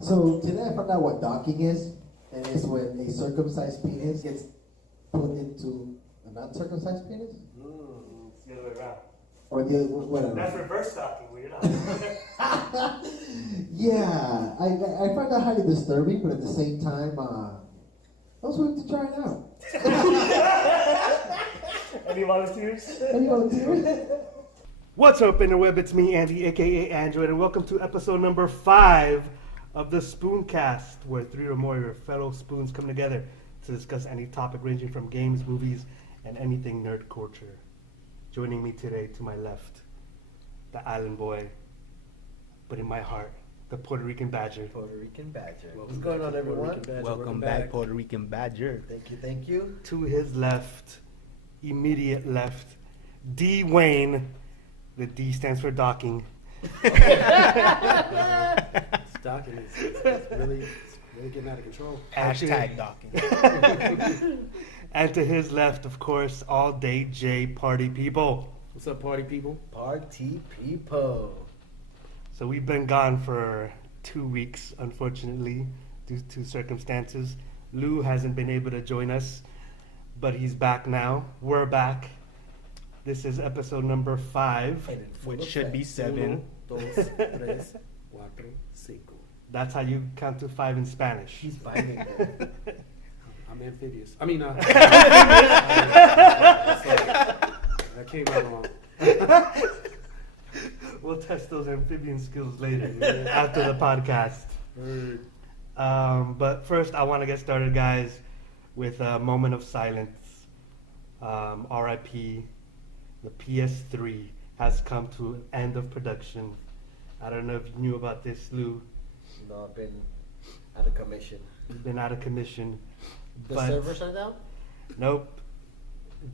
So today I found out what docking is, and it's when a circumcised penis gets put into a non-circumcised penis, It's the other way around. or the other, whatever. That's reverse stocking, weird. Yeah, I find that highly disturbing, but at the same time, I was willing to try it out. Any volunteers? Any volunteers? What's up, interweb? It's me, Andy, aka Android, and welcome to episode number 5 of the Spooncast, where 3 or more of your fellow spoons come together to discuss any topic ranging from games, movies, and anything nerd culture. Joining me today, to my left, the island boy, but in my heart, the Puerto Rican Badger. Puerto Rican Badger. What's going on, everyone? Welcome back, Puerto Rican Badger. Thank you, thank you. To his left, immediate left, D. Wayne. The D stands for docking. Docking is really getting out of control. Hashtag docking. And to his left, of course, all day J party people. What's up, party people? Party people. So we've been gone for 2 weeks, unfortunately, due to circumstances. Lou hasn't been able to join us, but he's back now. We're back. This is episode number 5. And in full Which should be effect. 7. 1, 2, 3, 4, 5. That's how you count to 5 in Spanish. He's biting there. I'm amphibious. I mean, that came out wrong. We'll test those amphibian skills later after the podcast. But first, I want to get started, guys, with a moment of silence. RIP. The PS3 has come to an end of production. I don't know if you knew about this, Lou. No, I've been out of commission. You've been out of commission. The but server shut down? Nope.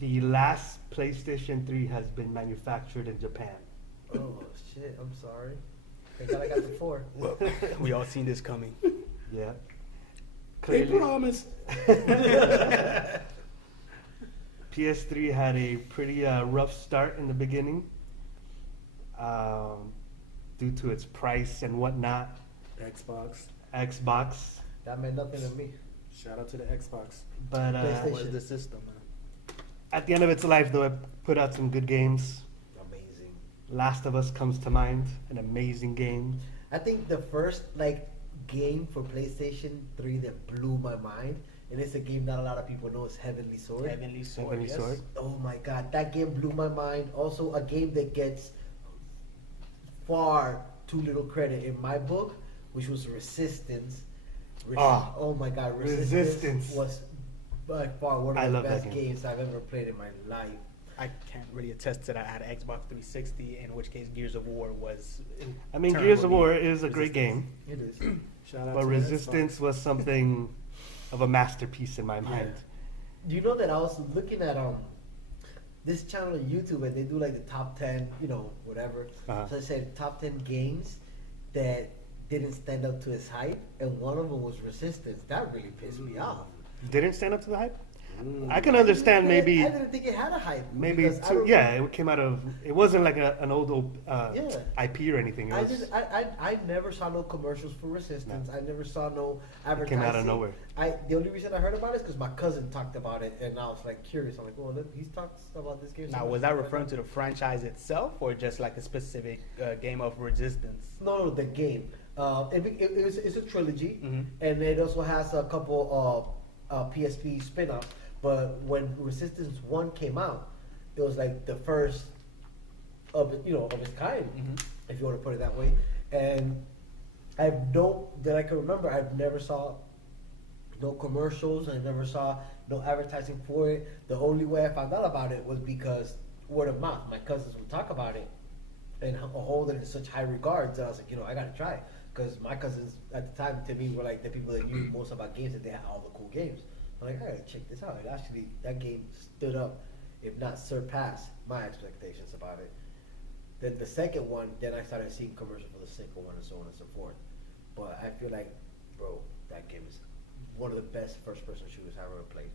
The last PlayStation 3 has been manufactured in Japan. Oh, shit. I'm sorry. Thank God I got the 4. Well, we all seen this coming. Yeah. They Clearly, promised. PS3 had a pretty rough start in the beginning due to its price and whatnot. Xbox. That meant nothing to me. Shout out to the Xbox. But PlayStation. What is the system, man? at the end of its life, though, it put out some good games. Amazing. Last of Us comes to mind, an amazing game. I think the first, game for PlayStation 3 that blew my mind, and it's a game not a lot of people know, is Heavenly Sword. Heavenly Sword. Heavenly yes. Sword. Oh my god, that game blew my mind. Also, a game that gets far too little credit in my book, which was Resistance. Oh my god, Resistance was by far one I of the love that best game. games I've ever played in my life. I can't really attest to that. I had an Xbox 360, in which case Gears of War was. I mean, Turn Gears of would be War is a great Resistance. game, It is. Shout out but to Resistance was something of a masterpiece in my mind. Do you know that I was looking at this channel on YouTube, and they do the top 10, whatever. Uh-huh. So I said top 10 games that didn't stand up to its hype, and one of them was Resistance. That really pissed me off. Didn't stand up to the hype? I can understand maybe I didn't think it had a hype. maybe because I two, don't- yeah, it came out of, it wasn't like an old Yeah. IP or anything. It was, I never saw no commercials for Resistance. I never saw no it advertising. came out of nowhere. The only reason I heard about it is because my cousin talked about it, and I was curious. I'm like, well, look, he's talked about this game. so Now, much. was that referring to the franchise itself, or just like a specific game of Resistance? No, the game. It's a trilogy, Mhm. and it also has a couple of PSP spin-offs. But when Resistance 1 came out, it was the first of its kind, if you want to put it that way. And that I can remember, I've never saw no commercials. I never saw no advertising for it. The only way I found out about it was because word of mouth. My cousins would talk about it and hold it in such high regards. And I was like, I got to try it. Because my cousins at the time to me were the people that knew most about games, and they had all the cool games. I'm like, I gotta check this out. That game stood up, if not surpassed, my expectations about it. Then the second one, then I started seeing commercials for the second one and so on and so forth. But I feel bro, that game is one of the best first-person shooters I've ever played.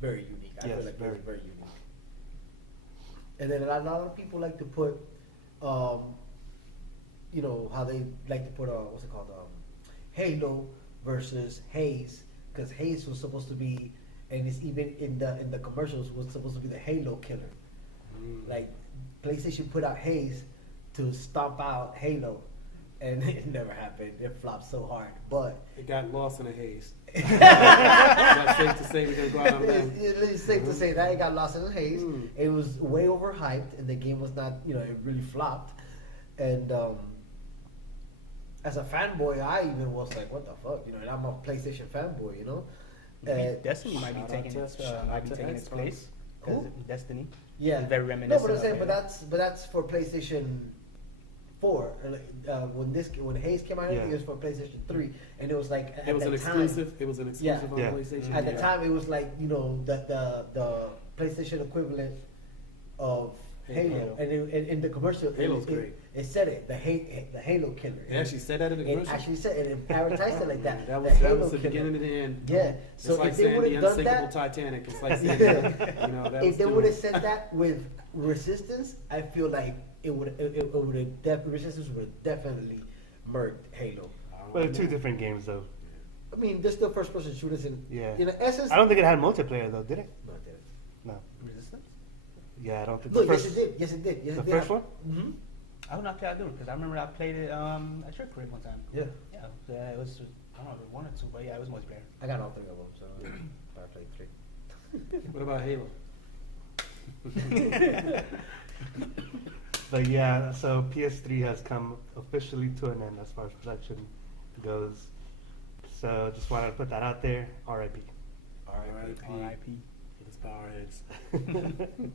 Very unique. I Yes, feel very. it's very unique. And then a lot of people like to put, how they like to put what's it called? Halo versus Haze, because Haze was supposed to be, and it's even in the commercials, was supposed to be the Halo killer. Like PlayStation put out Haze to stomp out Halo, and it never happened. It flopped so hard, but It got lost in a haze. Is that safe to say we're gonna go out on that? it's safe to say that it got lost in the haze. It was way overhyped, and the game was not, it really flopped. And as a fanboy, I even was like, "What the fuck?" And I'm a PlayStation fanboy, Destiny might be Shout taking out its to- shout out to its Xbox. place. Who? 'Cause Destiny. Yeah, It's very no, reminiscent. but I'm saying, of but Halo. that's for PlayStation 4. When Haze came out, Yeah. it was for PlayStation 3, and it was like at It was the an time, exclusive. It was an exclusive on Yeah. PlayStation. At the time, it was like the PlayStation equivalent of Halo, Halo. and in the commercial, Halo's it, great. It said it, the Halo killer. It actually said that in the It commercial. actually said it, and advertised it like that. That the was Halo the killer. beginning to the end. Yeah. It's So like if they saying would the have done unsinkable that, Titanic. It's like saying, that if was they too- would have said that with Resistance, I feel like it would have Resistance would have definitely murked Halo. Well, they're two different games, though. I mean, there's still first person shooters in Yeah. in essence. I don't think it had multiplayer, though, did it? No, it didn't. No. Resistance? Yeah, I don't think No, the first. yes it did. Yes it did. Yes The it did. first one? Mm-hmm. I don't know if I do because I remember I played it at your crib one time. Yeah. Yeah, so it was I don't know if it was one or two, but yeah, it was multiplayer. I got all three of them, so I played three. What about Halo? But yeah, so PS3 has come officially to an end as far as production goes. So just wanted to put that out there. R.I.P. R.I.P. For the Powerheads.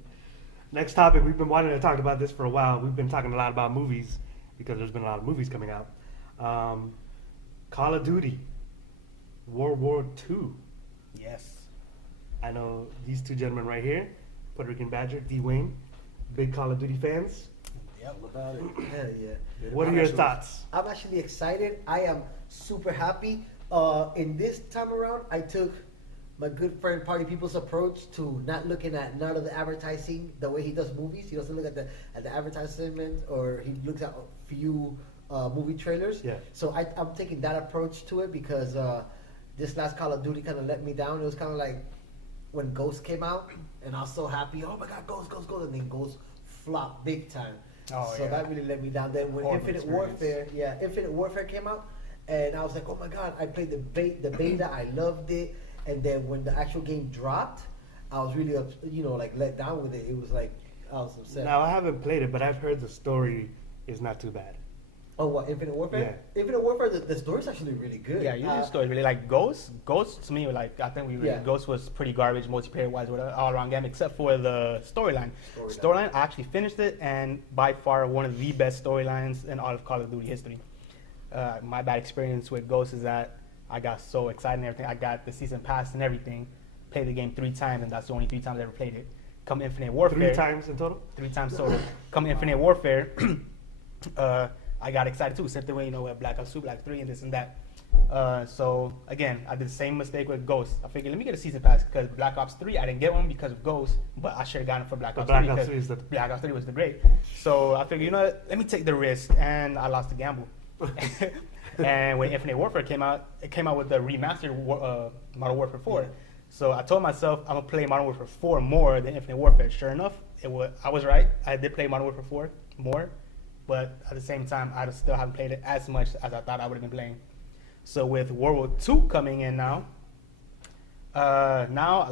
Next topic, we've been wanting to talk about this for a while. We've been talking a lot about movies because there's been a lot of movies coming out. Call of Duty, World War II. Yes. I know these two gentlemen right here, Puerto Rican Badger, D. Wayne, big Call of Duty fans. Yep. What about it? Hell yeah. What are your thoughts? I'm actually excited. I am super happy. In this time around, I took my good friend Party People's approach to not looking at none of the advertising the way he does movies. He doesn't look at the advertisement, or he looks at a few movie trailers. Yeah. So I'm taking that approach to it because this last Call of Duty kind of let me down. It was kind of like when Ghost came out, and I was so happy. Oh my God, Ghost! And then Ghost flopped big time. Oh, So yeah. that really let me down. Then when Horrible Infinite experience. Warfare, Infinite Warfare came out, and I was like, oh my God, I played the beta, I loved it, and then when the actual game dropped, I was really, let down with it. It was like, I was upset. Now, I haven't played it, but I've heard the story is not too bad. Oh, what, Infinite Warfare? Infinite Warfare, the story's actually really good. Yeah, usually the story really like Ghost. Ghost to me, like I think Yeah. Ghost was pretty garbage multiplayer wise with an all around game, except for the storyline. Storyline, I actually finished it, and by far one of the best storylines in all of Call of Duty history. My bad experience with Ghost is that I got so excited and everything. I got the season pass and everything. Played the game 3 times, and that's the only 3 times I ever played it. Come Infinite Warfare, 3 times in total? 3 times total. Come Infinite Warfare, I got excited too. Same way, with Black Ops 2, Black 3, and this and that. So again, I did the same mistake with Ghost. I figured let me get a season pass because Black Ops 3 I didn't get one because of Ghost, but I should have gotten it for Black But Ops Black 3 Ops because 3 is the- Black Ops 3 was the great. So I figured, what, let me take the risk, and I lost the gamble. And when Infinite Warfare came out, it came out with the remastered Modern Warfare 4. Yeah. So I told myself I'm gonna play Modern Warfare 4 more than Infinite Warfare. Sure enough, I was right. I did play Modern Warfare 4 more, but at the same time, I still haven't played it as much as I thought I would have been playing. So with World War II coming in now, I'm not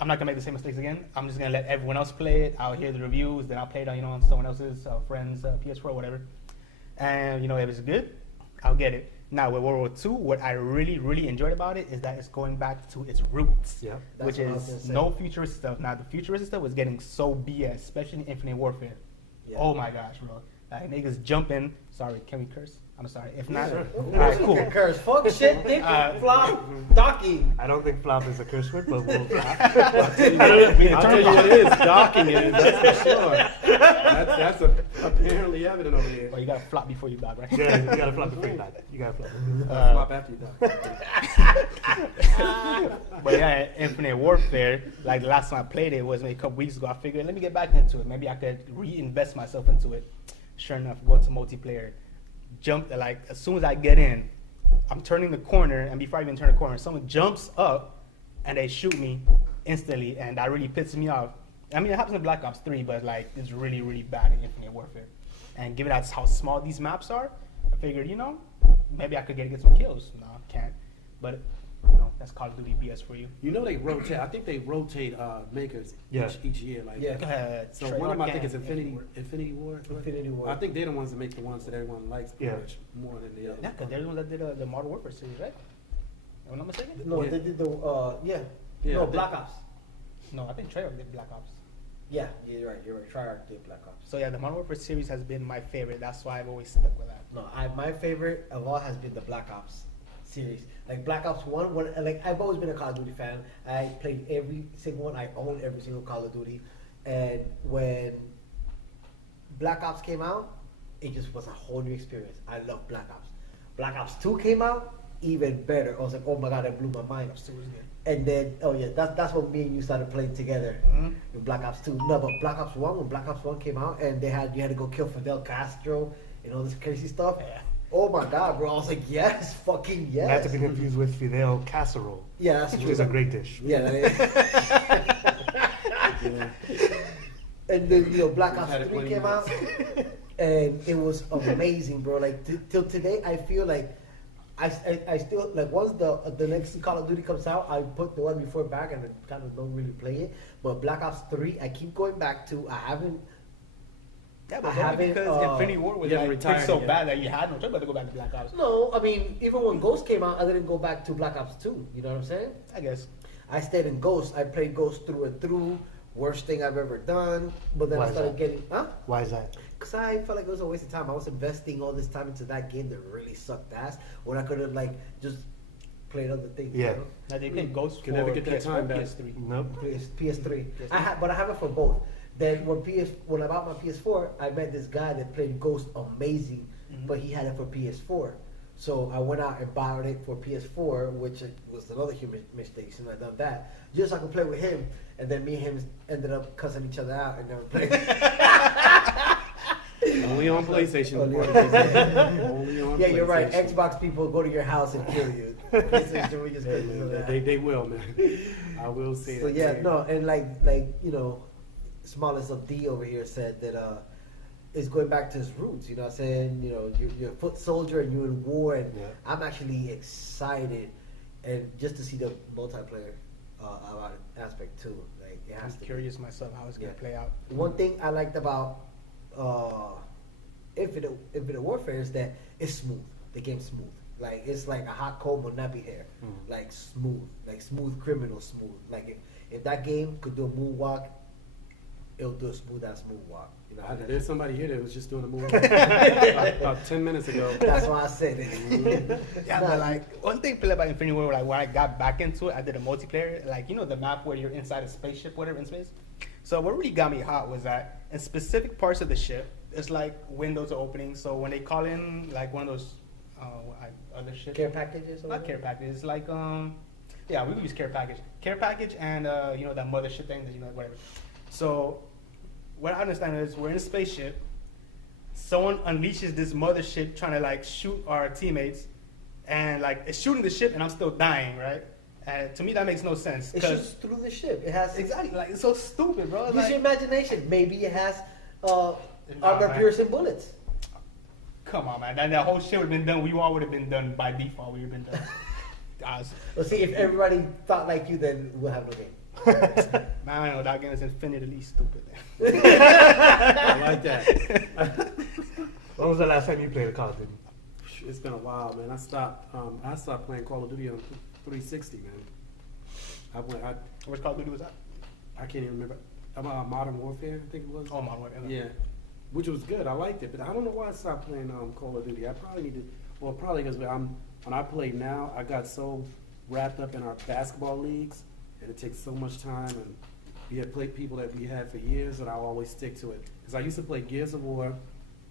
gonna make the same mistakes again. I'm just gonna let everyone else play it. I'll hear the reviews, then I'll play it on someone else's friend's PS4 or whatever. And if it's good, I'll get it. Now with World War II, what I really, really enjoyed about it is that it's going back to its roots, Yeah. That's which what I was is gonna say. no futuristic stuff. Now the futuristic stuff was getting so BS, especially in Infinite Warfare. Yeah. Oh my gosh, bro! Like niggas jumping. Sorry, can we curse? I'm sorry. If not, Sure. all right, cool. Curse. Fuck, shit, dick, flop, Mm-hmm. docking. I don't think flop is a curse word, but we'll. I'll tell you what it is. Docking it is, that's for sure. That's apparently evident over here. Well, you gotta flop before you dog, right? Yeah, you gotta flop before you die. You gotta flop. Flop after you dock. But yeah, Infinite Warfare, like the last time I played it was maybe a couple weeks ago. I figured, let me get back into it. Maybe I could reinvest myself into it. Sure enough, go to multiplayer. Jump, like, as soon as I get in, I'm turning the corner, and before I even turn the corner, someone jumps up and they shoot me instantly, and that really pisses me off. I mean, it happens in Black Ops 3, but like it's really, really bad in Infinite Warfare. And given that's how small these maps are, I figured, maybe I could get some kills. No, I can't. But that's Call of Duty BS for you. They rotate. I think they rotate makers each year. Like, so one of them I think is Infinity War. Infinity War. I think they're the ones that make the ones that everyone likes much more than the others. Yeah, because they're the ones that did the Modern Warfare series, right? Am I not mistaken? No, they did the no Black Ops. No, I think Treyarch did Black Ops. Yeah, you're right. Treyarch did Black Ops. So yeah, the Modern Warfare series has been my favorite. That's why I've always stuck with that. No, my favorite of all has been the Black Ops series. Like Black Ops 1, like I've always been a Call of Duty fan. I played every single one. I own every single Call of Duty. And when Black Ops came out, it just was a whole new experience. I love Black Ops. Black Ops 2 came out, even better. I was like, oh my god, that blew my mind. And then, that's when me and you started playing together in Black Ops 2. No, but Black Ops 1, when Black Ops 1 came out, and you had to go kill Fidel Castro and all this crazy stuff. Yeah. Oh my god, bro! I was like, yes, fucking yes. Not to be confused with Fidel casserole. Yeah, that's which true. is a great dish. Yeah. And then Black Ops 3 came out, and it was amazing, bro. Like till today, I feel like I still like once the next Call of Duty comes out, I put the one before back and I kind of don't really play it. But Black Ops 3, I keep going back to. I haven't. Yeah, but only because Infinity War was like so bad that you had no choice but to go back to Black Ops. No, I mean, even when Ghost came out, I didn't go back to Black Ops 2. You know what I'm saying? I guess. I stayed in Ghost. I played Ghost through and through. Worst thing I've ever done. But then I started getting... Huh? Why is that? Because I felt like it was a waste of time. I was investing all this time into that game that really sucked ass when I could have, like, just played other things. Yeah. You know? Now they can Ghost Can for never get that PS4, time back. PS3. Nope. PS3. But I have it for both. Then when I bought my PS4, I met this guy that played Ghost amazing, but he had it for PS4. So I went out and bought it for PS4, which was another huge mistake since I done that, just so I could play with him. And then me and him ended up cussing each other out and never played. Only on PlayStation. Only on yeah, you're right. PlayStation. Xbox people go to your house and kill you. PlayStation, we just couldn't do that. They will, man. I will say So that. yeah, no, and like Smallest of D over here said that it's going back to his roots. You know what I'm saying? You're a foot soldier and you're in war, and I'm actually excited, and just to see the multiplayer aspect too. Like it has I'm to curious myself how it's gonna play out. One thing I liked about Infinite Warfare is that it's smooth. The game's smooth. Like it's like a hot comb with nappy hair. Like smooth criminal smooth. Like if that game could do a moonwalk, it'll do a smooth ass moonwalk. There's somebody here that was just doing a movie about 10 minutes ago. That's why I said it. Yeah, but like one thing play about Infinity War, like when I got back into it, I did a multiplayer. Like the map where you're inside a spaceship, whatever in space. So what really got me hot was that in specific parts of the ship, it's like windows are opening. So when they call in like one of those other ships, Care packages? not care packages, like we would use care package, and that mothership thing that whatever. So what I understand is we're in a spaceship. Someone unleashes this mothership trying to like shoot our teammates, and like it's shooting the ship, and I'm still dying, right? And to me that makes no sense. It shoots through the ship. It has exactly like it's so stupid, bro. Use your imagination. Maybe it has armor-piercing bullets. Come on, man. That whole shit would have been done. We all would have been done by default. We would have been done. Guys. Well, see, if everybody thought like you, then we'll have no game. Man, I know that game is infinitely stupid. I like that. When was the last time you played a Call of Duty? It's been a while, man. I stopped playing Call of Duty on 360, man. Which Call of Duty was that? I can't even remember. Modern Warfare, I think it was. Oh, Modern Warfare. Yeah, which was good. I liked it, but I don't know why I stopped playing Call of Duty. I probably need to. Well, probably because when I play now, I got so wrapped up in our basketball leagues, and it takes so much time, and we had played people that we had for years, and I'll always stick to it. Because I used to play Gears of War,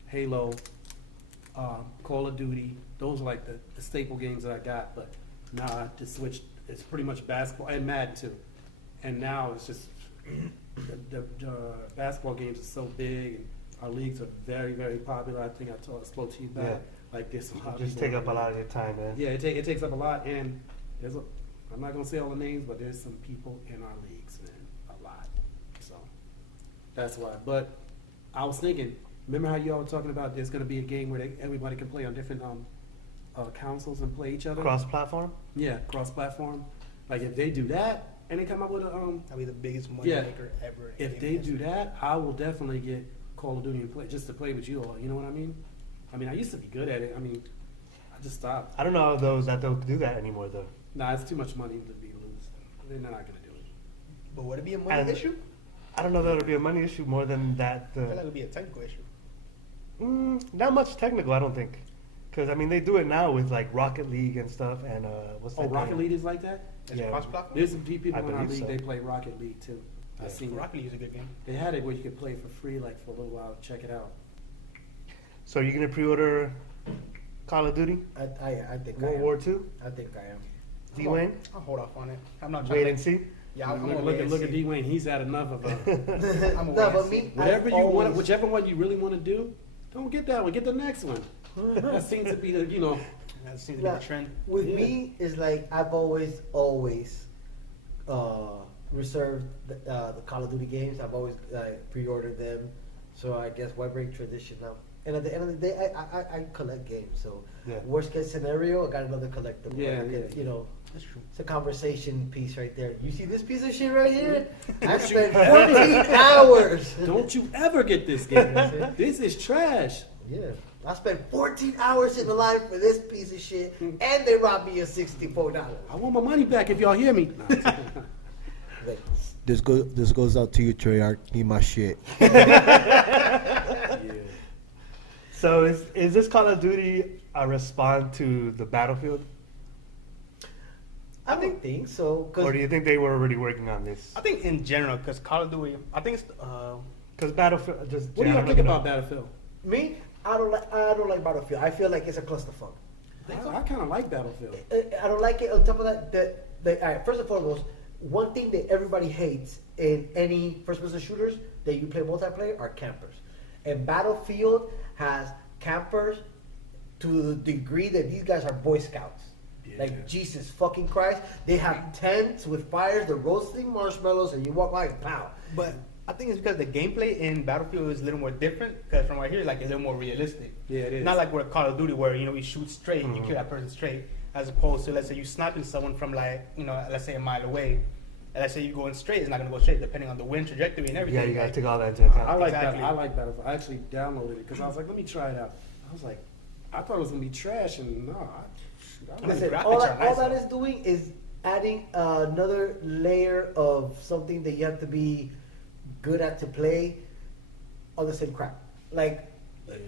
Halo, Call of Duty. Those are like the staple games that I got. But now I just switched. It's pretty much basketball and Madden too. And now it's just the basketball games are so big, and our leagues are very, very popular. I think I spoke to you about. Like there's a lot. Just people take up a right lot now. of your time, man. Yeah, it takes up a lot, and I'm not gonna say all the names, but there's some people in our leagues, man, a lot. So that's why. But I was thinking, remember how you all were talking about there's gonna be a game where everybody can play on different consoles and play each other. Cross-platform. Yeah, cross-platform. Like if they do that and they come up with a That'd be the biggest money Yeah. maker ever. if they do that, I will definitely get Call of Duty and play just to play with you all. You know what I mean? I mean, I used to be good at it. I mean, I just stopped. I don't know those that don't do that anymore though. Nah, it's too much money to be lose. They're not gonna do it. But would it be a money And- issue? I don't know that it'll be a money issue more than that. I feel like it would be a technical issue. Not much technical, I don't think. Because, I mean, they do it now with, like, Rocket League and stuff, and, what's that Oh, Rocket game? League is like that? Is Yeah. it cross-platform? There's some people I in our believe league, so. they play Rocket League too. I've seen it. Rocket League is a good game. They had it where you could play for free, like for a little while. Check it out. So, are you going to pre-order Call of Duty? I think World I am. War II? I think I am. D-Wayne? I'll hold off on it. I'm not trying Wait to and see? Yeah, I'm look, gonna look wait at and look at see. D Wayne. He's had enough of I'm No, gonna wait but and me, see. whatever I've you want. always- Whichever one you really want to do, don't get that one. Get the next one. That seems to be the That seems to be Yeah. the trend. With Yeah. me, is like I've always reserved the Call of Duty games. I've always pre-ordered them, so I guess why break tradition now? And at the end of the day, I collect games. So Yeah. worst case scenario, I got another collectible. Yeah, I could, yeah. you know, That's true. it's a conversation piece right there. You see this piece of shit right here? I Don't you spent ever- 14 hours. Don't you ever get this game. This is trash. Yeah. I spent 14 hours in the line for this piece of shit, and they robbed me of $64. I want my money back if y'all hear me. Nah, Like, This goes out to you, Treyarch. Need my shit. yeah. So, is this Call of Duty a response to the Battlefield? I don't think so. 'Cause Or do you think they were already working on this? I think in general, because Call of Duty, I think it's Because Battlefield just. What do y'all I'm think looking about up. Battlefield? me, I don't like Battlefield. I feel like it's a clusterfuck. I kind of like Battlefield. I don't like it. On top of that, all right, first and foremost, one thing that everybody hates in any first-person shooters that you play multiplayer are campers. And Battlefield has campers to the degree that these guys are Boy Scouts. Yeah. Like, Jesus fucking Christ. They have tents with fires, they're roasting marshmallows, and you walk by and pow. But I think it's because the gameplay in Battlefield is a little more different. Because from right here, like, it's a little more realistic. Yeah, it is. Not like with Call of Duty where you shoot straight and you kill that person straight, as opposed to, let's say you sniping someone from like let's say a mile away, and let's say you going straight, it's not gonna go straight depending on the wind trajectory and everything. Yeah, you gotta Like, take all that into account. I like Exactly. I like Battlefield. I actually downloaded it because I was like, let me try it out. I was like, I thought it was gonna be trash, and no, I Listen, graphics all are that, nice, all that though. is doing is adding another layer of something that you have to be good at to play on the same crap. Like,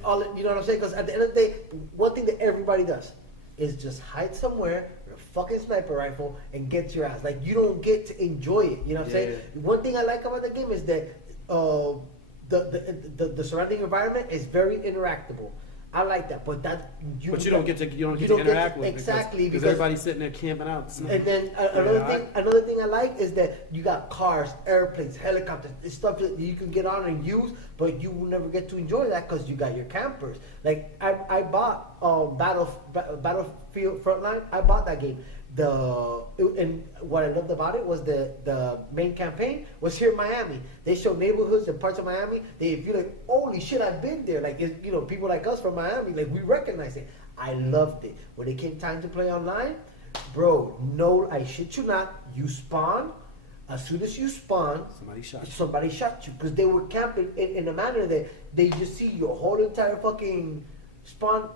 all you know what I'm saying? Because at the end of the day, one thing that everybody does is just hide somewhere with a fucking sniper rifle and get your ass. Like, you don't get to enjoy it. You know what I'm saying? One thing I like about the game is that the surrounding environment is very interactable. I like that, but you don't get to interact with it exactly because because everybody's sitting there camping out. and then another thing I like is that you got cars, airplanes, helicopters, it's stuff that you can get on and use, but you will never get to enjoy that because you got your campers. Like I bought Battlefield Frontline. I bought that game. And what I loved about it was the main campaign was here in Miami. They show neighborhoods and parts of Miami. If you're like, holy shit, I've been there. Like, people like us from Miami, like, we recognize it. I loved it. When it came time to play online, bro, no, I shit you not. You spawn. As soon as you spawn, somebody shot you because they were camping in a manner that they just see your whole entire fucking spawn,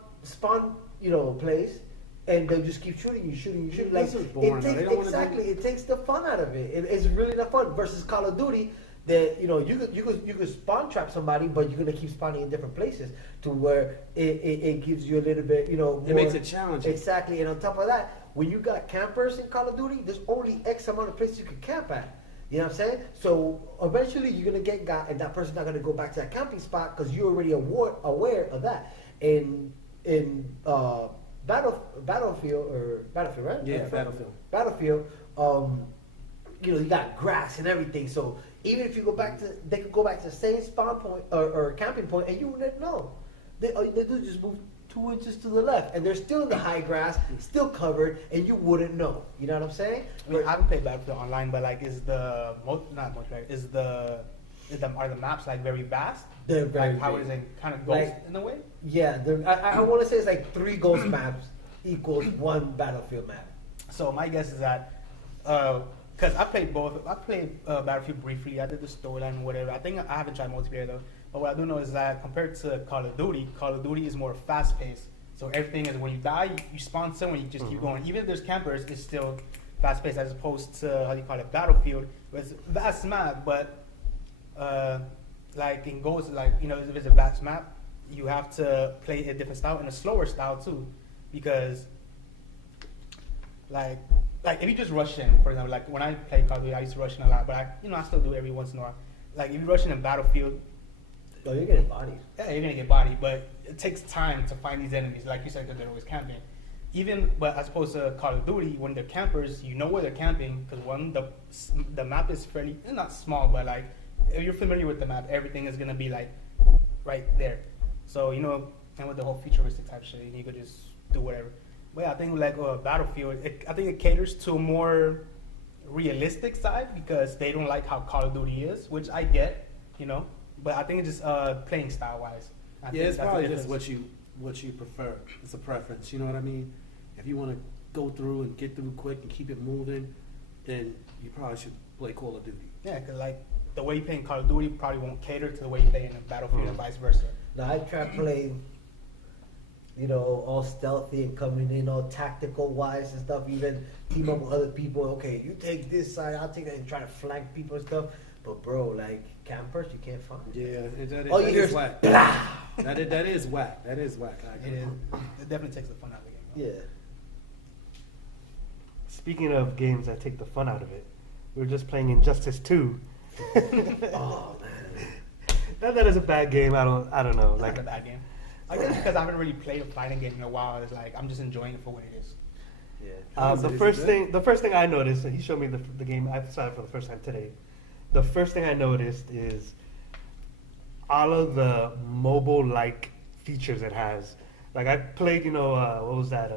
place. And they just keep shooting you. Like, This is boring. They don't wanna do- it takes the fun out of it. It's really not fun. Versus Call of Duty, that you could spawn trap somebody, but you're gonna keep spawning in different places to where it gives you a little bit, more, It makes it challenging. Exactly. And on top of that, when you got campers in Call of Duty, there's only X amount of places you can camp at. You know what I'm saying? So eventually you're gonna get got, and that person's not gonna go back to that camping spot because you're already aware of that. In Battlefield, right? Yeah, Battlefield. Battlefield, you got grass and everything. So even if you they could go back to the same spawn point or camping point, and you wouldn't know. All they do is just move 2 inches to the left, and they're still in the high grass, still covered, and you wouldn't know. You know what I'm saying? I mean, I haven't played Battlefield Online, but like, not multiplayer. Are the maps like very vast? They're very like, how big. is it kind of ghost Like- in a way? Yeah, I want to say it's like 3 ghost maps equals 1 Battlefield map. So my guess is that, because I played both. I played Battlefield briefly. I did the storyline and whatever. I think I haven't tried multiplayer though. But what I do know is that compared to Call of Duty is more fast paced. So everything is when you die, you spawn somewhere, you just keep going. Even if there's campers, it's still fast paced as opposed to Battlefield. It's a vast map, but like in Ghost, like if it's a vast map, you have to play a different style and a slower style too, because like if you just rush in, for example, like when I play Call of Duty, I used to rush in a lot, but I still do it every once in a while. Like if you rush in Battlefield, Oh, you're getting bodied. yeah, you're gonna get bodied, but it takes time to find these enemies, like you said, because they're always camping. But as opposed to Call of Duty, when they're campers, you know where they're camping, because the map is fairly, not small, but like, if you're familiar with the map, everything is gonna be like, right there. So, and with the whole futuristic type shit, you could just do whatever. But yeah, I think like Battlefield, I think it caters to a more realistic side, because they don't like how Call of Duty is, which I get, but I think it's just playing style wise. Yeah, it's probably just what you prefer. It's a preference. You know what I mean? If you want to go through and get through quick and keep it moving, then you probably should play Call of Duty. Yeah, because like the way you play in Call of Duty probably won't cater to the way you play in a Battlefield and vice versa. Now I try playing, all stealthy and coming in all tactical wise and stuff. Even team up with other people. Okay, you take this side, I'll take that, and try to flank people and stuff. But bro, like campers, you can't find. Yeah, All you that hear is is whack. blah. That is whack. That is whack. I It agree. is. It definitely takes the fun out of the game. Yeah. Speaking of games that take the fun out of it, we were just playing Injustice 2. Oh man. Not that it's a bad game. I don't know. It's Like, not a bad game. I guess because I haven't really played a fighting game in a while. It's like I'm just enjoying it for what it is. Yeah. the first thing I noticed, and he showed me the game. I saw it for the first time today. The first thing I noticed is all of the mobile-like features it has. Like I played, what was that?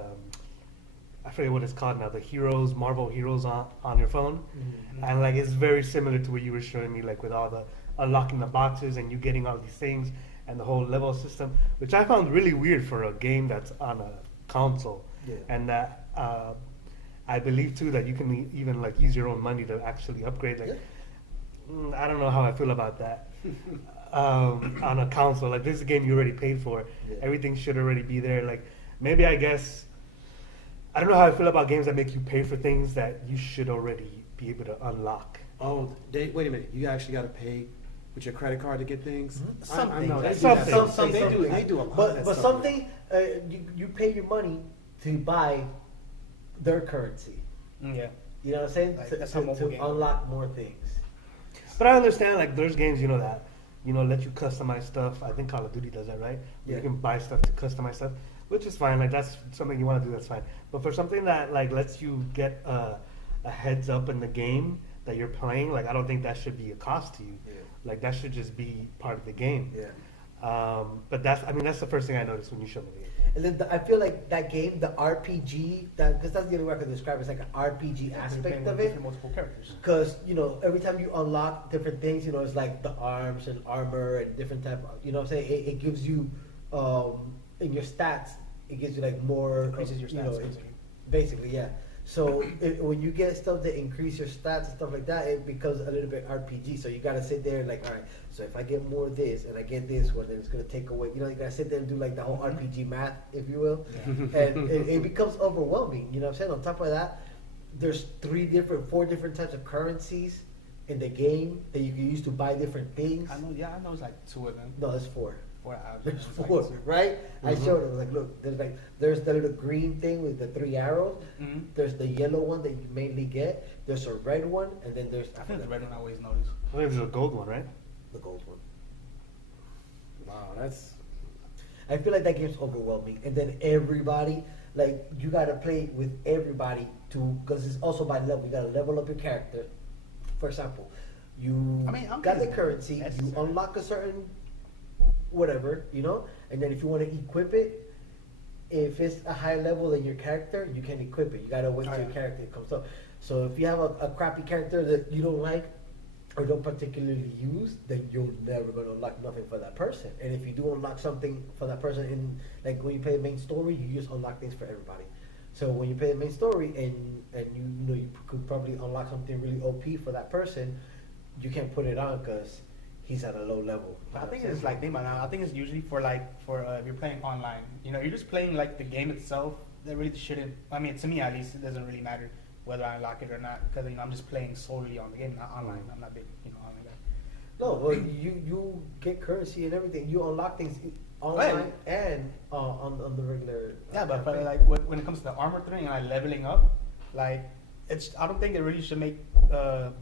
I forget what it's called now. The Heroes, Marvel Heroes on your phone, and like it's very similar to what you were showing me, like with all the unlocking the boxes and you getting all these things and the whole level system, which I found really weird for a game that's on a console. Yeah. And that I believe too that you can even like use your own money to actually upgrade. Like, I don't know how I feel about that. On a console, like this is a game you already paid for. Yeah. Everything should already be there. Like maybe I guess I don't know how I feel about games that make you pay for things that you should already be able to unlock. Oh, wait a minute. You actually got to pay with your credit card to get things? Some I know things. they do that. Some They things. They do a lot of But that but stuff. something you pay your money to buy their currency. Yeah. You know what I'm saying? Like, to that's how mobile games unlock more things. But I understand like there's games that let you customize stuff. I think Call of Duty does that, right? Yeah. You can buy stuff to customize stuff, which is fine. Like that's something you want to do. That's fine. But for something that like lets you get a heads up in the game that you're playing, like I don't think that should be a cost to you. Yeah. Like that should just be part of the game. Yeah. But that's the first thing I noticed when you showed me the game. And then I feel like that game, the RPG, because that's the only way I can describe it, it's like an RPG aspect of it. Multiple characters. Because, every time you unlock different things, it's like the arms and armor and different type of, what I'm saying? It gives you, in your stats, it gives you like more. Increases your stats, basically, yeah. So when you get stuff that increase your stats and stuff like that, it becomes a little bit RPG. So you got to sit there and like, all right, so if I get more of this and I get this one, then it's going to take away. You got to sit there and do like the whole RPG math, if you will. Yeah. And it becomes overwhelming. You know what I'm saying? On top of that, there's 4 different types of currencies in the game that you can use to buy different things. I know it's like 2 of them. No, there's 4. 4 out. There's 4, right? I showed them like, look, there's the little green thing with the 3 arrows. Mm-hmm. There's the yellow one that you mainly get. There's a red one, and then there's I think the red one I always notice. I think there's a gold one, right? the gold one. Wow, that's. I feel like that game's overwhelming, and then everybody, like, you gotta play with everybody because it's also by level. You gotta level up your character. For example, you I'm got the getting currency, you necessary. unlock a certain whatever, and then if you want to equip it, if it's a higher level than your character, you can equip it. You gotta wait till your character comes up. So if you have a crappy character that you don't like or don't particularly use, then you're never gonna unlock nothing for that person. And if you do unlock something for that person, in like when you play the main story, you just unlock things for everybody. So when you play the main story and you know you could probably unlock something really OP for that person, you can't put it on because he's at a low level. I think it's like I think it's usually for if you're playing online. You know, you're just playing like the game itself. That really shouldn't. I mean, to me at least, it doesn't really matter whether I unlock it or not because I'm just playing solely on the game, not online. I'm not big, online guy. No, well, you get currency and everything. You unlock things online and on the regular. Yeah, but like when it comes to the armor thing and like leveling up, like I don't think it really should make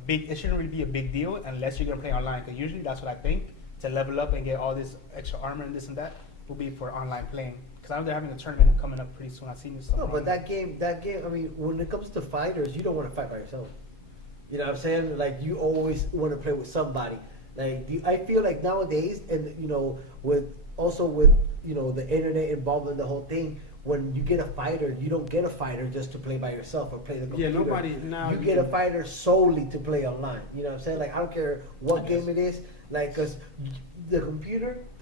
it shouldn't really be a big deal unless you're gonna play online. Because usually that's what I think, to level up and get all this extra armor and this and that will be for online playing. Because I know they're having a tournament coming up pretty soon. I've seen this. No, but that game. I mean, when it comes to fighters, you don't want to fight by yourself. You know what I'm saying? Like you always want to play with somebody. Like I feel like nowadays, and with the internet involved in the whole thing. When you get a fighter, you don't get a fighter just to play by yourself or play the computer. Yeah, nobody now. You get a fighter solely to play online. You know what I'm saying? Like I don't care what game it is. Like because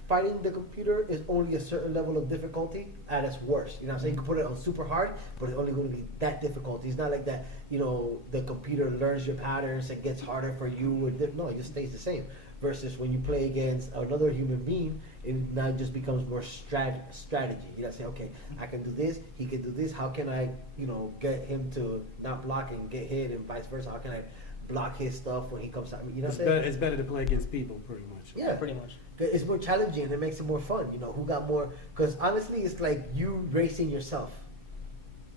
fighting the computer is only a certain level of difficulty at its worst. You know what I'm saying? You can put it on super hard, but it's only going to be that difficulty. It's not like that. The computer learns your patterns and gets harder for you. No, it just stays the same. Versus when you play against another human being, it now just becomes more strategy. You know, say, okay, I can do this, he can do this. How can I, get him to not block and get hit, and vice versa? How can I block his stuff when he comes at me? You know, it's better to play against people, pretty much. Yeah, pretty much. It's more challenging and it makes it more fun. Who got more? Because honestly, it's like you racing yourself.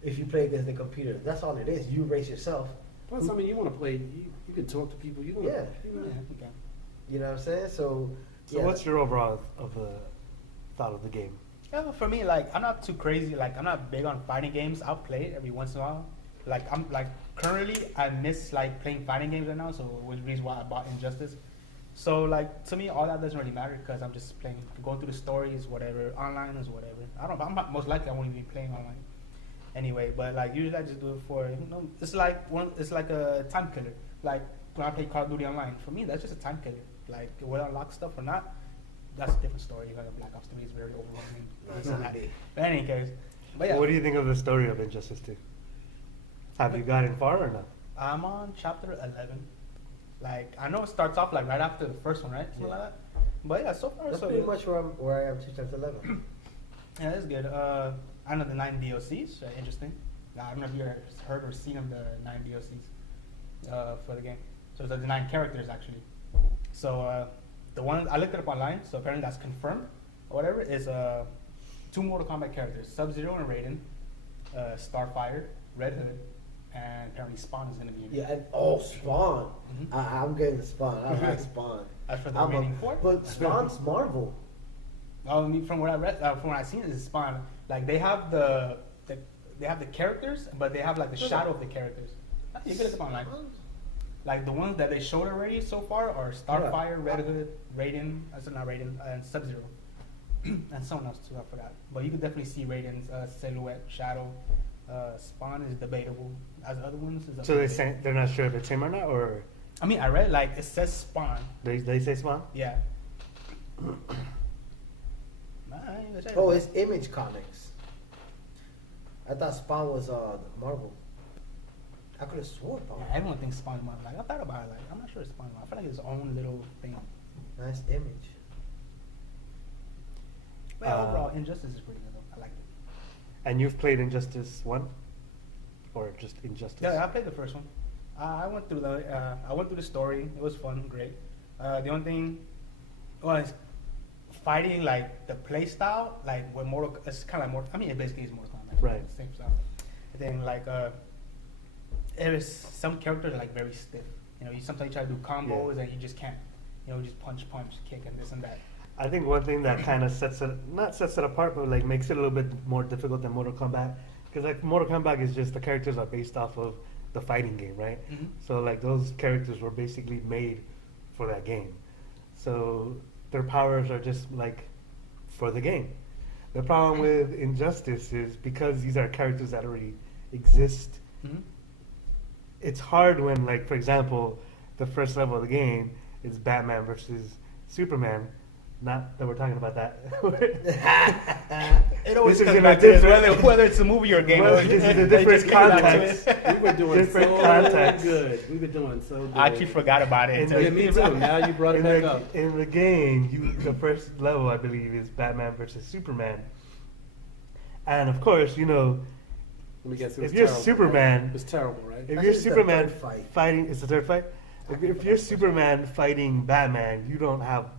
If you play against the computer, that's all it is. You race yourself. Plus, I mean, you want to play. You can talk to people. You want. Yeah. Okay. You know what I'm saying? So what's your overall thought of the game? Yeah, for me, like I'm not too crazy. Like I'm not big on fighting games. I'll play it every once in a while. Like I'm like currently I miss like playing fighting games right now. So which reason why I bought Injustice. So like to me, all that doesn't really matter because I'm just playing, going through the stories, whatever. Online is whatever. I don't. I'm not, most likely I won't even be playing online anyway. But like usually I just do it for It's like a time killer. Like when I play Call of Duty Online, for me that's just a time killer. Like will I unlock stuff or not? That's a different story. Like Black Ops 3 is very overwhelming. But in any case, but yeah. What do you think of the story of Injustice 2? Have you gotten far or not? I'm on chapter 11. Like I know it starts off like right after the first one, right? Something like that. But yeah, so far that's so pretty good. much where I am to chapter 11. Yeah, that's good. I know the 9 DLCs. Interesting. I don't know if you heard or seen of the 9 DLCs for the game. So there's the 9 characters actually. So the one I looked it up online. So apparently that's confirmed or whatever. Is 2 Mortal Kombat characters: Sub-Zero and Raiden, Starfire, Red Hood, and apparently Spawn is going to be in it. Yeah, and Spawn. Mm-hmm. I'm getting Spawn. I like Spawn. That's for the remaining 4. But Spawn's Marvel. Well, from what I read, from what I've seen, is Spawn. Like they have the characters, but they have like the shadow of the characters. You can look up online. Like the ones that they showed already so far are Starfire, Red Hood, Raiden, not Raiden, and Sub-Zero, and someone else too. I forgot. But you can definitely see Raiden's silhouette, shadow. Spawn is debatable. As the other ones, is so they're not sure if it's him or not, or I mean, I read like it says Spawn. They say Spawn. Yeah. Oh, it's Image Comics. I thought Spawn was Marvel. I could have sworn Spawn. Yeah, everyone thinks Spawn is Marvel. Like I thought about it. Like I'm not sure it's Spawn. I feel like it's its own little thing. Nice Image. But yeah, overall, Injustice is pretty good though. I like it. And you've played Injustice 1, or just Injustice? Yeah, I played the first one. I went through the story. It was fun, great. The only thing was fighting, like the play style, like with Mortal. It's kind of like I mean, it basically is Mortal Kombat. Right. It's the same style. And then like there is some characters are like very stiff. You sometimes you try to do combos and you just can't. Just punch, kick, and this and that. I think one thing that kind of sets it apart, but like makes it a little bit more difficult than Mortal Kombat, because like Mortal Kombat is just the characters are based off of the fighting game, right? Mm-hmm. So like those characters were basically made for that game, so their powers are just like for the game. The problem with Injustice is because these are characters that already exist. Mhm. It's hard when, like, for example, the first level of the game is Batman versus Superman. Not that we're talking about that. It always This is comes in back a to this, different- whether it's a movie or a game. Well, it this is a just different comes back to context. it. We were doing Different so context. good. We were doing so good. I actually forgot about it. In until- Yeah, me too. Now you brought it in back the, up. in the game, the first level, I believe, is Batman versus Superman. And of course, you know, Let me guess. It was if you're terrible, Superman, right? It was terrible, right? if think you're it's the Superman third fight. fighting, it's the third fight. If you're Superman fighting Batman, you don't have,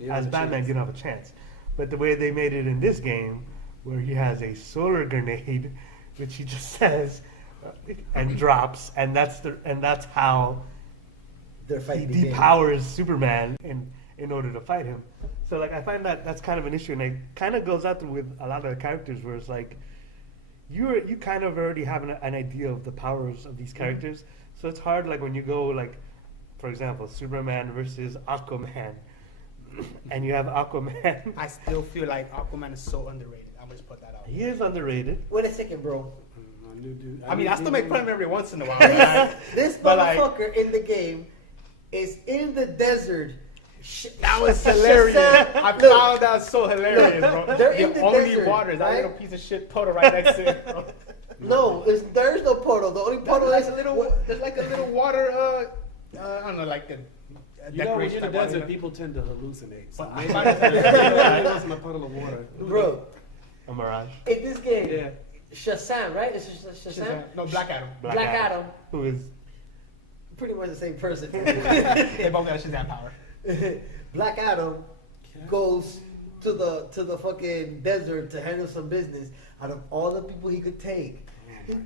You as have a Batman, chance. you don't have a chance. But the way they made it in this game, where he has a solar grenade, which he just says and drops, and that's how They're he fighting the game. depowers Superman in order to fight him. So like I find that that's kind of an issue, and it kind of goes out with a lot of the characters where it's like you kind of already have an idea of the powers of these characters. So it's hard, like when you go, like, for example, Superman versus Aquaman, and you have Aquaman. I still feel like Aquaman is so underrated. I'm gonna just put that out. He is underrated. Wait a second, bro. I mean, I still make fun of him every once in a while. This But, like- motherfucker in the game is in the desert. That was hilarious. I Look, found that so hilarious, bro. They're in The the only desert, water is that right? little piece of shit puddle right next to it. Bro. No, there's no portal. The only portal There's is like a little, there's like a little water. I don't know, like a You know, when decoration you're in the type water, desert, you know? people tend to hallucinate. So But maybe I find it it wasn't a puddle of water. bro. A mirage. In this game, Yeah. Shazam, right? It's Shazam. No, Black Adam. Black Adam. Who is Pretty much the same person. They both got Shazam power. Black Adam goes to the fucking desert to handle some business. Out of all the people he could take,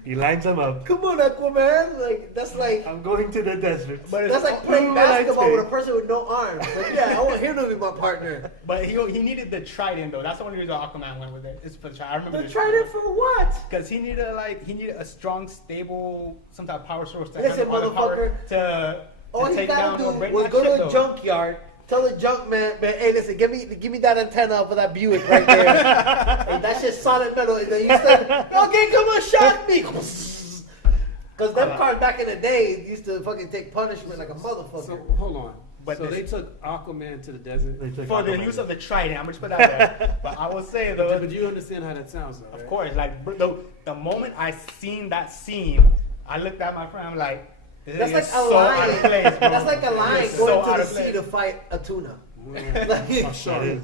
he lines them up. come on, Aquaman! Like that's like I'm going to the desert. But that's like Who playing will I basketball with a take? person with no arms. Like, yeah, I want him to be my partner. But he needed the trident though. That's the only reason Aquaman went with it. It's for the trident. I remember The this. trident for what? Because he needed a strong, stable, some type of power source to Listen, handle all the power motherfucker. All to he take gotta down do or break was that go shit, to a though. junkyard, tell the junk man, hey, listen, give me that antenna for that Buick right there. And that shit's solid metal. And then you said, okay, come on, shot me. Because them cars back in the day used to fucking take punishment like a motherfucker. So hold on. But so this- they took Aquaman to the desert. They took for the Aquaman. use of the trident. I'm just put that there. But I will say though, But you understand how that sounds, though, of right? course, like the moment I seen that scene, I looked at my friend. I'm like, this That's is like a so out lion. of place, bro. That's like a lion It's going so to out the of sea place. to fight a tuna. Yeah. Like, A it's shark. It is.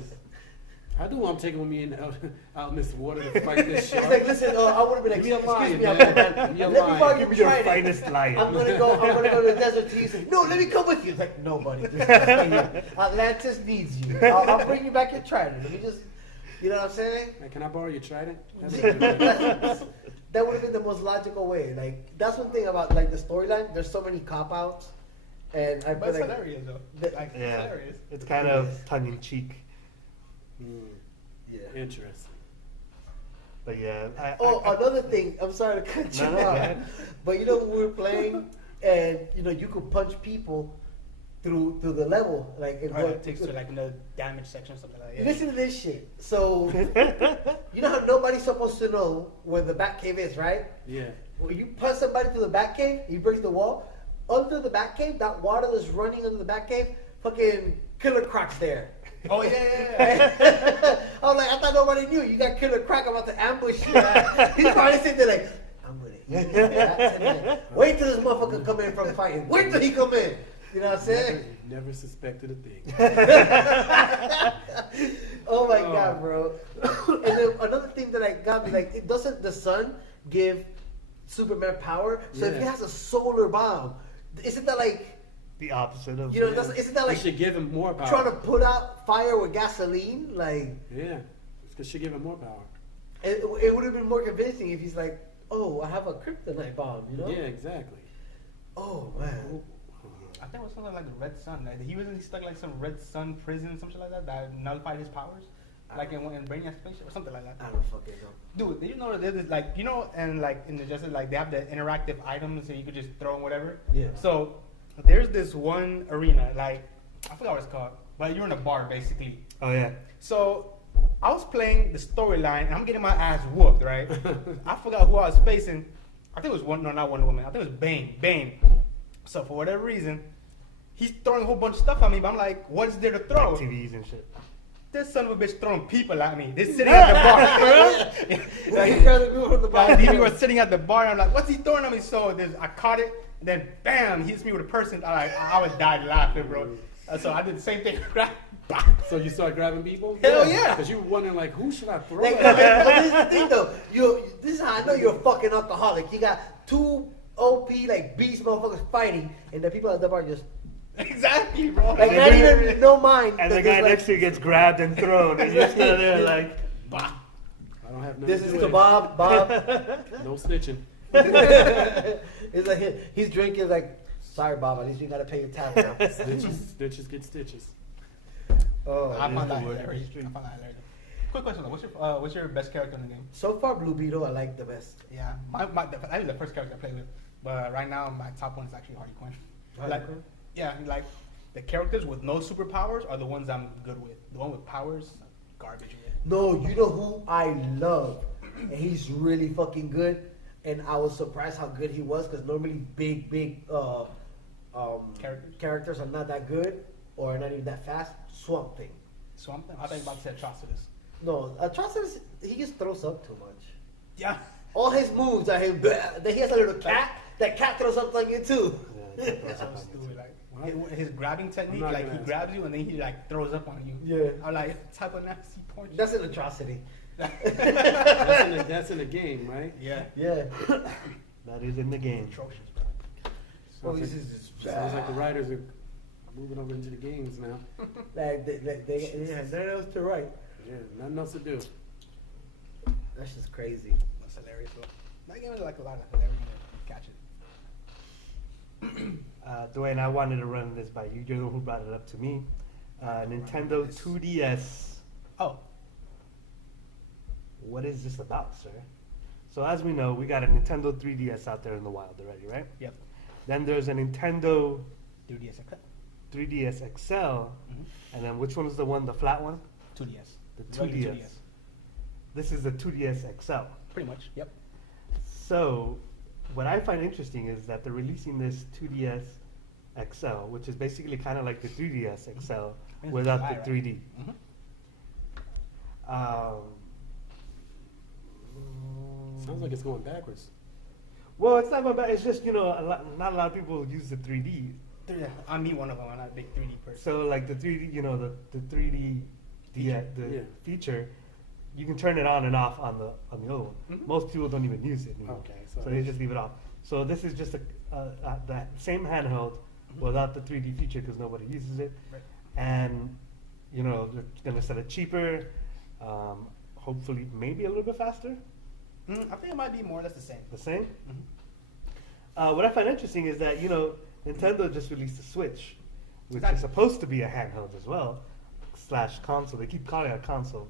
I do want to take with me out in this water to fight this shark. like, listen, I would have been like, Give me a excuse lion, me, man. Aquaman. Give me a Let me lion. borrow Give your me your trident. finest lion. I'm gonna go to the desert to you. Say, no, let me come with you. It's like, no, buddy. Just stay here. Atlantis needs you. I'll bring you back your trident. Let me just, you know what I'm saying? Hey, can I borrow your trident? That would have been the most logical way. Like, that's one thing about like the storyline. There's so many cop outs, and I But feel it's like hilarious though. the- Like, it's Yeah, hilarious. it's kind of tongue in cheek, yeah. Interesting. but yeah. Oh, another thing. I'm sorry to cut you No, no, go off, ahead. but you know when we were playing, and you know you could punch people through the level, like it Or would- it takes to like another damage section or something like that. Yeah. Listen to this shit. So you know how nobody's supposed to know where the back cave is, right? Yeah. When you punch somebody through the back cave, he breaks the wall. Under the back cave, that water that's running under the back cave, fucking Killer Croc's there. Oh yeah. I was like, I thought nobody knew. You got Killer Croc about to ambush you. He's probably sitting there like, I'm gonna eat that tonight. Wait till this motherfucker come in from fighting. Wait till he come in. You know what I'm saying? Never suspected a thing. Oh my god, bro. And then another thing that I got me like, it doesn't the sun give Superman power? So if he Yeah. has a solar bomb, isn't that like, the opposite of you know, isn't that We like should give him more power. trying to put out fire with gasoline? Like, Yeah. It should give him more power. it would have been more convincing if he's like, oh, I have a kryptonite bomb, you know? Yeah, exactly. Oh man. I think it was something like the Red Sun. Like, he was stuck like some Red Sun prison, something like that nullified his powers, like in Brainiac's spaceship or something like that. I don't fucking know. Dude, did you know there's this, like, you know, and like in the Justice, like they have the interactive items that you could just throw and whatever. Yeah. So there's this one arena, like I forgot what it's called, but you're in a bar basically. Oh yeah. So I was playing the storyline and I'm getting my ass whooped, right? I forgot who I was facing. I think it was not Wonder Woman. I think it was Bane. So for whatever reason, he's throwing a whole bunch of stuff at me, but I'm like, what is there to throw? Like TVs and shit. This son of a bitch throwing people at me. They're sitting at the bar. Like, we were sitting at the bar, and I'm like, what's he throwing at me? So I caught it, and then bam, he hits me with a person. I was dying laughing, bro. So I did the same thing. So you start grabbing people? Hell yeah! Because you were wondering, like, who should I throw Like, at? but this is the thing though. This is how I know you're a fucking alcoholic. You got two OP like beast motherfuckers fighting, and the people at the bar just Exactly, bro. like not even no mind. And the They're guy just like, next to you gets grabbed and thrown, and you're still there like, bah. I don't have nothing this to is do to with Bob. Bob. it. No snitching. It's like he's drinking. Like, sorry, Bob. At least you gotta pay your tab now. Stitches get stitches. Oh, I found that word. hilarious. Quick question though, what's your best character in the game? so far, Blue Beetle I like the best. Yeah, I was the first character I played with, but right now my top one is actually Harley Quinn. Harley Like, Quinn? yeah, like the characters with no superpowers are the ones I'm good with. The one with powers, garbage with. No, you know who I love, and he's really fucking good. And I was surprised how good he was because normally big characters are not that good or not even that fast. Swamp Thing. Swamp Thing? I think about to say Atrocitus. No, Atrocitus, he just throws up too much. Yeah. All his moves are him. Then he has a little cat. That cat throws up on you too. That's so stupid. Like his grabbing technique, not like he gonna grabs you and then he like throws up on you. Yeah. I'm like, type of nasty punch. That's an atrocity. That's in the game, right? Yeah. Yeah. That is in the game. Atrocious. Well, this is Sounds like the writers are moving over into the games now. like they have nothing else to write. Yeah, nothing else to do. That's just crazy. That's hilarious. Though. That game is like a lot of hilarious. Catch it. Dwayne, I wanted to run this by you. You're the one who brought it up to me. Nintendo 2DS. Oh. What is this about, sir? So as we know, we got a Nintendo 3DS out there in the wild already, right? Yep. Then there's a Nintendo 3DS XL. 3DS XL, and then which one is the flat one? 2DS. The 2DS. This is the 2DS XL. Pretty much. Yep. So, what I find interesting is that they're releasing this 2DS XL, which is basically kind of like the 3DS XL It's without fly, the right? 3D. Sounds like it's going backwards. Well, it's not going bad. It's just, not a lot of people use the 3D. Yeah, I'm me one of them. I'm not a big 3D person. So, like the 3D, the 3D feature, you can turn it on and off on the other one. Mhm. Most people don't even use it anymore. Okay, So they just leave it off. So this is just that same handheld without the 3D feature because nobody uses it. Right. And, they're going to sell it cheaper, hopefully maybe a little bit faster. I think it might be more or less the same. The same? Mhm. What I find interesting is that, Nintendo just released the Switch, which Exactly. is supposed to be a handheld as well, / console. They keep calling it a console.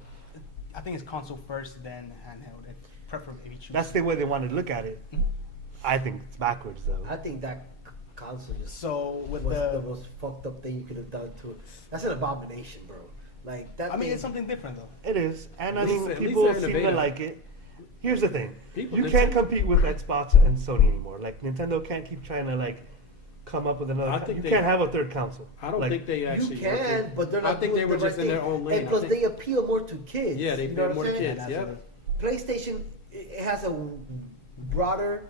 I think it's console first, then handheld, and preferably if you choose. That's the way they want to look at it. Mhm. I think it's backwards, though. I think that console just So with was the the, most fucked up thing you could have done to it. That's an abomination, bro. Like that. I mean, thing- it's something different though. It is, and I At mean, least people they're seem to innovative. like it. Here's the thing: People you did can't some- compete with Xbox and Sony anymore. Like Nintendo can't keep trying to come up with another. I think You they- can't have a third console. I don't Like, think they actually. you can, but they're not. I think doing they were the just right in their thing. own lane. And I plus, think- they appeal more to kids. Yeah, they you know pay what more I'm to saying? kids. Yep. PlayStation it has a broader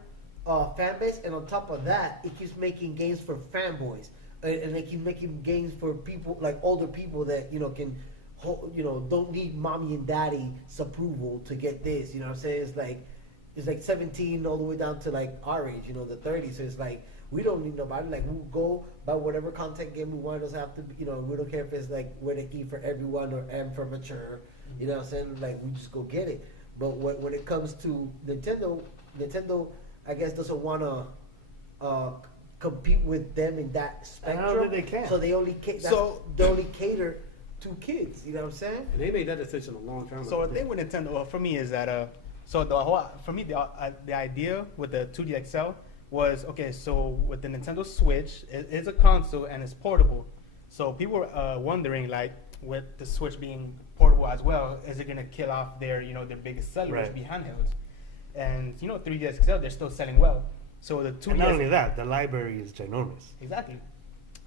fan base, and on top of that, it keeps making games for fanboys, and they keep making games for people like older people that can, don't need mommy and daddy's approval to get this. You know what I'm saying? It's like 17 all the way down to our age, the 30s. So it's like we don't need nobody. Like we'll go buy whatever content game we want. It doesn't have to, we don't care if it's where to eat for everyone or M for mature. You know what I'm saying? Like we just go get it. But when it comes to Nintendo, I guess doesn't want to compete with them in that I spectrum. don't think they can. So they only they only cater to kids. You know what I'm saying? And they made that decision a long time ago. So the thing with Nintendo, for me, is that the idea with the 2D XL was okay. So with the Nintendo Switch, it's a console and it's portable. So people were wondering with the Switch being portable as well, is it gonna kill off their their biggest seller, which Right. would be handhelds? And 3DS XL, they're still selling well. So the 2DS, And not only that, the library is ginormous. exactly,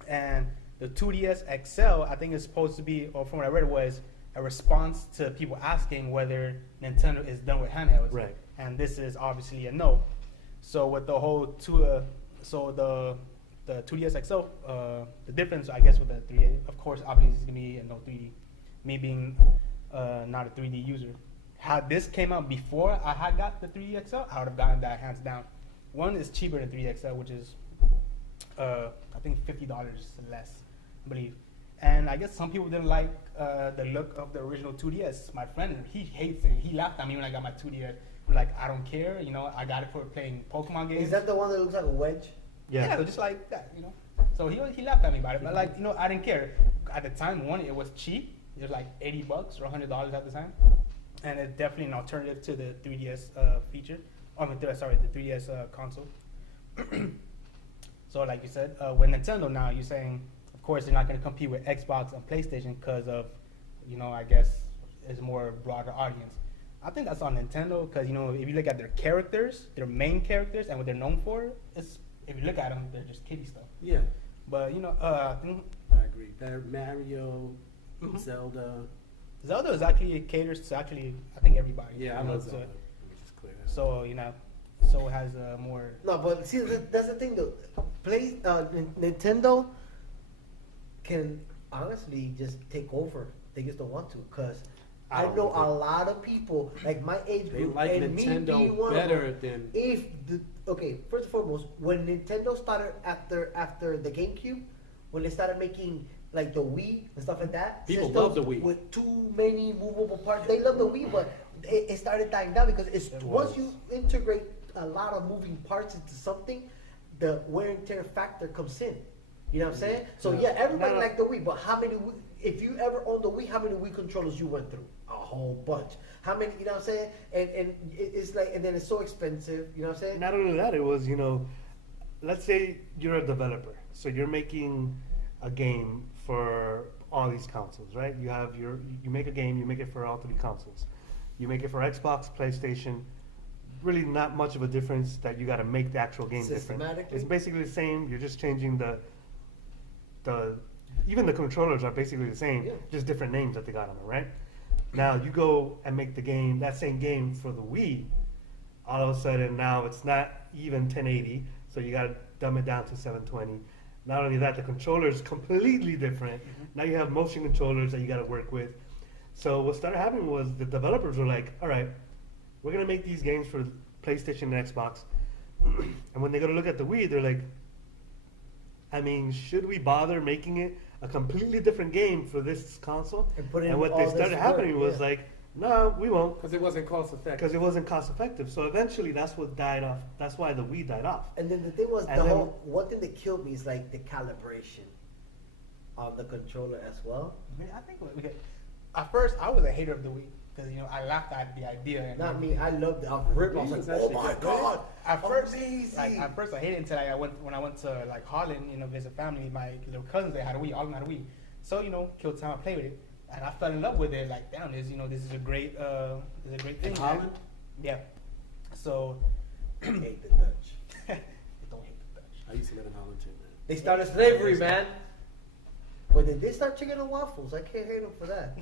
and the 2DS XL, I think is supposed to be, or from what I read, was a response to people asking whether Nintendo is done with handhelds. Right. And this is obviously a no. So with the whole the 2DS XL, the difference, I guess, with the 3D, of course, obviously, is gonna be no 3D. Me being not a 3D user, had this came out before I had got the 3D XL, I would have gotten that hands down. One is cheaper than 3D XL, which is I think $50 less, I believe. And I guess some people didn't like the look of the original 2DS. My friend, he hates it. He laughed at me when I got my 2DS. I'm like, I don't care. I got it for playing Pokemon games. Is that the one that looks like a wedge? Yeah, just like that. So he laughed at me about it. But I didn't care. At the time, one, it was cheap. It was like $80 or $100 at the time. And it's definitely an alternative to the 3DS feature. I mean, the 3DS console. So like you said, with Nintendo now, you're saying, of course, they're not going to compete with Xbox and PlayStation because of, I guess, it's more broader audience. I think that's on Nintendo because, if you look at their characters, their main characters, and what they're known for, if you look at them, they're just kiddie stuff. Yeah, But, I think I agree. Mario, Mhm. Zelda. Zelda is actually caters to I think everybody. Yeah, I you know, love so- Zelda. Let me just clear that. So, so it has more. No, but see, that's the thing though. Nintendo can honestly just take over. They just don't want to, cause I I don't know think- a lot of people like my age They group like and me being Nintendo one of better them. than. Okay, first and foremost, when Nintendo started after the GameCube, when they started making like the Wii and stuff like that, People systems love the Wii. with too many movable parts. They love the Wii, but it started dying down because It once was. you integrate a lot of moving parts into something, the wear and tear factor comes in. You know what I'm saying? So Yeah. yeah, everybody No, no. liked the Wii, but how many? If you ever owned the Wii, how many Wii controllers you went through? A whole bunch. How many? You know what I'm saying? And it's like, and then it's so expensive. You know what I'm saying? Not only that, it was, let's say you're a developer. So you're making a game for all these consoles, right? You make a game, you make it for all three consoles. You make it for Xbox, PlayStation. Really not much of a difference that you got to make the actual game different. Systematically? It's basically the same. You're just changing the even the controllers are basically the same, Yeah. just different names that they got on them, right? Now you go and make that same game for the Wii. All of a sudden now it's not even 1080, so you got to dumb it down to 720. Not only that, the controller is completely different. Now you have motion controllers that you got to work with. So what started happening was the developers were like, all right, we're going to make these games for PlayStation and Xbox. And when they go to look at the Wii, they're like, I mean, should we bother making it a completely different game for this console? And put in And what all they this started work, happening was yeah. like, no, we won't. Because it wasn't cost effective. Because it wasn't cost effective. So eventually that's what died off. That's why the Wii died off. And then the thing was, And then- one thing that killed me is like the calibration on the controller as well. I think at first I was a hater of the Wii because I laughed at the idea. And Not me. I loved it. I was ripped. I was like, It's oh actually my good. god! At first, Amazing. at first I hated it until when I went to like Holland, visit family. My little cousins, they had a Wii, all of them had a Wii. So killed time, I played with it, and I fell in love with it. Like, damn, this is a great thing. In Holland? Yeah. So I hate the Dutch. don't hate the Dutch. I used to live in Holland too, man. They started slavery, man. But they did start chicken and waffles. I can't hate them for that.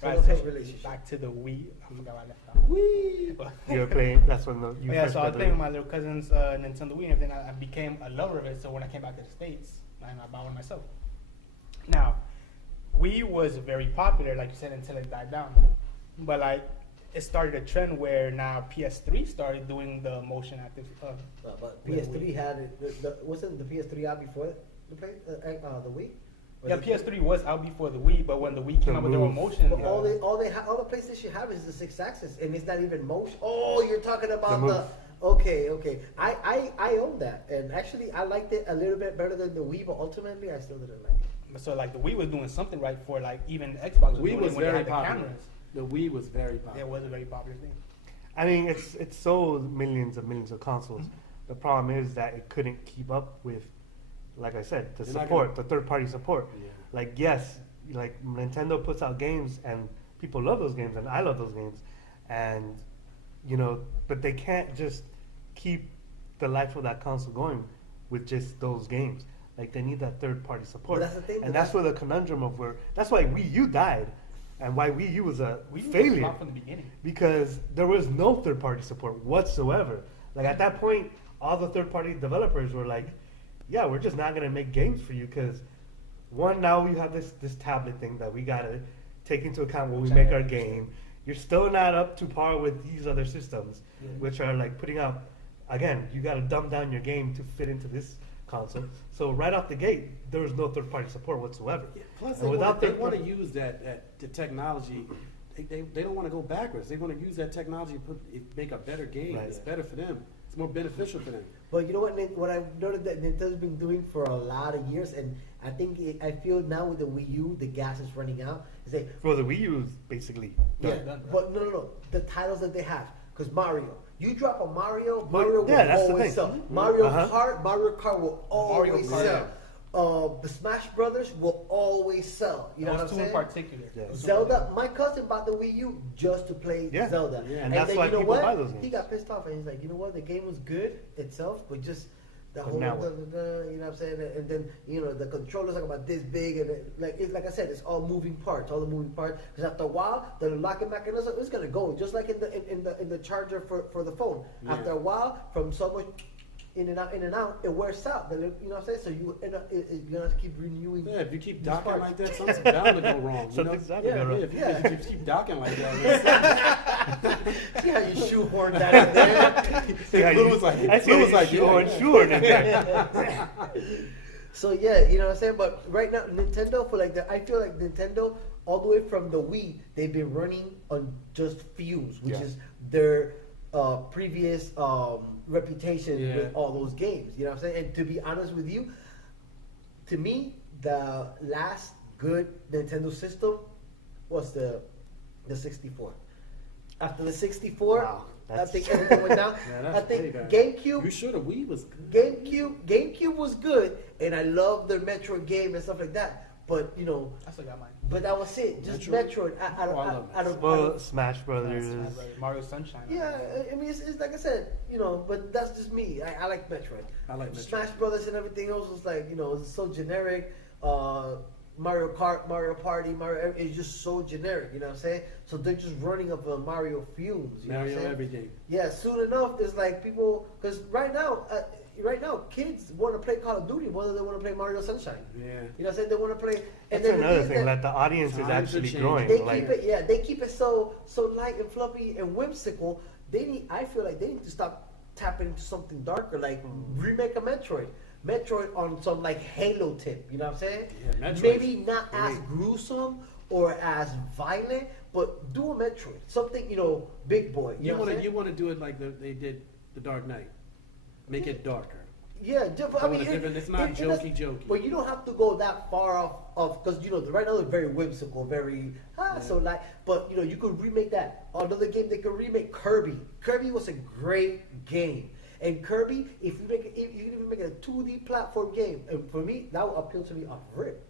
So Right, no so hate relationship. back to the Wii. I forgot where I left off. Wee. You were playing. That's when you Yeah, first so I got was the playing with Wii. my little cousin's Nintendo Wii and everything. I became a lover of it. So when I came back to the States, I bought one myself. Now, Wii was very popular, like you said, until it died down. But it started a trend where now PS3 started doing the motion active. But with PS3 Wii. had it. Wasn't the PS3 out before the Wii? Or Yeah, the- PS3 was out before the Wii, but when the Wii came out with their own move. motion, But all the PlayStation have is the 6-axis, and it's not even motion. Oh, you're talking about move. the. Okay. I own that, and actually I liked it a little bit better than the Wii, but ultimately I still didn't like it. so the Wii was doing something right for even Xbox was Wii doing was it when they very had the popular. cameras. The Wii was very popular. It was a very popular thing. I mean, it's sold millions of consoles. The problem is that it couldn't keep up with, like I said, the They're not support, the third-party support. Yeah. Like, yes, like Nintendo puts out games and people love those games and I love those games, and but they can't just keep the life of that console going with just those games. Like they need that third party support. But that's the thing, and that's where the conundrum of that's why Wii U died, and why Wii U was a failure Not from the beginning. because there was no third party support whatsoever. Like at that point, all the third party developers were like, "Yeah, we're just not gonna make games for you because one, now we have this tablet thing that we gotta take into account when we make our game. You're still not up to par with these other systems, which are like putting out. Again, you gotta dumb down your game to fit into this console. So right off the gate, there was no third party support whatsoever. Plus, And they want to use that the technology. They don't want to go backwards. They want to use that technology to make a better game. Right. It's better for them. It's more beneficial for them. But you know what I've noticed that Nintendo's been doing for a lot of years, and I feel now with the Wii U, the gas is running out. Is that For the Wii U, is basically done. yeah, but no, the titles that they have, because Mario. You drop a Mario But, will yeah, that's the always thing. sell. Mhm. Mario Uh-huh. Mario Kart will always Kart, sell. The Smash Brothers will always sell. You know what I'm Those two in saying? particular. Yeah. Those two in Zelda, particular. my cousin bought the Wii U just to play Yeah. Zelda. Yeah, and that's why you know people what? buy those He games. got pissed off and he's like, you know what? The game was good itself, but just the But whole, now what? you know what I'm saying? And then, the controller's like about this big, and like I said, it's all moving parts, all the moving parts. Because after a while, the locking mechanism is gonna go, just like in the charger for the phone. Yeah. After a while, from so much in and out, it wears out. Then you know what I'm saying? So you end up, you're gonna have to keep renewing. Yeah, if you keep these docking parts. like that, something's bound to go wrong. Something's bound to yeah, go wrong. If you keep docking like that, See how you shoehorn that in there? Yeah, Lou was like, I see Lou was like, sure, yeah. sure. in there. So yeah, you know what I'm saying. But right now, Nintendo I feel like Nintendo all the way from the Wii, they've been running on just fumes, which Yeah. is their previous reputation Yeah. with all those games. You know what I'm saying? And to be honest with you, to me, the last good Nintendo system was the 64. After the 64, Wow, I that's- think everything went down. Yeah, I that's think way back. GameCube. You sure the Wii was good? GameCube was good, and I love their Metroid game and stuff like that. But I still got mine. but that was it. Just Metroid? Metroid. I Oh, I love don't. I Well, don't- Smash Brothers. Mario Sunshine. yeah, I mean, it's like I said, but that's just me. I like Metroid. I like Metroid. Smash Brothers and everything else was like, it's so generic. Mario Kart, Mario Party, Mario, it's just so generic, you know what I'm saying? So they're just running up on Mario fumes, you know what I'm Mario saying? every game. Yeah, soon enough, it's like people, because right now, kids want to play Call of Duty more than they want to play Mario Sunshine. Yeah. You know what I'm saying? They want to play. That's then the another is thing that the audience is Times are actually changing. growing. they Like, keep it. Yeah, they keep it so light and fluffy and whimsical. I feel like they need to stop tapping into something darker, like remake a Metroid on some like Halo tip. You know what I'm saying? Yeah, Metroid's Maybe not as great. gruesome or as violent, but do a Metroid, something big boy. You know what I'm saying? You want to do it like they did the Dark Knight. Make it darker. Yeah, but I mean, It's not jokey. But you don't have to go that far off because right now they're very whimsical, very so like. But you could remake that. Another game they could remake Kirby. Kirby was a great game, and Kirby, if you can even make it a 2D platform game, and for me that would appeal to me off rip.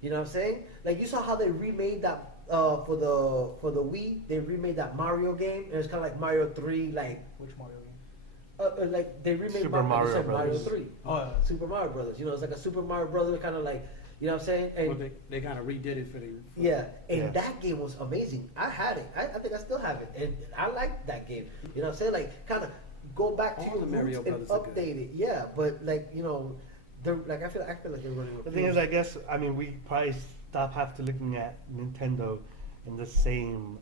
You know what I'm saying? Like you saw how they remade that for the Wii. They remade that Mario game, and it's kind of like Mario 3, like. Which Mario game? Like they remade Super Mario Mario Brothers. 3. Oh, yeah. Super Mario Brothers. It's like a Super Mario Brothers kind of like, you know what I'm saying? And Well, they kind of redid it for the. yeah, and Yeah. that game was amazing. I had it. I think I still have it, and I liked that game. You know what I'm saying? Like kind of go back to All your the Mario roots and Brothers are good. update it. Yeah, but like they're like I feel like they're running. the thing is, I guess, we probably have to looking at Nintendo in the same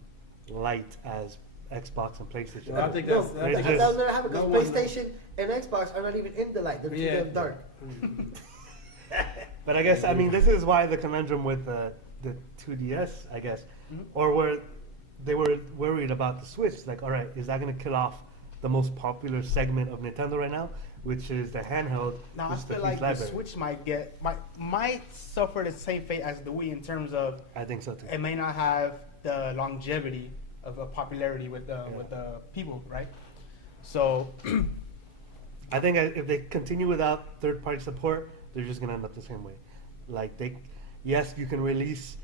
light as Xbox and PlayStation. Well, I think no, that's- I think because that's- they'll never have it because no one- PlayStation and Xbox are not even in the light. They're too Yeah. damn dark. But I guess this is why the conundrum with the 2DS, I guess, or where they were worried about the Switch. Like, all right, is that going to kill off the most popular segment of Nintendo right now, which is the handheld? Now I which is the feel like Peach the Library. Switch might suffer the same fate as the Wii in terms of I think so too. it may not have the longevity of a popularity with the people, right? So I think if they continue without third-party support, they're just gonna end up the same way. Like yes, you can release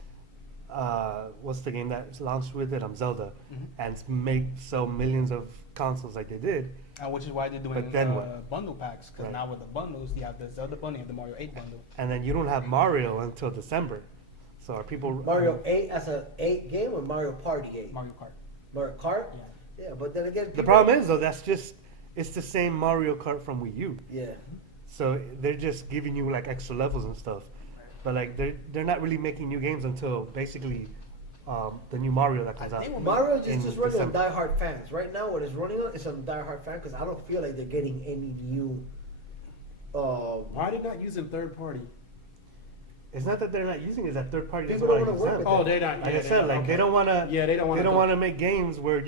what's the game that launched with it? Zelda, Mhm. and sell millions of consoles like they did. Which is why they're doing But then what? bundle packs. Because Right. now with the bundles, you have the Zelda bundle and the Mario 8 bundle. And then you don't have Mario until December. So are people Mario 8 as a 8 game or Mario Party 8? Mario Kart. Mario Kart? Yeah. Yeah, but then again, The people- problem is though it's the same Mario Kart from Wii U. Yeah. So they're just giving you like extra levels and stuff. But like they're not really making new games until basically the new Mario that comes I out. think Mario in just running December. on diehard fans. Right now, what it's running on is on diehard fans because I don't feel like they're getting any new. Why are they not using third party? It's not that they're not using it, it's that third party doesn't People want don't to wanna use work them. with Oh, they're not. Like yeah, I said, like they don't want to. Yeah, they don't want. They don't want to make games where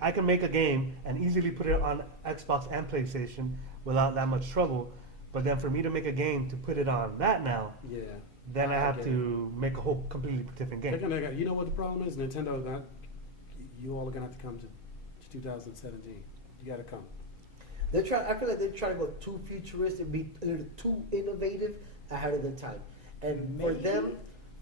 I can make a game and easily put it on Xbox and PlayStation without that much trouble. But then for me to make a game to put it on that now, Yeah. then I have get to make a whole completely different They're game. gonna. You know what the problem is? Nintendo. You all are gonna have to come to 2017. You gotta come. I feel like they're trying to go too futuristic, be too innovative ahead of their time, and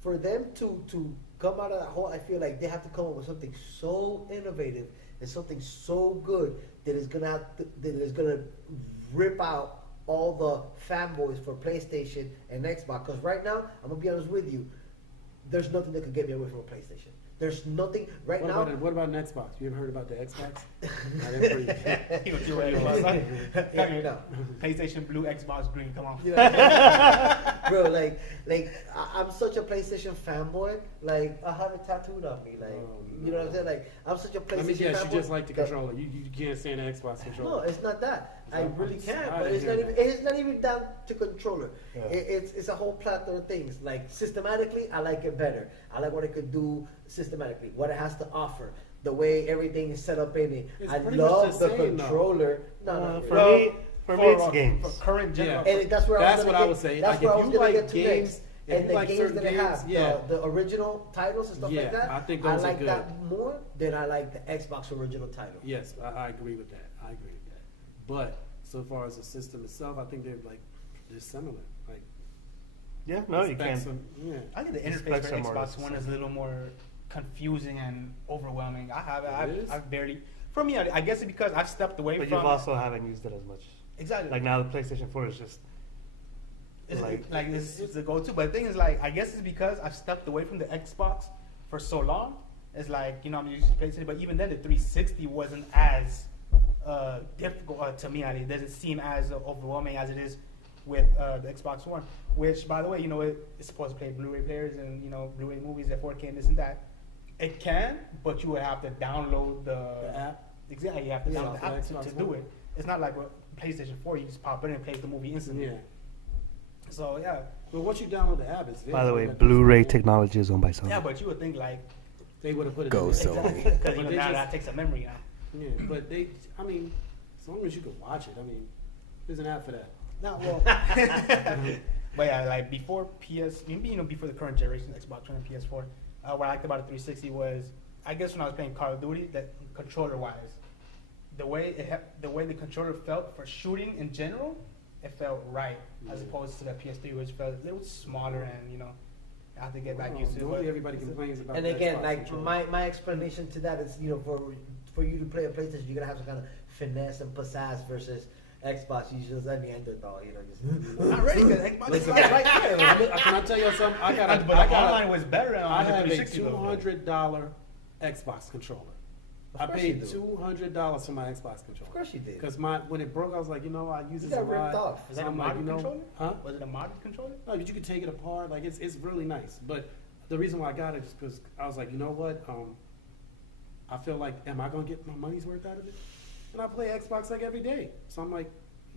for them to come out of that hole, I feel like they have to come up with something so innovative and something so good that is gonna rip out all the fanboys for PlayStation and Xbox. Because right now, I'm gonna be honest with you, there's nothing that could get me away from a PlayStation. There's nothing right What now. about an Xbox? You ever heard about the Xbox? That's pretty- He was doing it. Yeah, no. PlayStation Blue, Xbox Green. Come on. Bro, like I'm such a PlayStation fanboy. Like I have it tattooed on me. Like Oh, you know what I'm saying? Like I'm such a PlayStation Let me guess. fanboy. You just like the that- controller. You can't stand the Xbox No, controller. it's not that. I really can't. I But it's not hear even. that. It's not even down to controller. Yeah. It's a whole plethora of things. Like systematically, I like it better. I like what it could do systematically. What it has to offer. The way everything is set up in it. It's I pretty much love the the same, though. controller. No, For Well, me, it's games. For current gen. Yeah. And that's where That's I was what gonna I get, would say. That's Like, where I if was you gonna like get to games, next. if And you the like games certain that they games, have, yeah. the original titles and stuff Yeah, like that, I think those are like good. that more than I like the Xbox original title. Yes, I agree with that. I agree with that. But so far as the system itself, I think they're similar. Like Yeah, no, you specs can't. yeah. I think the The interface specs for are more Xbox the One same. is a little more confusing and overwhelming. It is? I've barely. For me, I guess it's because I've stepped away But from. you also haven't used it as much. Exactly. Like now, the PlayStation 4 is just It's like- like this is the go-to. But the thing is, like, I guess it's because I've stepped away from the Xbox for so long. It's like, you know, I'm used to PlayStation, but even then, the 360 wasn't as difficult to me. It doesn't seem as overwhelming as it is with the Xbox One. Which, by the way, you know, it's supposed to play Blu-ray players and, you know, Blu-ray movies at 4K and this and that. It can, but you would have to download the app. Exactly, you have to Yeah, download the for app Xbox to do One. it. It's not like with PlayStation 4, you just pop it in and play the movie instantly. Yeah. So yeah, But once you download the app, it's there. By the way, You got to- Blu-ray technology is owned by Sony. yeah, but you would think like They would have put it. Go in there. so. exactly because But you know, they now just- that takes a memory now. Yeah, but I mean, as long as you can watch it, I mean, there's an app for that. Not well. But yeah, like before maybe you know before the current generation Xbox One and PS4, what I liked about the 360 was, I guess when I was playing Call of Duty, that controller wise, the way the controller felt for shooting in general, it felt right as opposed to the PS3, which felt a little smaller and you know, I have to get back used to it. Normally but- everybody complains about. And the again, Xbox like controller. my explanation to that is, you know, for you to play a PlayStation, you're gonna have some kind of finesse and pizzazz versus Xbox. You just a Neanderthal, you know. Just Not really, because Xbox is Listen, right there. Can I tell you something? I got But the online was better on I the have a 360 though. $200 Xbox controller. Of I course paid you do. $200 for my Xbox controller. Of course you did. Because when it broke, I was like, you know, I use You this a got ripped lot. off. Was that So a I'm like, modded you know, controller? huh? Was it a modded controller? No, but you could take it apart. Like it's really nice. But the reason why I got it is because I was like, you know what? I feel like, am I gonna get my money's worth out of it? And I play Xbox like every day. So I'm like,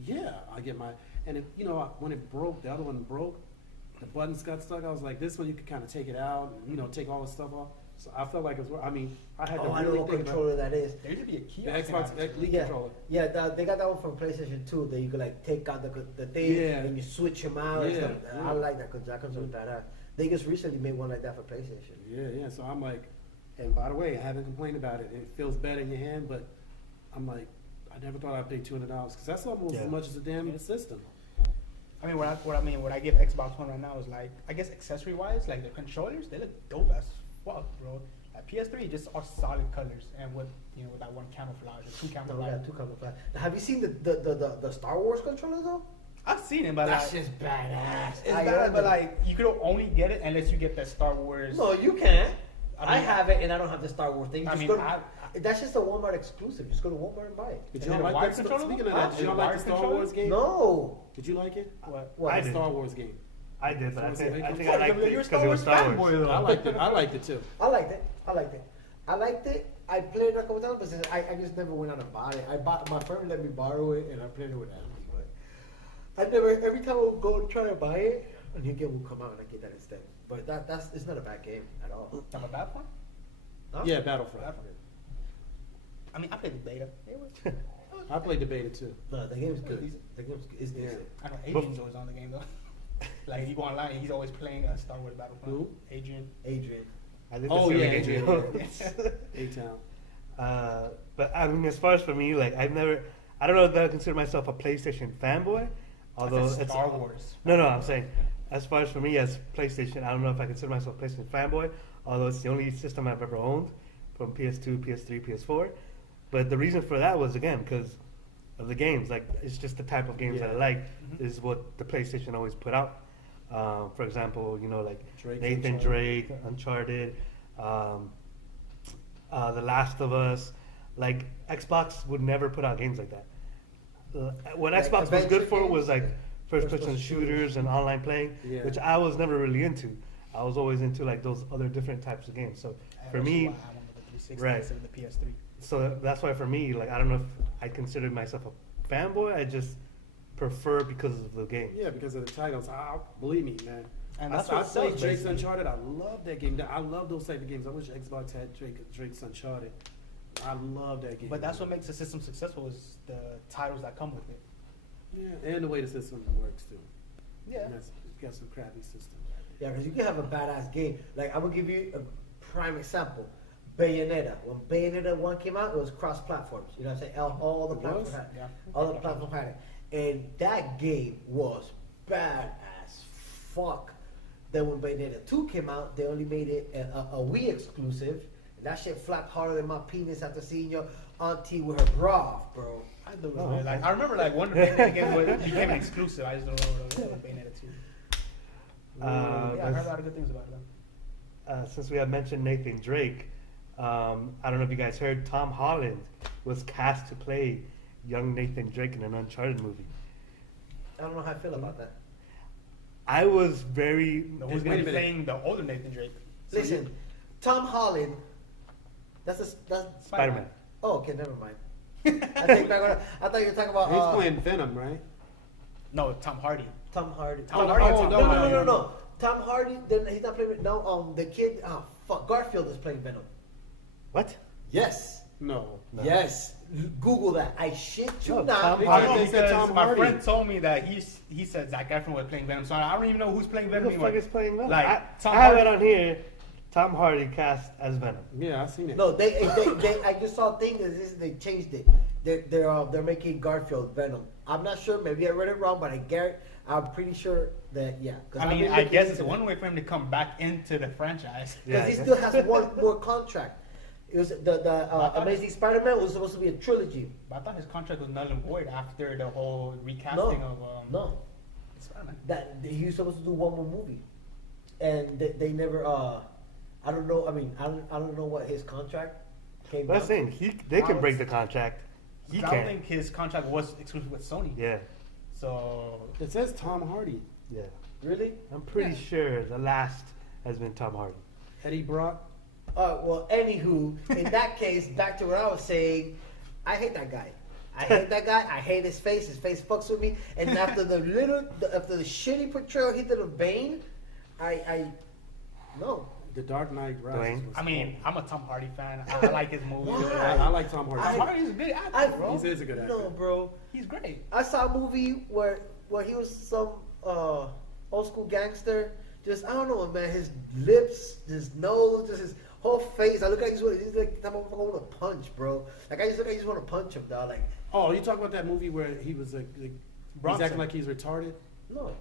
yeah, I get my. And it, you know, when it broke, the other one broke. The buttons got stuck. I was like, this one you could kind of take it out, and, you know, take all the stuff off. So I felt like it was. I mean, I had to Oh, I know really what think about controller that is. There used to be a key. the Xbox Elite Yeah. controller. Yeah, they got that one from PlayStation 2 that you could like take out the thing Yeah. and you switch them out and Yeah, stuff. yeah. I like that because that controller badass. They just recently made one like that for PlayStation. Yeah. So I'm like, and by the way, I haven't complained about it. It feels better in your hand, but I'm like, I never thought I'd pay $200 because that's almost Yeah. as much as a damn system. I mean, what I give Xbox One right now is like, I guess accessory wise, like the controllers, they look dope as fuck, bro. At PS3, just are solid colors, and with with that one camouflage, or two No, we camouflage. got two camouflage. Have you seen the Star Wars controller though? I've seen it, but That's like, just badass. it's I bad, own but it. like you could only get it unless you get that Star Wars. No, you can't. I I mean, have it, and I don't have the Star Wars thing. I Just mean, go to, that's just a Walmart exclusive. Just go to Walmart and buy it. Did Is y'all it a like wired that? controller? Speaking of Huh? that, did y'all Is it like wired the Star controller? Wars game? No. Did you like it? What? I The did. Star Wars game. I did, but I think I You're liked it You're a because Star it Wars was Star Wars. fanboy, though. I liked it. I liked it too. I liked it. I liked it. I liked it. I played it a couple times, but I just never went out and bought it. My friend let me borrow it, and I played it with Andy. But I never. Every time I would go try to buy it, a new game would come out, and I get that instead. But that's it's not a bad game at all. Have a bad one? Huh? Yeah, Battlefront. I mean, I played the beta. It was, I played the beta too. No, the game's good. The game's is Yeah. decent. I know Adrian's always on the game though. Like you go online, and he's always playing a Star Wars Battlefront. Who? Adrian. Adrian. I did the Oh same yeah, again. A-Town. But I mean, as far as for me, like I don't know that I consider myself a PlayStation fanboy, although I said it's Star Wars. No, I'm saying, as far as for me as PlayStation, I don't know if I consider myself a PlayStation fanboy, although it's the only system I've ever owned, from PS2, PS3, PS4. But the reason for that was again because of the games. Like it's just the type of games that I Yeah. like. Is what the PlayStation always put out. For example, like Drake's Nathan Uncharted. Drake, Uncharted, The Last of Us. Like Xbox would never put out games like that. What Like Xbox was adventure good for games? was like first-person First-person shooters and online playing, Yeah. which I was never really into. I was always into like those other different types of games. So And for that's me, why I wanted the 360 right. instead of the PS3. so that's why for me, like I don't know if I consider myself a fanboy. I just prefer because of the game. Yeah, because of the titles. Believe me, man. And I that's what played sells, Drake's basically. Uncharted. I love that game. I love those type of games. I wish Xbox had Drake's Uncharted. I love that game. But that's what makes the system successful is the titles that come with it. Yeah, and the way the system works too. Yeah. And it's got some crappy systems. Yeah, because you can have a badass game. Like I'm gonna give you a prime example. Bayonetta. When Bayonetta 1 came out, it was cross-platforms. You know what I'm saying? All the It platforms was? had it. Yeah. All the platforms had it. And that game was bad as fuck. Then when Bayonetta 2 came out, they only made it a Wii exclusive. And that shit flapped harder than my penis after seeing your auntie with her bra, bro. I do Oh, remember. okay. Like I remember like one of the Bayonetta games became an exclusive. I just don't remember the Bayonetta 2. Yeah, I heard a lot of good things about it. Since we have mentioned Nathan Drake, I don't know if you guys heard Tom Holland was cast to play young Nathan Drake in an Uncharted movie. I don't know how I feel about that. I was very No, who's Wait gonna a be minute. playing the older Nathan Drake? Listen, Tom Holland. That's Spider-Man. oh, okay, never mind. I think I thought you were talking about He's playing Venom, right? No, Tom Hardy. Tom Hardy. Tom Hardy and Tom No, Holland. no. Tom Hardy. He's not playing. No, the kid. Oh fuck, Garfield is playing Venom. What? Yes. No. No. Yes. Google that. I shit you No, not. Tom They I Hardy. know said because Tom my Hardy. friend told me that he said Zac Efron was playing Venom, so I don't even know who's playing Who Venom the fuck anymore. is playing Venom? Like, I Tom have Hardy- it on here. Tom Hardy cast as Venom. Yeah, I seen it. No, they I just saw a thing that they changed it. They're making Garfield Venom. I'm not sure. Maybe I read it wrong, but I'm pretty sure that yeah. 'Cause I I've mean, been I looking guess into it's that. one way for him to come back into the franchise. Yeah, Because he I still guess. has one more contract. It was the Amazing Spider-Man was supposed to be a trilogy. But I thought his contract was null and void after the whole recasting of No, Spider-Man. that he was supposed to do one more movie, and they never. I don't know. I mean, I don't know what his contract came. But I'm down saying they can break the contract. He I don't can't. think his contract was exclusive with Sony. Yeah, So It says Tom Hardy. yeah. to. Really? I'm pretty Yeah. sure the last has been Tom Hardy. Eddie Brock. Well, anywho, in that case, back to what I was saying, I hate that guy. I hate that guy. I hate his face. His face fucks with me. And after the shitty portrayal he did of Bane, no. The Dark Knight Rises. Dwayne. was I mean, cool. I'm a Tom Hardy fan. I like his movies. Why? I like Tom Hardy. Tom Hardy's a good actor, I- bro. He is a good actor. No, bro. He's great. I saw a movie where he was some old school gangster. Just I don't know, man. His lips, his nose, just his whole face. I look like he's like that motherfucker want to punch, bro. Like I just look like I just want to punch him, dog. Like Oh, you talking about that movie where he was he's Bronson. acting like he's retarded? no.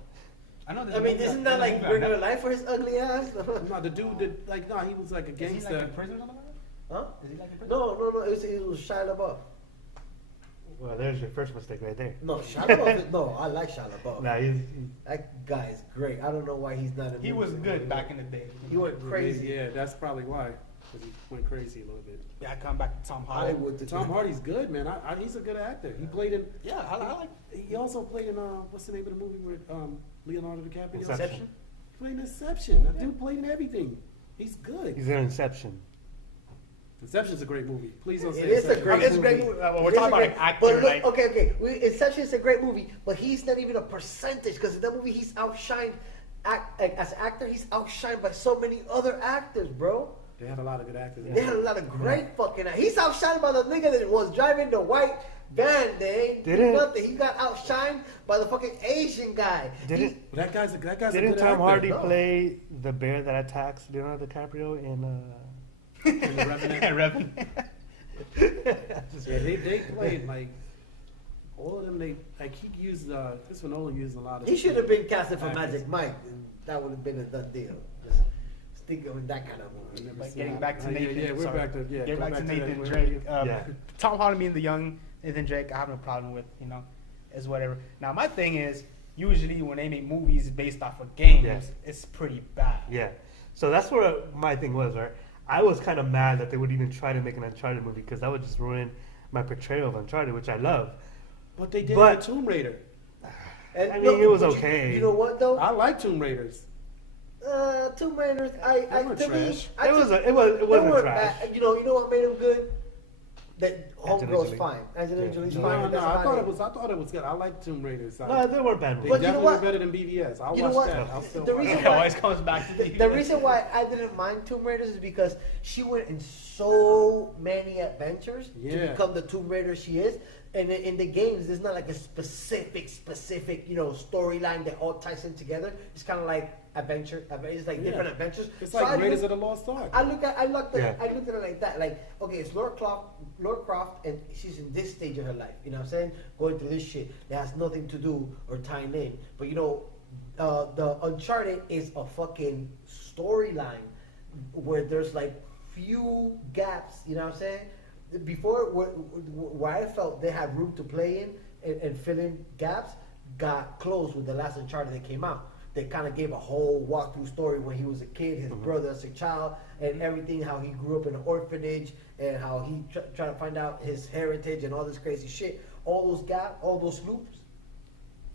I know. I mean, isn't that like regular life for his ugly ass? No, the dude that like no, he was like a Is he like gangster. in prison or something? Huh? Is he like in prison? No. It was Shia LaBeouf. Well, there's your first mistake right there. No, Shia LaBeouf. No, I like Shia LaBeouf. Nah, he's That guy is great. I don't know why he's not in. He was good back in the day. He went crazy. Yeah, that's probably why. Because he went crazy a little bit. Yeah, I come back to Tom Hardy. Hollywood. Tom Hardy's good, man. He's a good actor. He played in. Yeah, I like He also played in what's the name of the movie with Leonardo DiCaprio? Inception. He played in Inception. That dude played in everything. He's good. he's in Inception. Inception's a great movie. Please don't say It is a Inception. great It's a movie. great movie. Well, we're It is talking a about great- an actor, But look, like- okay. Inception is a great movie, but he's not even a percentage because in that movie he's outshined. As an actor, he's outshined by so many other actors, bro. They had a lot of good actors. in They it. had a lot of great fucking. He's outshined by the nigga that was driving the white van. They ain't do Didn't- nothing. He got outshined by the fucking Asian guy. Didn't That guy's a didn't good Tom actor. Hardy no. play the bear that attacks Leonardo DiCaprio in In The Revenant. Revenant. Yeah, they played like all of them. They like he used Christopher Nolan used a lot of. He should have been casted for actors. Magic Mike, and that would have been a done deal. Just stick with that kind of I movie. never Like seen getting that. back to Nathan. Yeah, we're sorry. back to Getting go back to that. Nathan We're- Drake. Yeah. Tom Hardy being the young Nathan Drake, I have no problem with. Is whatever. Now my thing is, usually when they make movies based off of games, Yeah. it's pretty bad. Yeah. So that's where my thing was, right? I was kind of mad that they would even try to make an Uncharted movie because that would just ruin my portrayal of Uncharted, which I love. But they did But- with Tomb Raider. And I mean, it was but okay. You know what though? I like Tomb Raiders. Tomb Raiders. They weren't trash. It wasn't weren't trash. bad. You know what made them good? That Angelina Homegirl's Jolie. fine. Angelina Yeah. Jolie's No, fine. No, but no, that's I about thought it was good. I like Tomb Raiders. No, they weren't bad They movies. But you know definitely what? were better than BVS. I'll You know watch what? that. I'll still The watch reason It that. why- always comes back to The reason why I didn't mind Tomb Raiders is because she went in so many adventures to Yeah. become the Tomb Raider she is. And in the games, there's not like a specific, storyline that all ties in together. It's kind of like adventure. It's like Yeah. different adventures. It's So I like Raiders look- of the Lost Ark. I looked at Yeah. it like that. Like, okay, it's Laura Croft, and she's in this stage of her life. You know what I'm saying? Going through this shit that has nothing to do or tying in. But the Uncharted is a fucking storyline where there's like few gaps. You know what I'm saying? Before, where I felt they had room to play in and fill in gaps, got closed with the last Uncharted that came out. They kind of gave a whole walkthrough story when he was a kid, his brother as a child, and everything, how he grew up in an orphanage, and how he tried to find out his heritage and all this crazy shit. All those gaps, all those loops,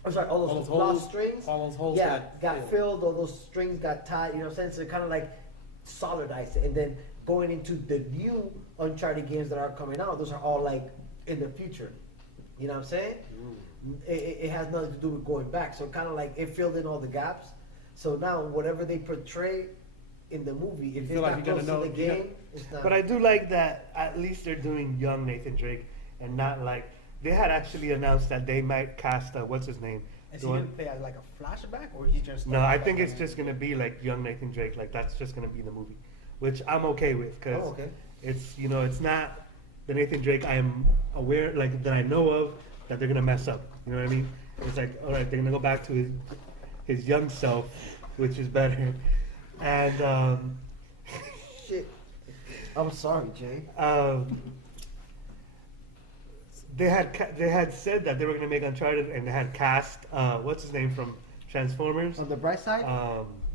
I'm sorry, all those holes, lost strings, all those holes yeah, got got filled, all those strings got tied, you know what I'm saying? So it kind of like solidized it. And then going into the new Uncharted games that are coming out, those are all like in the future. You know what I'm saying? It has nothing to do with going back. So kind of like it filled in all the gaps. So now whatever they portray in the movie, if it's feel like not you're close gonna to the know- you game, it's not. But I do like that at least they're doing young Nathan Drake and not like they had actually announced that they might cast what's his name. Is The he one- gonna play as like a flashback, or he's just? No, I think it's just gonna be like young Nathan Drake. Like that's just gonna be the movie, which I'm okay with because Oh, okay. it's it's not the Nathan Drake I am aware like that I know of that they're gonna mess up. You know what I mean? It's like all right, they're gonna go back to his young self, which is better, and Shit. I'm sorry, Jay. they had said that they were gonna make Uncharted and they had cast what's his name from Transformers. On the bright side,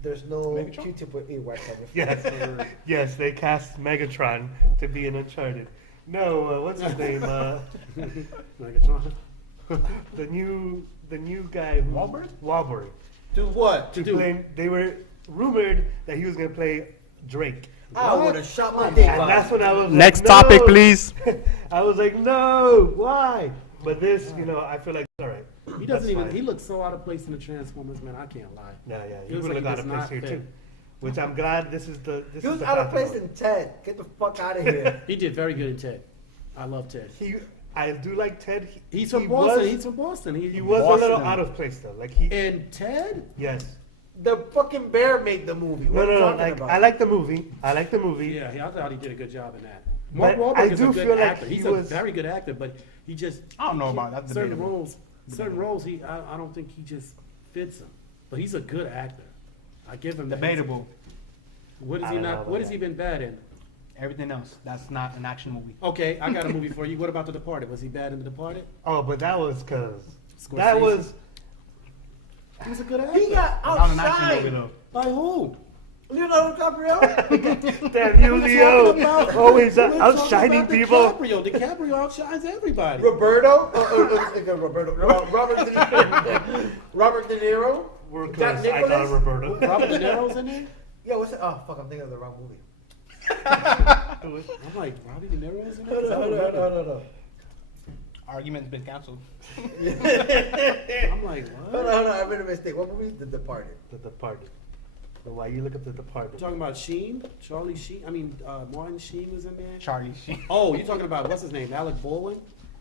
there's no Megatron? Q-tip with white cover. Yes, yes, they cast Megatron to be in Uncharted. No, what's his name? Megatron. the new guy. Who, Wahlberg? Wahlberg. Do what? To play. They were rumored that he was gonna play Drake. I would have shot my dick And off. that's when I was Next like, topic, no. please. I was like, no, why? But this, I feel like it's all right. He That's doesn't even. fine. He looks so out of place in the Transformers, man. I can't lie. Yeah, He he looks would have like got he a does place here not too. fit. Which I'm glad this is the. This He is was the out of path place to go. in Ted. Get the fuck out of here. He did very good in Ted. I love Ted. I do like Ted. He's from he Boston. Was, He's from Boston. he was a little Boston. out of place though. Like he. And Ted? Yes. The fucking bear made the movie. What are you No. talking Like about? I like the movie. I like the movie. Yeah, I thought he did a good job in that. But Mark I Wahlberg is a do good feel like actor. he He's was- a very good actor, but he just I don't know about that. certain Debatable. roles. Certain roles, I don't think he just fits them. but he's a good actor. I give him that. Debatable. What is I he don't know not? about What has that. he been bad in? Everything else. That's not an action movie. Okay, I got a movie for you. What about The Departed? Was he bad in The Departed? Oh, but that was because Scorsese? that was He was a good actor. He got Not an action movie outshined. though. By who? Leonardo DiCaprio. damn you, We're talking Leo. about- Always we're talking outshining about people. DiCaprio outshines everybody. Roberto. Roberto. Robert De Niro. Robert De Niro. We're Jack close. I thought Nicholson. Roberto. Robert De Niro's in there. Yeah, what's it? Oh fuck! I'm thinking of the wrong movie. I'm like, Robbie De Niro's in there. 'Cause I don't remember. No. Argument's been canceled. I'm like, what? No. I made a mistake. What movie? The Departed. The Departed. So why you look at The Departed? You're talking about Sheen, Charlie Sheen. I mean, Martin Sheen was in there. Charlie Sheen. Oh, you're talking about what's his name? Alec Baldwin.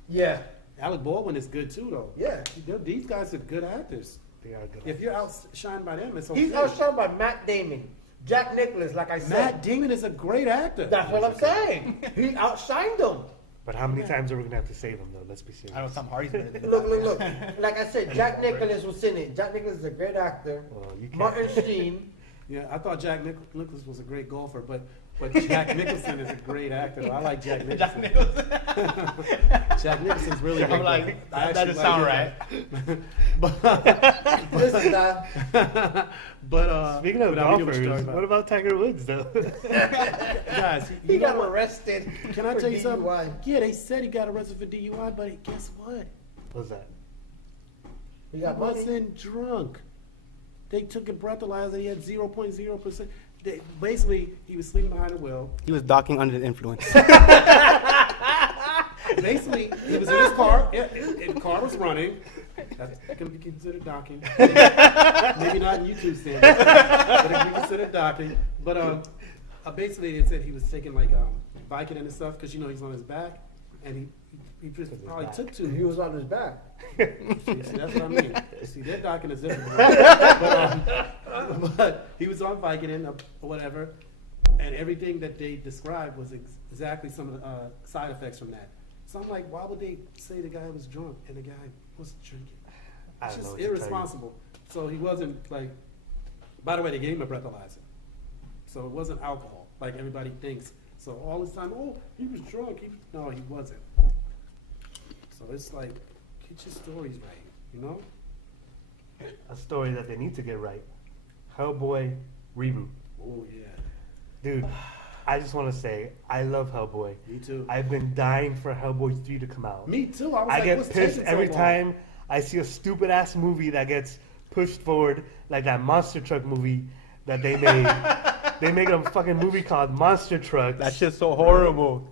Yeah. Alec Baldwin is good too, though. Yeah. These guys are good actors. They are good. If you're outshined by them, it's okay. He's outshined by Matt Damon. Jack Nicholson, like I said. Matt Damon is a great actor. That's what I'm saying. He outshined them. But how many times are we gonna have to save him though? Let's be serious. I know Tom Hardy's better than Look. Like I said, Jack Nicholson was in it. Jack Nicholson is a great actor. Well, you can't. Martin Sheen. Yeah, I thought Jack Nicholson was a great golfer, but Jack Nicholson is a great actor. Though. I like Jack Nicholson. Jack Nicholson. Jack Nicholson's really good. I'm like, I that actually doesn't sound like right. him. Listen, now. But Speaking of but I mean, it was golfers, talking about- what about Tiger Woods though? guys? He You know got what? arrested. Can I for tell you something? DUI. Yeah, they said he got arrested for DUI, but guess what? What's that? He He got money. wasn't drunk. They took a breathalyzer. He had 0.0%. Basically, he was sleeping behind the wheel. He was docking under the influence. Basically, he was in his car. The car was running. That can be considered docking. Maybe not in YouTube standards, but it can be considered docking. But basically, it said he was taking like Vicodin and stuff because he's on his back, and he just probably took He two. was on his back. See, that's what I mean. See, their docking is different. But he was on Vicodin or whatever, and everything that they described was exactly some of the side effects from that. So I'm like, why would they say the guy was drunk and the guy was drinking? I It's don't know just what to tell you. irresponsible. So he wasn't like. By the way, they gave him a breathalyzer, so it wasn't alcohol like everybody thinks. So all this time, oh, he was drunk. No, he wasn't. So it's like, get your stories right, A story that they need to get right. Hellboy Reboot. Oh yeah, Dude, I just want to say, I love Hellboy. me too. I've been dying for Hellboy 3 to come out. Me too. I was I like, get what's pissed taking so every long? time I see a stupid ass movie that gets pushed forward, like that monster truck movie that they made. They make a fucking movie called Monster Trucks. That shit's so horrible.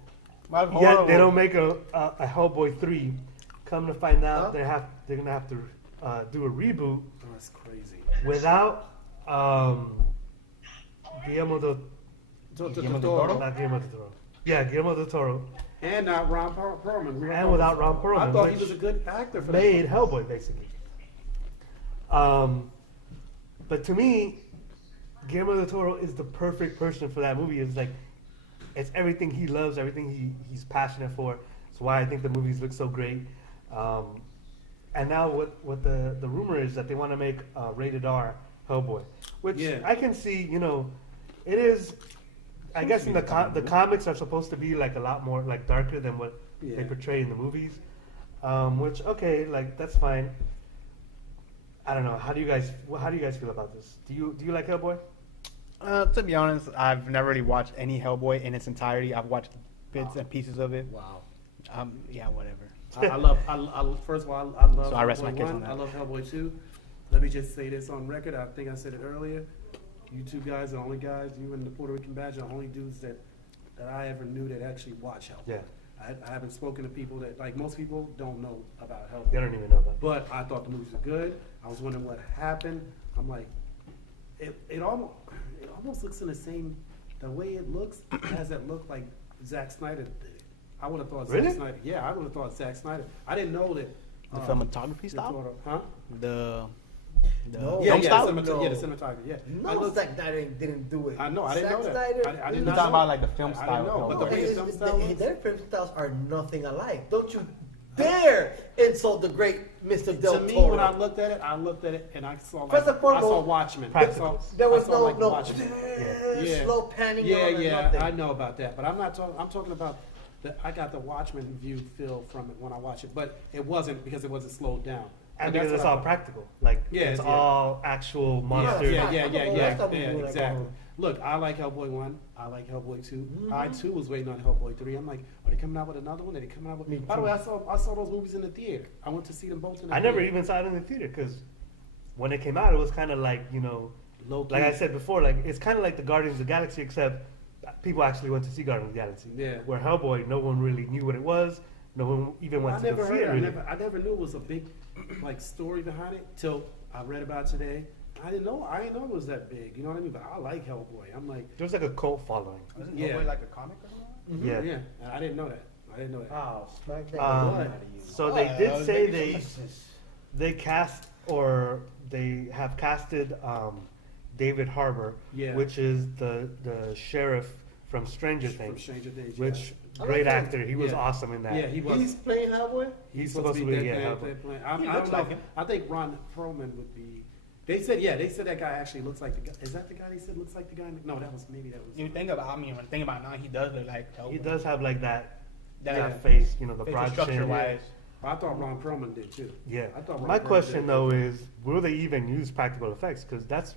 That's Yet horrible. they don't make a Hellboy 3. Come to find out, Huh? they're gonna have to do a reboot Oh, that's crazy. without Guillermo del Guillermo del Toro? not Guillermo del Toro. Yeah, Guillermo del Toro And not Ron Perlman. And without Ron Perlman, I thought he which was a good actor for made that. Hellboy basically. But to me, Guillermo del Toro is the perfect person for that movie. It's like it's everything he loves, everything he's passionate for. It's why I think the movies look so great. And now what the rumor is that they want to make rated R Hellboy, which Yeah. I can see. It is. I guess in the comics are supposed to be like a lot more like darker than what they Yeah. portray in the movies. Which okay, like that's fine. I don't know. How do you guys feel about this? Do you like Hellboy? To be honest, I've never really watched any Hellboy in its entirety. I've watched bits and pieces of it. Wow. Yeah, whatever. First of all, I love So I rest my Hellboy case 1. on that. I love Hellboy 2. Let me just say this on record. I think I said it earlier. You two guys are the only guys, you and the Puerto Rican badge, are the only dudes that I ever knew that actually watch Hellboy. Yeah, I haven't spoken to people that, like most people, don't know about Hellboy. they don't even know that. But I thought the movies were good. I was wondering what happened. I'm like, it almost looks in the way it looks, it has that look like Zack Snyder did it. I would have thought Really? Zack Snyder. Yeah, I would have thought Zack Snyder. I didn't know that. The cinematography style? Huh? The No. Yeah, film yeah, style? the No. cinematography, yeah. No, I looked- Zack Snyder didn't do it. I know, I didn't know Zack that. Snyder, I did You're not talking know. about like the film I style. didn't know, of but No, the way Hellboy. the film style looks. their film styles are nothing alike. Don't you? dare insult the great Mr. Del To me, Toro. when I looked at it, and I saw First and foremost, I saw Watchmen. There was I saw, no Watchmen. Yeah. slow panning Yeah, on or yeah, nothing. I know about that, but I'm not talking. I'm talking about I got the Watchmen view feel from it when I watched it, but it wasn't because it wasn't slowed down. And But because that's it's what all practical. Like, Yeah, it's yeah. all actual monsters. Yeah, exactly. Look, I like Hellboy 1. I like Hellboy 2. I, too, was waiting on Hellboy 3. I'm like, are they coming out with another one? Are they coming out with... By the way, I saw those movies in the theater. I went to see them both in the I theater. never even saw it in the theater because when it came out, it was kind of like, Low-key. like I said before, like it's kind of like the Guardians of the Galaxy, except people actually went to see Guardians of the Galaxy. Yeah. Where Hellboy, no one really knew what it was. No one even went I to never go see heard it. it. Really. I never knew it was a big like story behind it till I read about it today. I didn't know it was that big. You know what I mean? But I like Hellboy. I'm like, There was like a cult following. Wasn't Yeah. Hellboy like a comic or something? Yeah. yeah. And I didn't know that. Oh, smack that Um, out of you. So they did say Jesus. they cast or they have casted David Harbour, Yeah. which is the sheriff from Stranger From Things, Stranger Things. which I great like him. actor. He was Yeah. awesome in that. Yeah, he was. He's playing Hellboy? He's supposed to be that Hellboy. playing. He looks like him. I think Ron Perlman would be. They said that guy actually looks like the guy. Is that the guy they said looks like the guy? No, that was. You think about, when I think about it now, he does look like Hellboy. He does have like that That face, the facial broad structure chin. wise. I thought Ron Perlman did too. Yeah. I thought Ron My Perlman question did. though is, will they even use practical effects? Because that's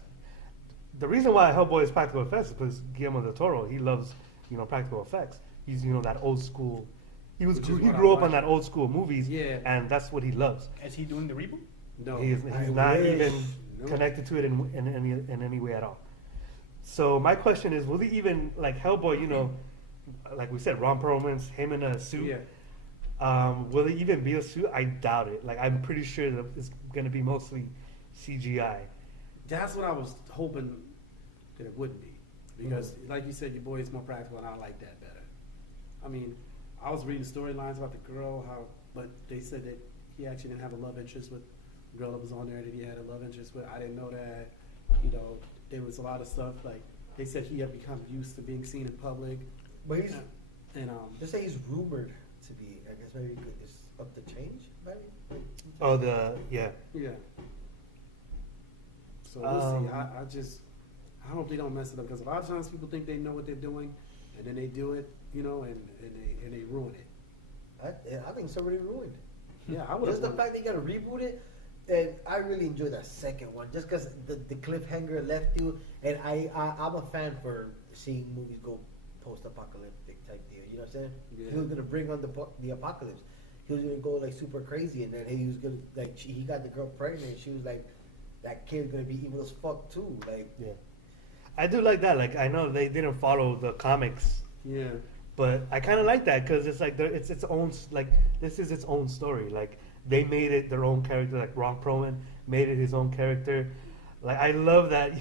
the reason why Hellboy is practical effects is because Guillermo del Toro, he loves practical effects. He's that old school. He Which is he what I grew up like. on that old school movies. Yeah. And that's what he loves. Is he doing the reboot? No, He's I not wish. even No. connected to it in any way at all. So my question is, will he even like Hellboy? Like we said, Ron Perlman's him in a suit. Yeah. Will it even be a suit? I doubt it. Like I'm pretty sure that it's gonna be mostly CGI. That's what I was hoping that it wouldn't be, because like you said, your boy is more practical, and I like that better. I mean, I was reading storylines about the girl, but they said that he actually didn't have a love interest with the girl that was on there that he had a love interest with. I didn't know that. There was a lot of stuff like they said he had become used to being seen in public, But he's, and just say he's rumored to be, I guess maybe it's up to change, maybe? Oh, yeah. yeah. So we'll see. I hope they don't mess it up, because a lot of times people think they know what they're doing, and then they do it, and they ruin it. I think it's already ruined. Yeah, I would Just the have. fact they gotta reboot it, and I really enjoyed that second one, just because the cliffhanger left you, and I'm a fan for seeing movies go post-apocalyptic type deal. You know what I'm saying? Yeah. He was gonna bring on the apocalypse. He was gonna go like super crazy, and then he was gonna he got the girl pregnant. And she was like, that kid's gonna be evil as fuck too. Like, Yeah. I do like that. Like I know they didn't follow the comics, Yeah, but I kind of like that because it's like it's its own this is its own story. Like they made it their own character. Like Ron Perlman made it his own character. Like I love that.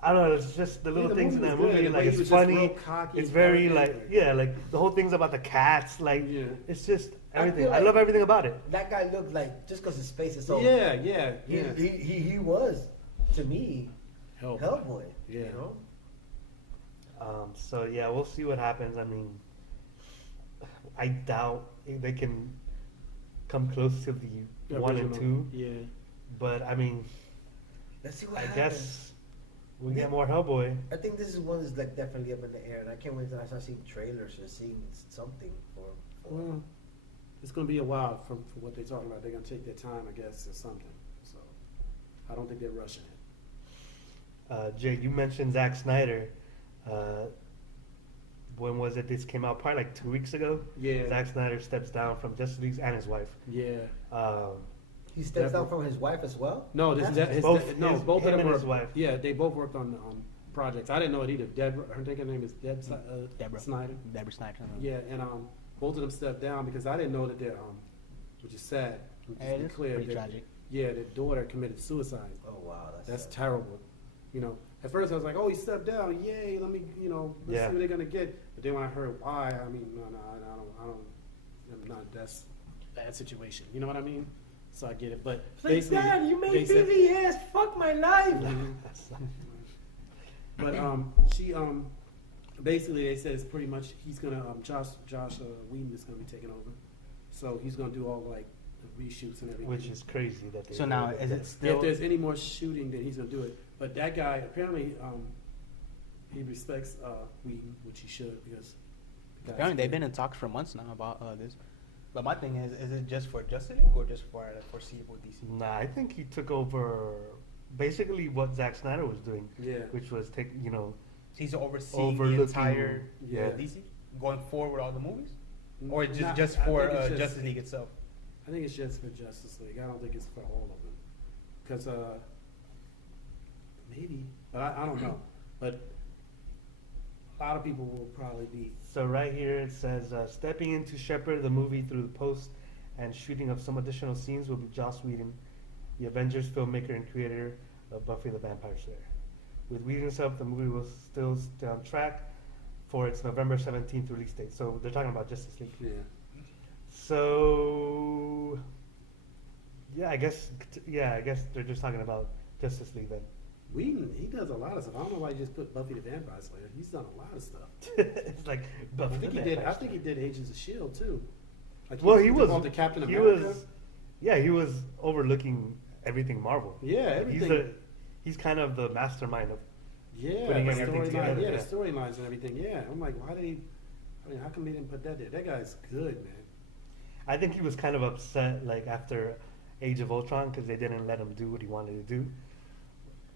I don't know. It's just the little the things in movie that was good. movie. The Like way he it's was just funny. real cocky It's and very arrogant. like the whole things about the cats. Like Yeah. it's just I everything. feel I like- love everything about it. that guy looked like, just because his face is so. yeah. He was, to me, Hellboy. Yeah. You know. So yeah, we'll see what happens. I mean, I doubt they can come close to the 1 and 2. Yeah. But I mean, Let's see what I happens. guess we get more Hellboy. I think this is one that's like definitely up in the air, and I can't wait until I start seeing trailers or seeing something for. Well, it's going to be a while for what they're talking about. They're going to take their time, I guess, or something. So I don't think they're rushing it. Jay, you mentioned Zack Snyder. When was it? This came out probably like 2 weeks ago. Yeah. Zack Snyder steps down from Justice League and his wife. Yeah. He steps down from his wife as well. No, Both both him of them and were, his wife. Yeah, they both worked on projects. I didn't know it either. Deborah, I think her name is Deborah Snyder. Deborah Snyder. Yeah, and both of them stepped down because I didn't know that their which is sad. Just It be is clear, pretty that- tragic. Yeah, their daughter committed suicide. Oh wow, That's sad. terrible. At first I was like, oh, he stepped down. Yay, let me, let's Yeah. see what they're gonna get. But then when I heard why, I mean, no, I don't. I'm not. That's a bad situation. You know what I mean? So I get it. But It's like, basically, Dad, you they made said- BVS. Fuck my life. But she basically they said it's pretty much he's gonna Josh Whedon is gonna be taking over. So he's gonna do all like the reshoots and everything. Which is crazy that they. So now, is it still? If there's any more shooting, then he's gonna do it. But that guy apparently he respects Whedon, which he should because. the guy's Apparently, they've good. been in talks for months now about this. But my thing is it just for Justice League or just for the foreseeable DC? Nah, I think he took over basically what Zack Snyder was doing, Yeah. which was He's overseeing the Overlooking- entire Yeah. DC going forward with all the movies, or just Not- just I for think it's just- Justice League itself. I think it's just for Justice League. I don't think it's for all of them. Because, maybe. But I don't know. But a lot of people will probably be. So right here it says, stepping in to shepherd the movie through the post and shooting of some additional scenes will be Joss Whedon, the Avengers filmmaker and creator of Buffy the Vampire Slayer. With Whedon's help, the movie will still stay on track for its November 17th release date. So they're talking about Justice League. Yeah. So yeah, I guess they're just talking about Justice League then. Whedon, he does a lot of stuff. I don't know why he just put Buffy the Vampire Slayer. He's done a lot of stuff. It's like Buffy I think the he did. Vampire I think he did Agents of Shield too. Like Well, he did was all the Captain he America. was he was overlooking everything Marvel. Yeah, everything. He's kind of the mastermind of Yeah, putting the everything storyline. together, Yeah, yeah. the storylines and everything. Yeah, I'm like, why did he? I mean, how come they didn't put that there? That guy's good, man. I think he was kind of upset like after Age of Ultron because they didn't let him do what he wanted to do.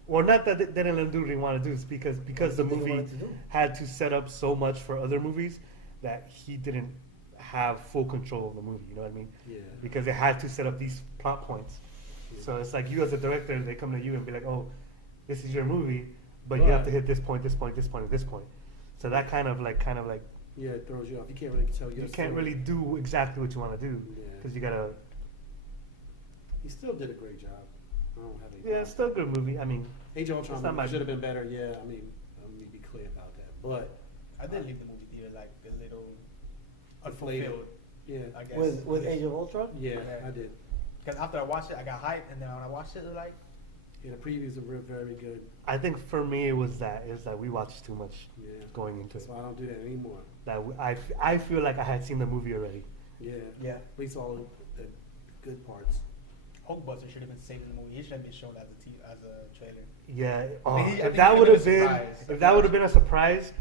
Well, not that they didn't let him do what he wanted to do, it's because the What he movie wanted to do. had to set up so much for other movies that he didn't have full control of the movie. You know what I mean? Yeah. Because it had to set up these plot points. So it's like you as a director, they come to you and be like, "Oh, this is your movie, but you have to hit this point, this point, this point, and this point." So that kind of like Yeah, it throws you off. You can't really tell your you can't story. really do exactly what you want to do Yeah. because you gotta. He still did a great job. I don't have any. Yeah, it's still a good movie. I mean, Age of it's not Ultron my- should have been better. Yeah, I mean, let me be clear about that. But I did leave the movie theater like a little Deflated. unfulfilled, yeah, I guess. With Age of Ultron? yeah, Okay. I did. Because after I watched it, I got hyped, and then when I watched it, like, Yeah, the previews are very good. I think for me it was that we watched too much Yeah, going into that's it. why I don't do that anymore. I feel like I had seen the movie already. Yeah, Yeah. at least all the good parts. Hulkbuster should have been saved in the movie. He should have been shown as a trailer. Yeah. Oh, I think if he that would would've have been a been surprise. if that would have been a surprise,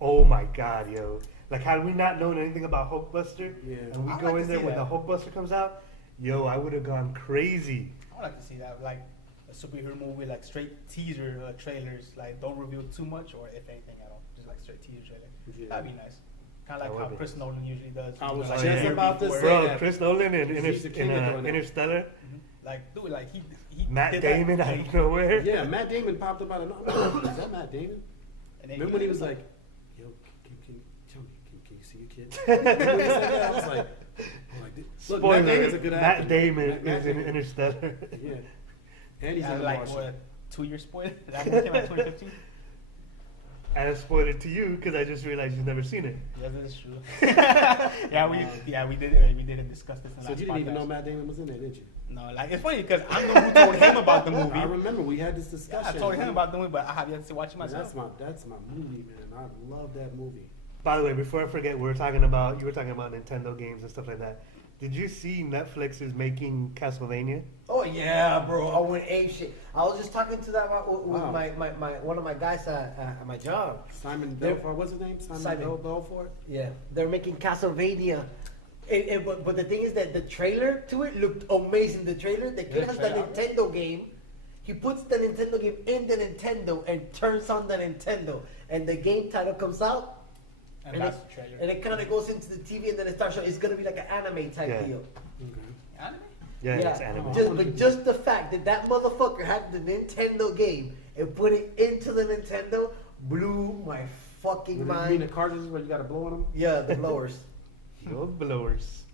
oh my god, yo! Like had we not known anything about Hulkbuster, Yeah. and we I'd go like in to there see when that. the Hulkbuster comes out, yo, I would have gone crazy. I would like to see that, like a superhero movie, like straight teaser trailers. Like, don't reveal too much, or if anything at all, just like straight teaser trailer. Yeah. That'd be nice. Kind That of like would how be Chris nice. Nolan usually does. I was Like, just a year about to before. say Bro, that. Chris Nolan in He's the king of doing that. Interstellar, Mhm. Like, dude, like he Matt did Damon that, out of nowhere. Yeah, Matt Damon popped up out of nowhere. Is that Matt Damon? And then Remember when he was like, "Yo, can tell me, can you see your kid?" Remember he said that? I was like, look, Spoiler: Matt Damon's a good actor. Matt Damon Matt is in Damon. Interstellar. Yeah, and he's yeah, in the like Martian. what 2 years spoiler? That movie came out 2015. And I spoiled it to you because I just realized you've never seen it. Yeah, that is true. we didn't discuss this in the So last you didn't even podcast. know Matt Damon was in there, did you? No, like it's funny because I'm the one who told him about the movie. I remember we had this Yeah, discussion. I told him about the movie, but I have yet to watch it Man, myself. that's my movie, man. I love that movie. By the way, before I forget, you were talking about Nintendo games and stuff like that. Did you see Netflix is making Castlevania? Oh yeah, bro! I went ape shit. I was just talking to that with Wow. my one of my guys at my job. Simon They're- Belfort, what's his name? Simon. Belfort. Yeah, they're making Castlevania. But the thing is that the trailer to it looked amazing. The trailer, the kid Yeah, has the trailer. Nintendo game. He puts the Nintendo game in the Nintendo and turns on the Nintendo, and the game title comes out. And that's the trailer. And it kind of goes into the TV, and then it starts showing. It's gonna be like an anime type Yeah. deal. Okay. Anime? Yeah, it's anime. But just the fact that motherfucker had the Nintendo game and put it into the Nintendo blew my fucking You mean mind. the cartridges where you got to blow on them? Yeah, the blowers. Those blowers.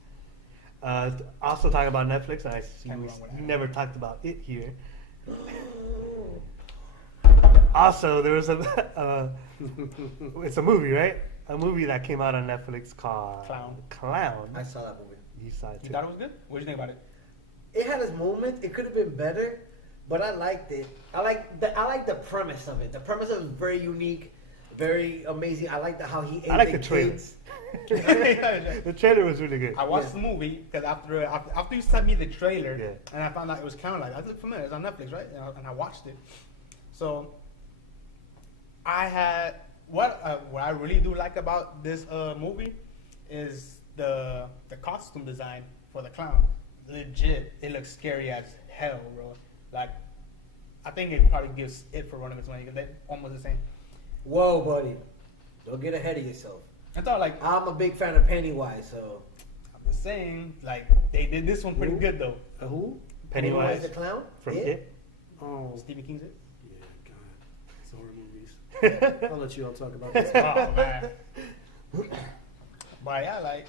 Also talking about Netflix, and I see Can't go we wrong with that. never talked about it here. Also, there was it's a movie, right? A movie that came out on Netflix called Clown. I saw that movie. You saw it You too. thought it was good? What did you think about it? It had its moments. It could have been better, but I liked it. I like the premise of it. The premise of it was very unique. Very amazing. I like how he ate I like the the trailer. kids. The trailer was really good. I watched the movie because after you sent me the trailer, Yeah. and I found out it was kind of like, I looked familiar. It's on Netflix, right? And I watched it. So I had what I really do like about this movie is the costume design for the clown. Legit, it looks scary as hell, bro. Like, I think it probably gives it for one of its money because they're almost the same. Whoa, buddy. Don't get ahead of yourself. I thought, like, I'm a big fan of Pennywise, so. I'm just saying, like, they did this one pretty good though. Who? Pennywise the clown? from Yeah. It. Oh, Stephen King's it. yeah, God. It's horror movies. I'll let you all talk about this. Oh man. But yeah, like,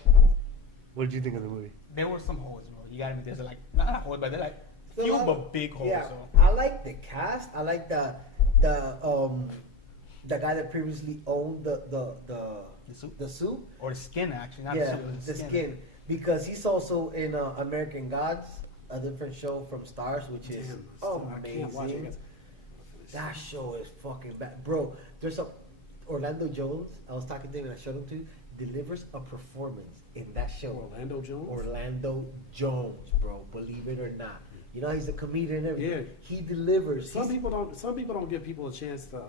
What did you think of the movie? there were some holes, bro. You gotta admit, there's like not holes, but they're like few but big holes. Yeah, So. I like the cast. I like the guy that previously owned the suit? the suit. Or the skin, actually. Not Yeah, the suit, it was the skin. Because he's also in American Gods, a different show from Stars, which is Damn, I can't watch it. amazing. That show is fucking bad, bro. There's a Orlando Jones. I was talking to him and I showed him to you, delivers a performance in that show. Orlando Jones? Orlando Jones, bro. Believe it or not. You know he's a comedian and everything. Yeah. He delivers. Some He's- people don't give people a chance to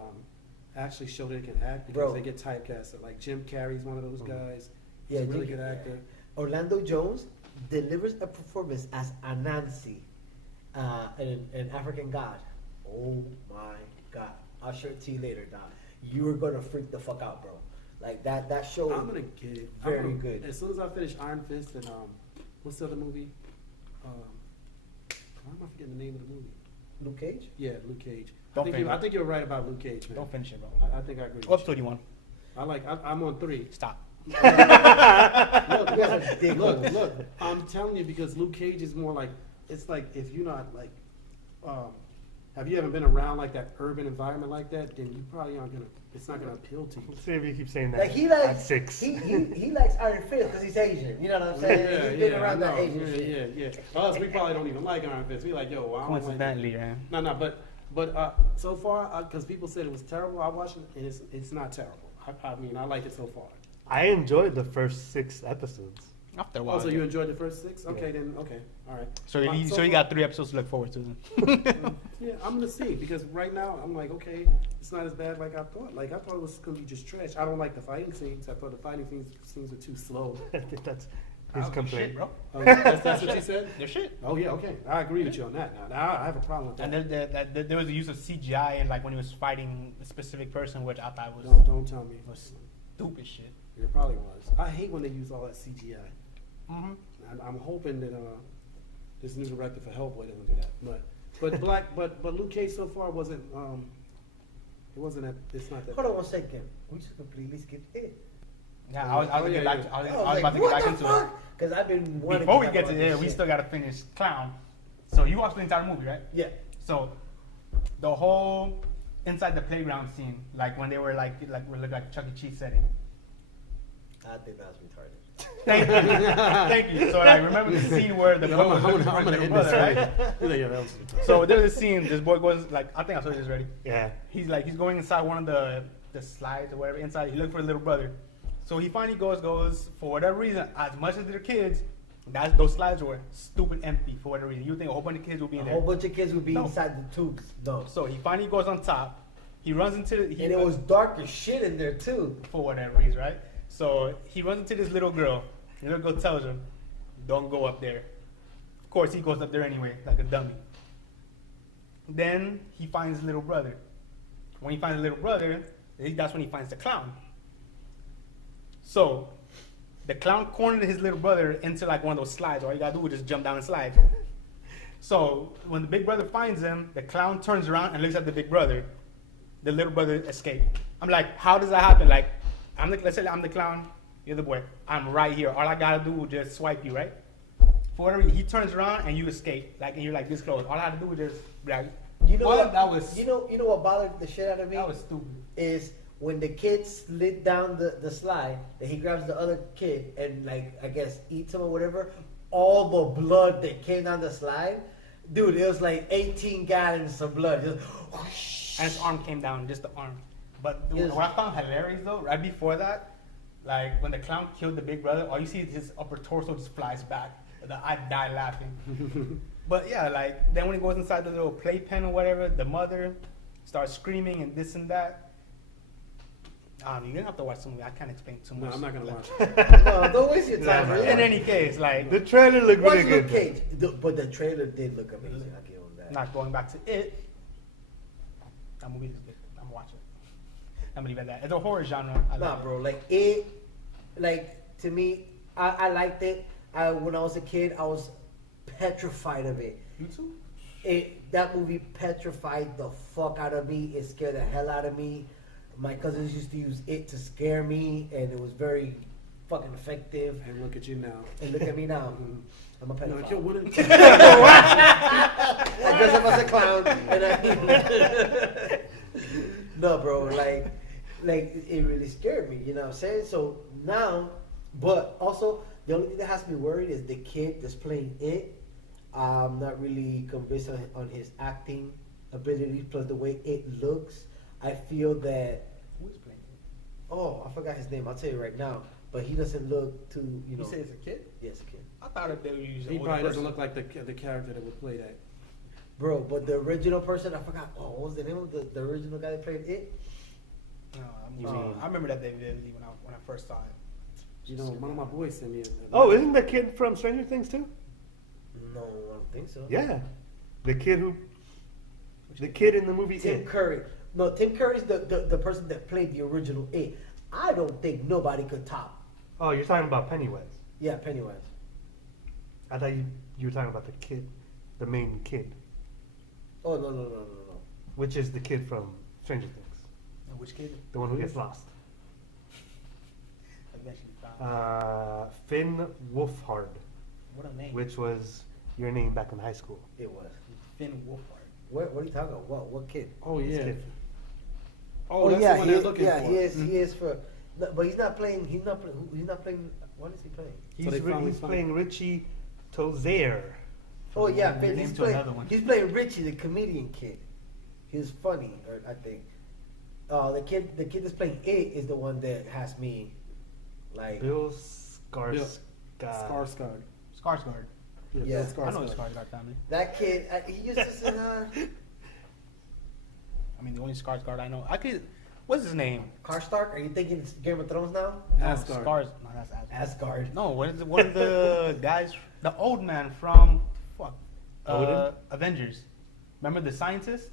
actually show they can act because Bro. they get typecasted. Like Jim Carrey's one of those guys. He's Yeah, a really Jim- good actor. Orlando Jones delivers a performance as Anansi, an African god. Oh my god! I'll show it to you later, Doc. You are gonna freak the fuck out, bro. Like that show. I'm gonna get it. Very good. As soon as I finish Iron Fist and what's the other movie? Why am I forgetting the name of the movie? Luke Cage. Yeah, Luke Cage. Don't I finish it. think you're right about Luke Cage, man. Don't finish it, bro. I think I agree. What With episode you want? you. I'm on 3. Stop. You guys are dick Look, holes. look. I'm telling you because Luke Cage is more like it's like if you're not like, have you ever been around like that urban environment like that? Then you probably aren't gonna. It's not gonna appeal to you. Let's see if you keep saying that. Like he at likes 6. he likes Iron Fist because he's Asian. You know what I'm saying? He's been around that I know. Asian shit. Yeah. Us, we probably don't even like Iron Fist. We like, yo, I don't like Coincidentally, man. No, but so far, because people said it was terrible, I watched it, and it's not terrible. I mean, I like it so far. I enjoyed the first 6 episodes. After a while. Oh, so you enjoyed the first 6? Okay, then, okay, all right. So you far- got 3 episodes to look forward to. Then. Yeah, I'm gonna see, because right now, I'm like, okay, it's not as bad like I thought. Like, I thought it was gonna be just trash. I don't like the fighting scenes. I thought the fighting scenes were too slow. I think that's his Oh, complaint. shit, bro. Oh, that's what you said? They're shit. Oh, yeah, okay. I agree with you on that. Now I have a problem with that. And there was the use of CGI and like when he was fighting a specific person, which I thought was Don't tell me. stupid shit. It probably was. I hate when they use all that CGI. Mm-hmm. I'm hoping that this new director for Hellboy doesn't do that. But Luke Cage so far wasn't. It wasn't that. It's not that. Hold on one second. We just completely skipped it. Yeah, I was Oh, gonna yeah, get back. yeah. To, I was, I I was was about like, to get what back the into it. fuck? Because I've been wanting Before to we talk get about to this there, we shit. still gotta finish Clown. So you watched the entire movie, right? Yeah. So the whole inside the playground scene, like when they were like we look like Chuck E. Cheese setting. I think that was retarded. Thank you, thank you. So I remember the scene where the boy was looking for his little brother, right? Yeah, that was So there's a scene. This boy goes like, I think I told you this already. Yeah. He's going inside one of the slides or whatever. Inside, he looked for his little brother. So he finally goes for whatever reason. As much as they're kids, those slides were stupid empty for whatever reason. You think a whole bunch of kids will be in A there. whole bunch of kids would be No. inside the tubes. No. So he finally goes on top. He runs into the. And it was dark as shit in there too. for whatever reason, right? So he runs into this little girl. The little girl tells him, "Don't go up there." Of course, he goes up there anyway, like a dummy. Then he finds his little brother. When he finds the little brother, that's when he finds the clown. So the clown cornered his little brother into like one of those slides. All you gotta do is just jump down and slide. So when the big brother finds him, the clown turns around and looks at the big brother. The little brother escaped. I'm like, how does that happen? Like, let's say I'm the clown, you're the boy. I'm right here. All I gotta do is just swipe you, right? For whatever reason, he turns around and you escape. Like, and you're like this close. All I had to do was just be like, You know what? That was You know what bothered the shit out of me? that was stupid. Is when the kid slid down the slide, and he grabs the other kid and like I guess eats him or whatever. All the blood that came down the slide, dude, it was like 18 gallons of blood. Just, And his arm came down, just the arm. But Yes. what I found hilarious though, right before that, like when the clown killed the big brother, all you see is his upper torso just flies back. I died laughing. But yeah, like then when he goes inside the little playpen or whatever, the mother starts screaming and this and that. You're gonna have to watch the movie. I can't explain too No, much. I'm not gonna Like, watch it. No, don't waste your time. No, bro. in any case, like The trailer looked Watch really Luke good. Cage, but the trailer did look amazing. I give him that. not going back to it. That movie is good. I'm watching it. I'm leaving that. It's a horror genre. I Nah, love it. bro. Like it, like to me, I liked it. When I was a kid, I was petrified of it. You too? That movie petrified the fuck out of me. It scared the hell out of me. My cousins used to use it to scare me, and it was very fucking effective. And look at you now. And look at me now. I'm a No, pedophile. kill one of I dress up as a clown. And no, bro, like it really scared me. You know what I'm saying? So now, but also the only thing that has me worried is the kid that's playing it. I'm not really convinced on his acting ability, plus the way it looks. I feel that. Who is playing it? Oh, I forgot his name. I'll tell you right now. But he doesn't look too. You know. You say it's a kid? Yes, a kid. I thought that they would use He probably doesn't look like the character that would play that. Bro, but the original person, I forgot. Oh, what was the name of the original guy that played it? No, I remember that they vividly when I first saw it. You know, one of my boys sent me a Oh, isn't the kid from Stranger Things too? No, I don't think so. Yeah, the kid in the movie Tim It. Curry. No, Tim Curry's the person that played the original It. I don't think nobody could top. Oh, you're talking about Pennywise. Yeah, Pennywise. I thought you were talking about the kid, the main kid, Oh no. which is the kid from Stranger Things, Which kid? the one who gets lost. Eventually found. Finn Wolfhard, What a name. which was your name back in high school. It was. Finn Wolfhard. What are you talking about? What kid? Oh yeah. kid. Oh, that's the one they're looking for. He is for. No, but he's not playing. He's not playing. What is he playing? He's, they finally he's found- playing Richie Tozier. Oh yeah, Name He's to playing. another one. He's playing Richie, the comedian kid. He's funny, I think. The kid that's playing It is the one that has me, like. Bill Skarsgård. Skarsgård. Skarsgård. Yeah. Bill I know the Skarsgård. Skarsgård family. That kid, he used to say, I mean, the only Skarsgård I know. What's his name? Karstark? Are you thinking it's Game of Thrones now? Asgard. No, no, that's Asgard. Asgard. No, what is it? One of the guys, the old man from Odin? Avengers. Remember the scientist,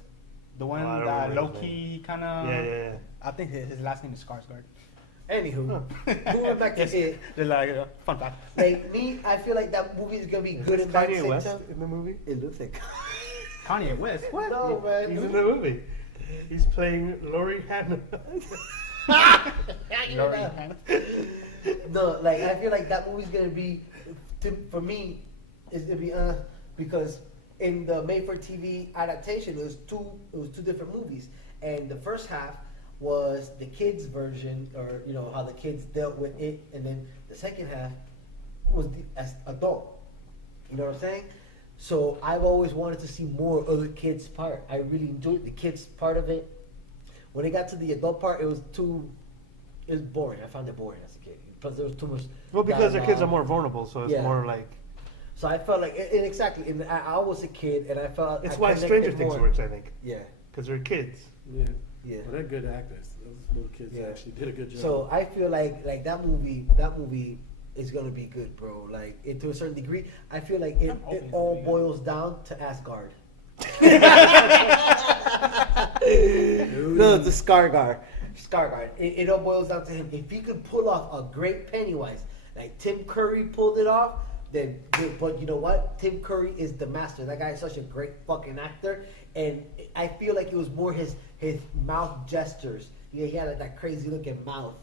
the one I don't that remember his Loki kind of. Yeah. I think his last name is Skarsgård. Anywho, moving back to it. They're like fun fact. Like me, I feel like that movie is gonna be Is good this and bad at the Kanye same West time. in the movie? It looks like. Kanye West. What? No, man. He's in the movie. He's playing Laurie Hannah. Laurie Hannah. No, like I feel like that movie's gonna be, for me, it's gonna be because in the made-for-TV adaptation, it was two different movies, and the first half was the kids' version, or you know how the kids dealt with it, and then the second half was as adult. You know what I'm saying? So I've always wanted to see more of the kids' part. I really enjoyed the kids' part of it. When it got to the adult part, it was boring. I found it boring as a kid. Plus, there was too much. Well, because the kids are dialogue. more vulnerable, so it's Yeah. more like. So I felt like, and exactly. And I was a kid, and I felt. It's I why connected Stranger Things more. works, I think. Yeah, Because they're kids. Yeah. yeah. Well, they're good actors. Those little kids Yeah. actually did a good job. So I feel like that movie is gonna be good, bro. Like to a certain degree, I feel like it I'm hoping it's all gonna be boils down to Asgard. Dude. No, the Skargar. It all boils down to him. If he could pull off a great Pennywise, like Tim Curry pulled it off, then good. But you know what? Tim Curry is the master. That guy is such a great fucking actor, and I feel like it was more his mouth gestures. Yeah, he had that crazy looking mouth.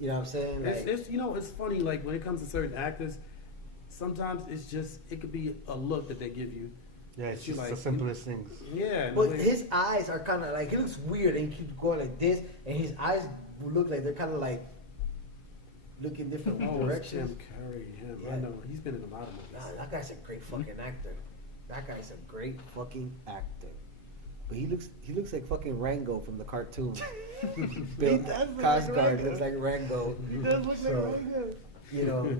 You know what I'm saying? Like, It's it's funny, like when it comes to certain actors, sometimes it could be a look that they give you. Yeah, it's You just like- the simplest things. Yeah. but his eyes are kind of like, he looks weird, and he keeps going like this, and his eyes look like they're kind of like looking different directions. Tim Curry, him. Yeah. I know. He's been in a lot of movies. Nah, that guy's a great fucking actor. That guy's a great fucking actor. But he looks like fucking Rango from the cartoon. Bill does look like Skarsgård Rango. looks like Rango. He does look So, like Rango. You know,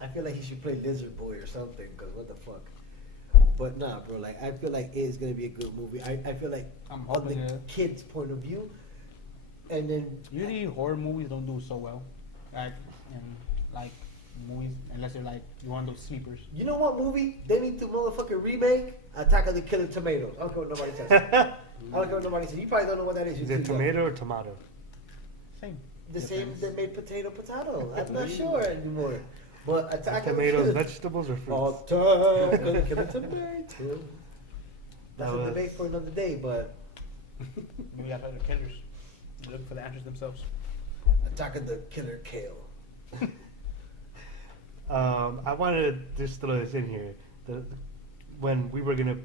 I feel like he should play Lizard Boy or something. Cause what the fuck. But nah, bro. Like I feel like it is gonna be a good movie. I feel like I'm on hoping the it. kids' point of view, and then Usually horror movies don't do so well, like and like movies unless they're like one of those sleepers. you know what movie they need to motherfucking remake? Attack of the Killer Tomatoes. I don't care what nobody says. I don't care what nobody says. You probably don't know what that is. Is You're it too young. tomato or tomato? Same. The same Depends. that made potato. I'm not sure anymore. But Attack of the Tomatoes, Killer vegetables, or fruits? Attack of the Killer Tomatoes. That's That a was- debate for another day, but Maybe that's like the killers. They look for the answers themselves. Attack of the Killer Kale. I wanted to just throw this in here. When we were gonna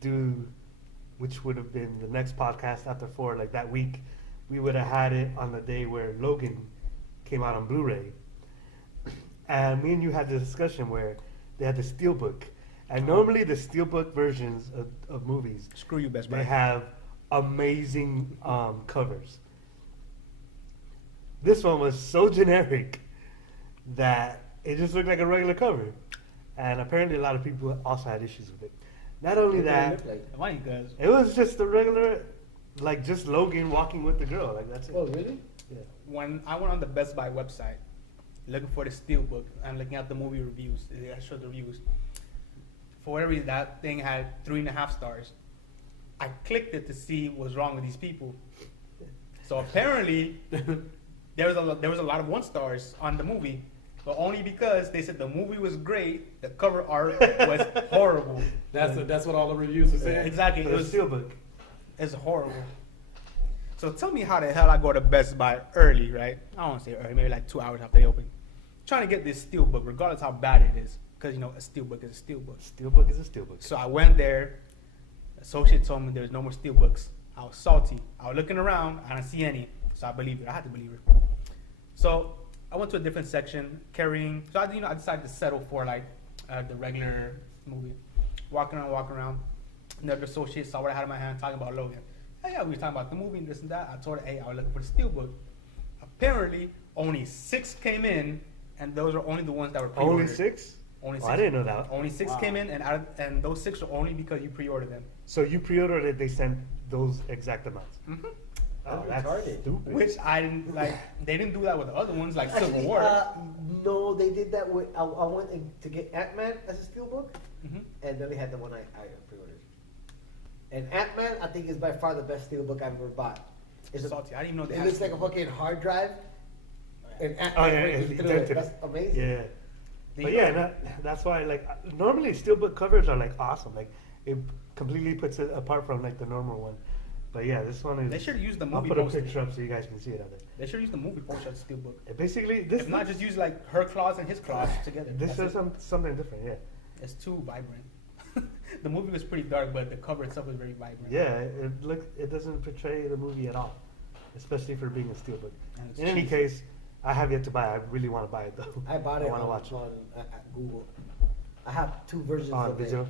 do, which would have been the next podcast after 4, like that week, we would have had it on the day where Logan came out on Blu-ray, and me and you had the discussion where they had the steelbook, and normally the steelbook versions of movies, Screw you, Best they Buy. have amazing covers. This one was so generic that it just looked like a regular cover. And apparently a lot of people also had issues with it. Not only What did it that, look like? Why, guys? it was just a regular, like just Logan walking with the girl. Like that's it. Oh, really? Yeah. When I went on the Best Buy website looking for the steelbook and looking at the movie reviews, I showed the reviews. For whatever reason, that thing had 3.5 stars. I clicked it to see what's wrong with these people. So apparently, there was a lot of 1 stars on the movie, but only because they said the movie was great, the cover art was horrible. That's what all the reviews are saying. Exactly, For it the was steelbook. It's horrible. So tell me how the hell I go to Best Buy early, right? I don't want to say early, maybe like 2 hours after they open. Trying to get this steelbook, regardless how bad it is, because you know a steelbook is a steelbook. Steelbook is a steelbook. So I went there. Associate told me there was no more steelbooks. I was salty. I was looking around. I didn't see any, so I believed it. I had to believe her. So I went to a different section carrying. So I decided to settle for like the regular movie. Walking around. Another associate saw what I had in my hand, talking about Logan. Hey, yeah, we were talking about the movie and this and that. I told her, hey, I was looking for the steelbook. Apparently, only 6 came in, and those are only the ones that were pre-ordered. Only 6? Only Oh, 6. I didn't know that. Only 6 Wow. came in, and those 6 are only because you pre-ordered them. So you pre-ordered it, they sent those exact amounts. Mm-hmm. Oh, That's that's retarded. stupid. Which I didn't like. They didn't do that with the other ones, like Civil Actually, War. no, they did that with. I went to get Ant-Man as a steelbook, Mm-hmm. and then they had the one I pre-ordered. And Ant-Man, I think, is by far the best steelbook I've ever bought. It's Salty. I didn't even know they It had looks like a Steelbook. fucking hard drive, and Ant-Man Oh, yeah, breaking yeah, through it. dented. That's amazing. Yeah. They But know- yeah, that's why like normally steelbook covers are like awesome. Like it completely puts it apart from like the normal one. But yeah, this one is. They should use the I'll movie put a poster. picture up so you guys can see it out there. They should use the movie poster as Steelbook. Basically, this If not, just use like her claws and his claws together. this That's is it. something different. Yeah. It's too vibrant. The movie was pretty dark, but the cover itself was very vibrant. Yeah. It doesn't portray the movie at all, especially for being a steelbook. And it's In any cheap. case, I have yet to buy it. I really want to buy it though. I bought it I want to on, watch it. on at Google. I have 2 versions On of digital. it.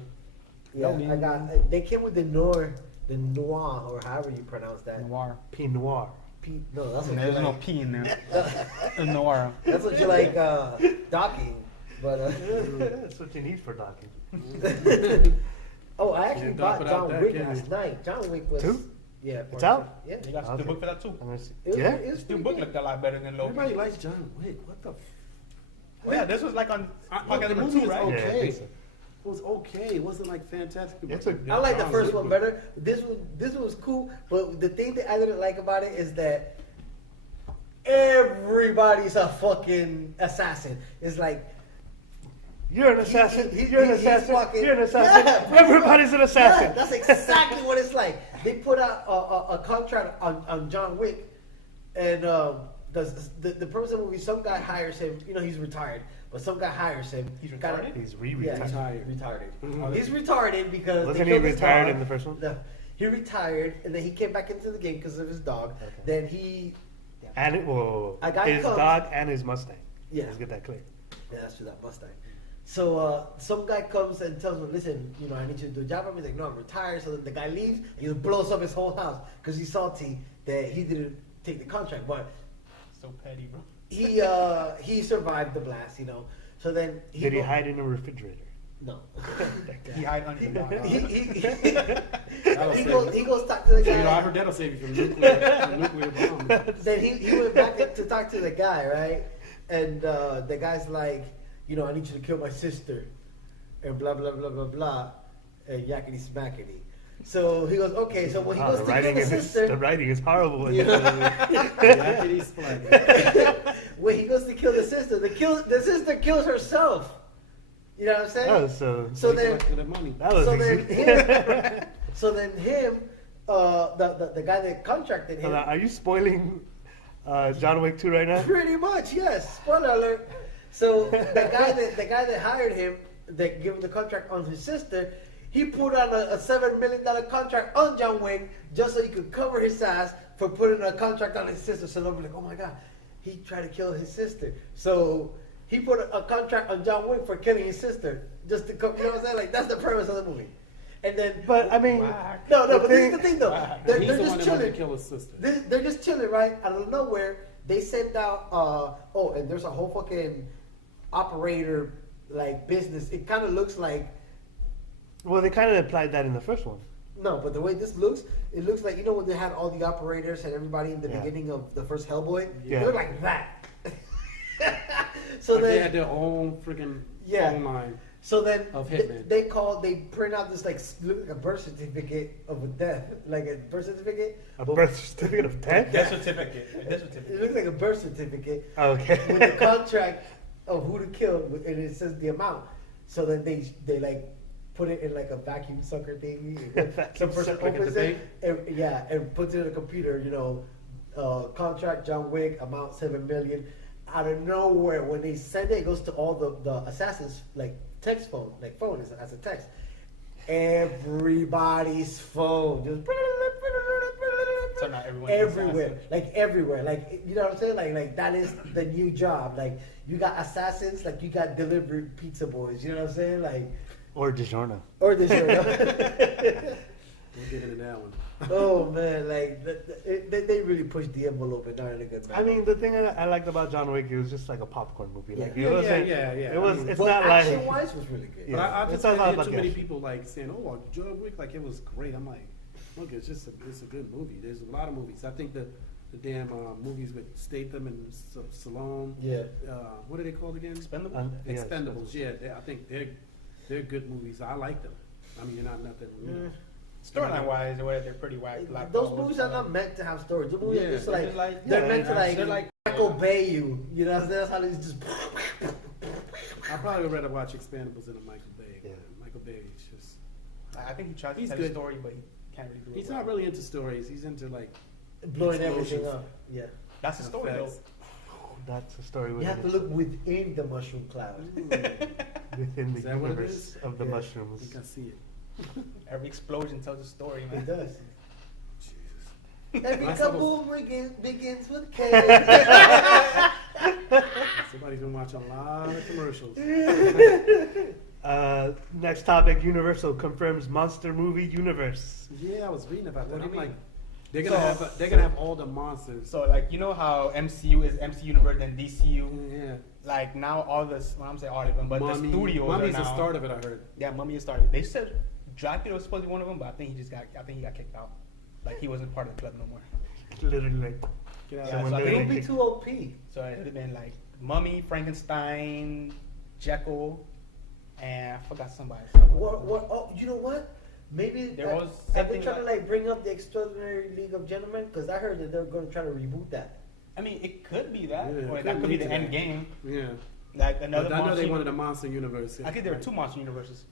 Yeah, No, I got. They came with the noir, or however you pronounce that. Noir. Pinot Noir. No, that's what you There's no like. P in there. It's noir. That's what you like docking. But That's what you need for docking. oh, I actually didn't bought dump it out John there, Wick can you? last night. John Wick was 2? Yeah, It's out? Yeah, They got Okay. Steelbook for that too. I'm gonna see. It was, Yeah. it was pretty Steelbook good. looked a lot better than Logan. Everybody likes John Wick. What the? Oh yeah, this was like on podcast the number movie 2, is right? Yeah, I okay. think so. It was okay. It wasn't like fantastic. It's a- I like the John first Wick one was- better. This one was cool, but the thing that I didn't like about it is that everybody's a fucking assassin. It's like You're an assassin. he- You're an he's assassin. fucking- You're an assassin. Yeah, Everybody's an assassin. yeah, that's exactly what it's like. They put out a contract on John Wick, and the purpose of the movie, some guy hires him. You know, he's retired, but some guy hires him. He's Kinda- retarded? He's Yeah, re-retired. he's retarded. Mhm. He's retarded because Wasn't they he killed his retired dog. in the first one? No, he retired, and then he came back into the game because of his dog. Okay. Then he, And A guy his comes- dog and his Mustang. Yeah. Let's get that clear. yeah, that's true, that Mustang. So some guy comes and tells him, listen, I need you to do a job. He's like, no, I'm retired. So then the guy leaves. He just blows up his whole house because he's salty that he didn't take the contract. But So petty, bro. he survived the blast, So then Did he hide in a refrigerator? No. He hide under the block. he goes talk to the guy. I heard that'll save you from nuclear bomb. Then he went back to talk to the guy, right? And the guy's like, I need you to kill my sister, and blah blah blah blah blah, and yakety smackety. So he goes, okay. So when he goes to kill the sister, the writing is horrible. Yakety splackety. when he goes to kill the sister, the sister kills herself. You know what I'm saying? Oh, So then, the money. that was easy. so then him, the guy that contracted him. Are you spoiling John Wick 2 right now? Pretty much, yes. Spoiler alert. So the guy that hired him, that gave him the contract on his sister, he put on a $7 million contract on John Wick just so he could cover his ass for putting a contract on his sister. So they'll be like, oh my god, he tried to kill his sister. So he put a contract on John Wick for killing his sister just to come. You know what I'm saying? Like that's the premise of the movie. And then, But I mean, no, but this is the thing though. They're He's the just one that wanted chilling. to kill his sister. They're just chilling, right? Out of nowhere, they send out. And there's a whole fucking operator like business. It kind of looks like well, they kind of implied that in the first one. no, but the way this looks, it looks like when they had all the operators and everybody in the Yeah. beginning of the first Hellboy. Yeah. It looked like that. So Like they then, had their own freaking Yeah. phone line. so then Of they, Hitman. they print out this like look like a birth certificate of a death, like a birth certificate. A birth certificate of death? Death certificate. Death It certificate. looks like a birth certificate. Okay. With the contract of who to kill, and it says the amount. So then they like put it in like a vacuum sucker thingy. Some person sucker, like at opens the it, and puts it in a computer. Contract John Wick, amount $7 million. Out of nowhere, when they send it, it goes to all the assassins like text phone, like phone as a text. Everybody's phone just. So not everyone is Everywhere, assassin. like everywhere, like you know what I'm saying, like that is the new job. Like you got assassins, like you got delivery pizza boys. You know what I'm saying, like Or DiGiorno. or this. We'll get into that one. Oh man, like they really pushed the envelope and not in a good manner. I mean, the thing I liked about John Wick, it was just like a popcorn movie. Like, Yeah. it wasn't, Yeah. It was. I mean, It's but not like. action wise was really good. Yeah. But I It's just not heard about too many the people like saying, "Oh, John Wick, like it was great." I'm like, look, it's a good movie. There's a lot of movies. I think the damn movies with Statham and Stallone. Yeah. What are they called again? Expendable? Yeah, Expendables. Yeah, I think they're good movies. I like them. I mean, they're not nothing. Storyline wise, they're pretty whack. Like Those movies are not meant to have stories. The movies Yeah, are just they're like, just like- they're yeah, meant to like, they're like- Michael Bay you. You know, that's how they just. I probably would rather watch Expendables than a Michael Bay. Yeah. Michael Bay is just. I think he tries to He's tell good. a story, but he can't really do it. He's well. not really into stories. He's into like. Blowing everything Explosions. up. Yeah. That's the story though. effects. That's a story You have to look within the mushroom cloud. within the Is that what it universe is? of the Yeah. I mushrooms. think I see it. Every explosion tells a story, man. It does. Jesus. Every Nice kaboom begins with K. Somebody's been watching a lot of commercials. Next topic: Universal confirms monster movie universe. Yeah, I was reading about that. What do I'm you like, mean? they're gonna have all the monsters. So like you know how MCU is MC Universe and DCU. Yeah. Like now all this, well, I'm saying all of them, but the studios Mummy's are the now. start of it. I heard. Yeah, Mummy is started. They said Dracula was supposed to be one of them, but I think he got kicked out. Like he wasn't part of the club no more. Literally, like Get out Yeah, of someone so I It think- would doing be too OP. So it would have been like Mummy, Frankenstein, Jekyll, and I forgot somebody. What? Oh, you know what? Maybe There was have they something tried to like bring up the Extraordinary League of Gentlemen? Because I heard that they're going to try to reboot that. I mean, it could be that, Yeah, or it that could could be lead the to end that. game. Yeah. Like another. But I know monster they wanted a monster universe. I think there were two monster universes.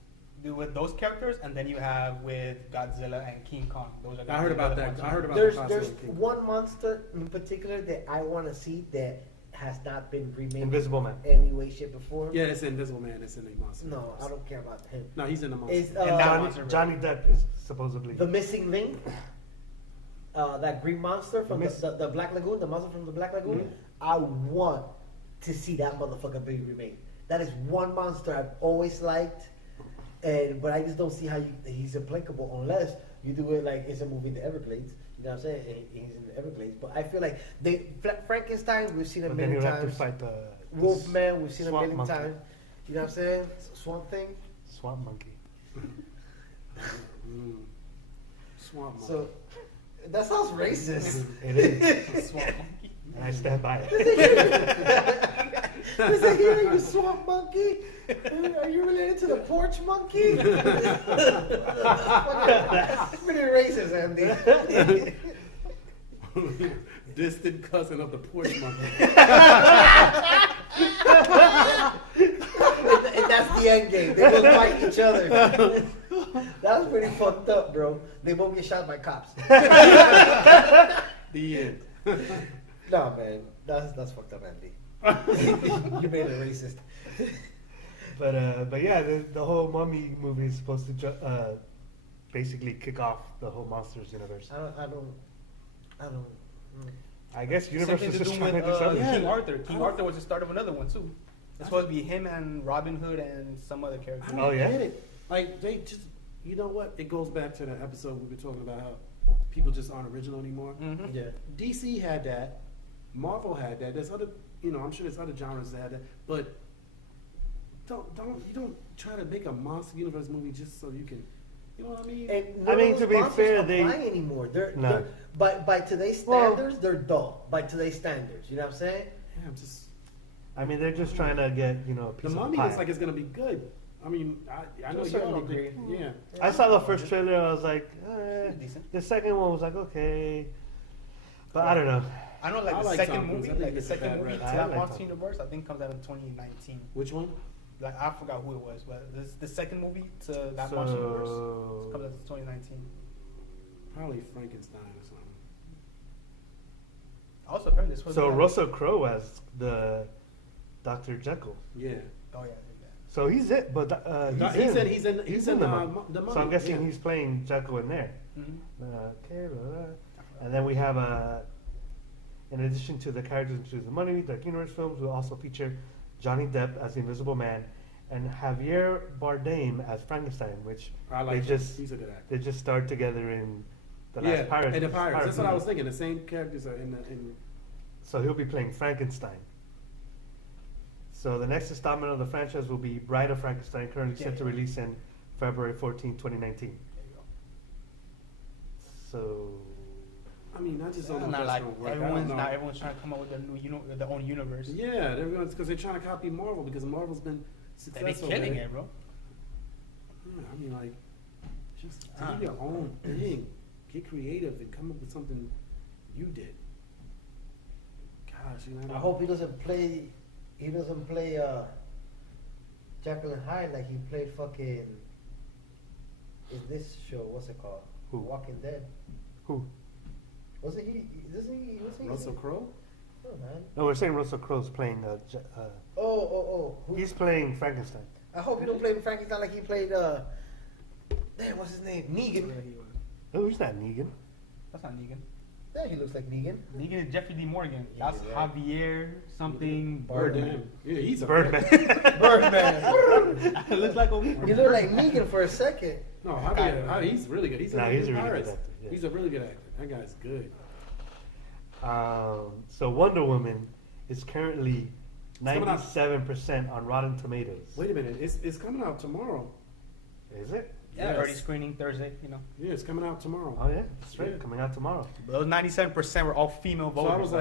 With those characters, and then you have with Godzilla and King Kong. Those are I heard about the that. monster I heard about There's the there's possibility. one monster in particular that I want to see that has not been remade Invisible Man. in any way, shape, or form. Yeah, it's Invisible Man. It's in the monster. No, universe. I don't care about him. No, he's in the monster. It's And that Johnny, monster- Johnny Depp is supposedly. the Missing Link. That green monster from Miss- the Black Lagoon, the monster from the Black Lagoon. Mhm. I want to see that motherfucker be remade. That is one monster I've always liked, but I just don't see how he's applicable unless you do it like it's a movie in the Everglades. You know what I'm saying? And he's in the Everglades. But I feel like Frankenstein, we've seen a But then million he'll have to times. fight the Wolfman, we've seen a swamp million monkey. times. You know what I'm saying? Swamp Thing. Swamp monkey. Swamp monkey. So that sounds racist. It is. Swamp monkey. And I stand by it. Is it here, you swamp monkey? Are you related to the porch monkey? That's pretty racist, Andy. Distant cousin of the porch monkey. And that's the end game. They both fight each other. That was pretty fucked up, bro. They both get shot by cops. The end. No, man. That's fucked up, Andy. You made it racist. But yeah, the whole Mummy movie is supposed to basically kick off the whole Monsters universe. I don't. I guess Universal Something is to just do trying with to do something. King Arthur. King Arthur was the start of another one too. It's supposed to be him and Robin Hood and some other character. I don't Oh, yeah? get it. Like they just, you know what? It goes back to the episode we've been talking about how people just aren't original anymore. Mm-hmm. Yeah. DC had that. Marvel had that. There's other, I'm sure there's other genres that had that. But you don't try to make a monster universe movie just so you can, you know what I mean? And I mean, those to be monsters fair, aren't they- flying anymore. They're No. by today's Well- standards, they're dull. By today's standards, you know what I'm saying? Yeah, I'm just. I mean, they're just trying to get a The piece of Mummy pie. looks like it's gonna be good. I mean, I know To a you certain don't degree. think. Yeah. I saw the first trailer. I was like, Decent. the second one was like, okay, but I don't know. I know, like I the like second Tom Cruise. movie, I think like the it's a second bad movie rep. to I that like monster Tom. universe, I think comes out in 2019. Which one? Like I forgot who it was, but the second movie to that monster universe comes out in 2019. Probably Frankenstein or something. Also, apparently this was So Russell Crowe as the Dr. Jekyll. Yeah. Oh yeah. So he's it, but He's in the the Mummy. Mummy. So I'm guessing yeah. he's playing Jekyll in there. Mm-hmm. Okay, blah, blah. And then we have in addition to the characters into the Mummy, Dark Universe films will also feature Johnny Depp as the Invisible Man and Javier Bardem as Frankenstein, which I like they him. just He's a good actor. they just starred together in the last Pirates. and the Pirates. That's what I movie. was thinking. The same characters are in. So he'll be playing Frankenstein. So the next installment of the franchise will be Bride of Frankenstein, currently set to release in February 14, 2019. There you go. So I mean, I just don't know Not if like that's gonna work. I don't know. everyone's trying to come up with their own universe. Yeah, everyone's because they're trying to copy Marvel because Marvel's been They've been successful. killing with it, bro. Yeah, I mean, like, just Ah. do your own thing. Get creative and come up with something you did. Gosh, I hope he doesn't play. He doesn't play Jekyll and Hyde like he played fucking. In this show, what's it called? Who? Walking Dead. who? Wasn't he? Wasn't he? Russell Crowe. Oh man. No, we're saying Russell Crowe's playing. Oh. Who? He's playing Frankenstein. I hope he don't play Frankenstein like he played. Damn, what's his name? Negan. Yeah, he was. Oh, he's not Negan. That's not Negan. Yeah, he looks like Negan. Negan is Jeffrey D. Morgan. Yeah, That's right. Javier something Bardem. Yeah, he's a Birdman. Birdman. It looks like a He looked like Negan for a second. No, Kinda. he's really good. He's Nah, a he's a really Pirates. good actor, yeah. He's a really good actor. That guy's good. So Wonder Woman is currently coming out. 97% on Rotten Tomatoes. Wait a minute, it's coming out tomorrow. Is it? Yeah, Yes. already screening Thursday, Yeah, it's coming out tomorrow. Oh yeah, that's right. Yeah. Coming out tomorrow. But those 97% were all female So voters. I was though.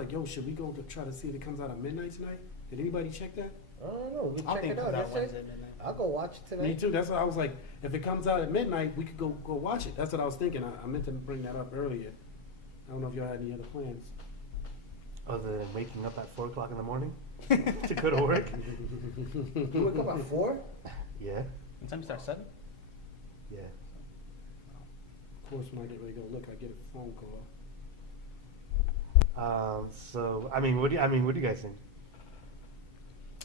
like, yo, should we go to try to see if it comes out at midnight tonight? Did anybody check that? I don't know. We I don't check think it it out. comes out That's it. Wednesday midnight. I'll go watch it tonight. Me too. That's what I was like. If it comes out at midnight, we could go watch it. That's what I was thinking. I meant to bring that up earlier. I don't know if y'all had any other plans. Other than waking up at 4 o'clock in the morning to go to work. You wake up at 4? Yeah, What time you start 7? yeah. Of course, when I get ready to go look, I get a phone call. So I mean, what do you guys think?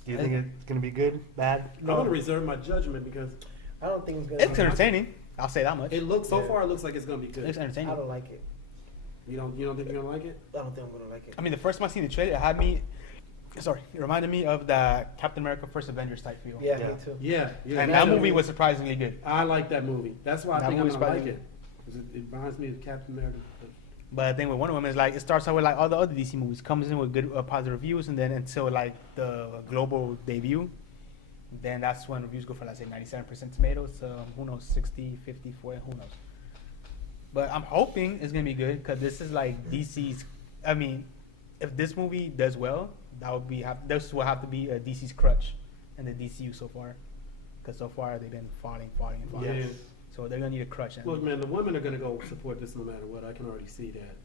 Do you think it's gonna be good, bad? I'm gonna reserve my judgment because I don't think it's gonna. It's entertaining. I'll say that much. it looks so far. It looks like it's gonna be It's good. I entertaining. don't like it. You don't think you're gonna like it? I don't think I'm gonna like it. I mean, the first time I seen the trailer, it had me Sorry, it reminded me of the Captain America First Avengers type feel. Yeah, Yeah. me too. Yeah, yeah. And that movie was surprisingly good. I like that movie. That's why I That think I'm movie's gonna like probably- it. 'Cause it reminds me of Captain America. But the thing with Wonder Woman is like it starts out with like all the other DC movies, comes in with good positive reviews, and then until like the global debut, then that's when reviews go for, let's say, 97% tomatoes. Who knows, 60, 50, 40, who knows. But I'm hoping it's gonna be good because this is like DC's. I mean, if this movie does well, that would be this will have to be a DC's crutch in the DCU so far, because so far they've been falling. Yeah. So they're gonna need a crutch. And Look, man, the women are gonna go support this no matter what. I can already see that.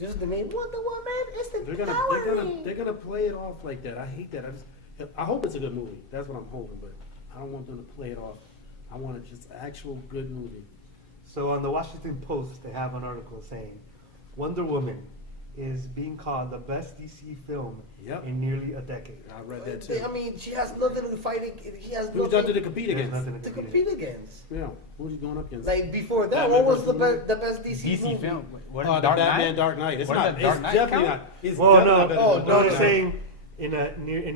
Just the name Wonder Woman is the They're gonna play it off like that. I hate that. I hope it's a good movie. That's what I'm hoping, but I don't want them to play it off. I want it just an actual good movie. So on the Washington Post, they have an article saying Wonder Woman is being called the best DC film Yep. in nearly a decade. I read that too. I mean, she has nothing to fight. She has Who's done nothing to compete There's against? nothing to compete compete against. Yeah, who's he going up against? Like before that, Batman what was versus the best DC, DC movie? film. What, the Dark Batman Knight? Dark Knight. It's What not. is that, Dark It's Knight definitely count? not. It's Well, definitely no, not better oh, than no, Dark they're Knight. saying in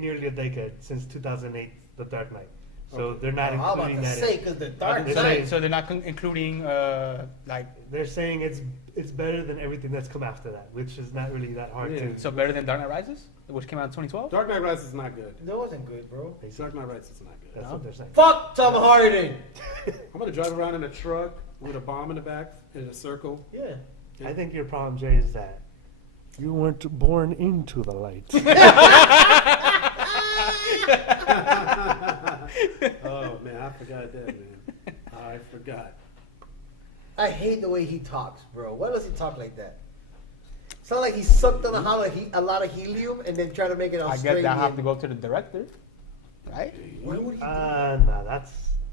nearly a decade since 2008, The Dark Knight. So Okay. they're not I'm about including to that. say because the Dark They're Knight. saying- So they're not including like They're saying it's better than everything that's come after that, which is not really that hard Yeah. to. so better than Dark Knight Rises, which came out in 2012. Dark Knight Rises is not good. That wasn't good, bro. Dark Knight Rises is not good. That's No? what they're saying. Fuck Tom Hardy. I'm gonna drive around in a truck with a bomb in the back in a circle. Yeah. I think your problem, Jay, is that you weren't born into the light. Oh man, I forgot that, man. I forgot. I hate the way he talks, bro. Why does he talk like that? Sound like he sucked on a lot of helium and then try to make it I Australian. guess that have to go to the director, right? Why would he do No,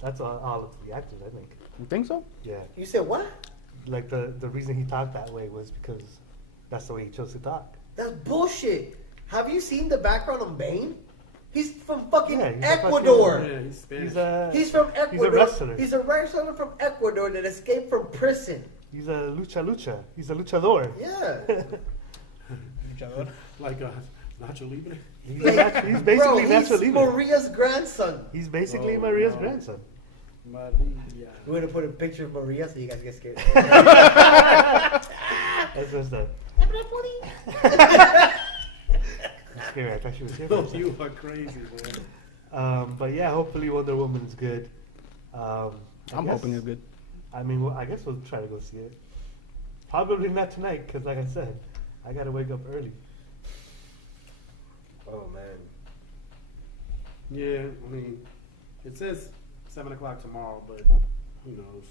that's all of the actors, I think. You think so? Yeah, that? You said what? like the reason he talked that way was because that's the way he chose to talk. That's bullshit. Have you seen the background on Bane? He's from fucking Yeah, he's a Ecuador. Yeah, he's Spanish. He's He's from Ecuador. wrestler. He's a wrestler from Ecuador that escaped from prison. He's a lucha. He's a luchador. Yeah. Like Nacho Libre. He's Bro, basically he's Nacho Libre. Maria's grandson. He's basically Oh, Maria's no. grandson. Maria. We're gonna put a picture of Maria so you guys get scared. That's what's up. Scary. I thought she was here. For a Oh, second. you are crazy, man. But yeah, hopefully Wonder Woman's good. I I'm guess- hoping it's good. I mean, well, I guess we'll try to go see it. Probably not tonight, because like I said, I gotta wake up early. Oh man. Yeah, I mean, it says 7 o'clock tomorrow, but who knows?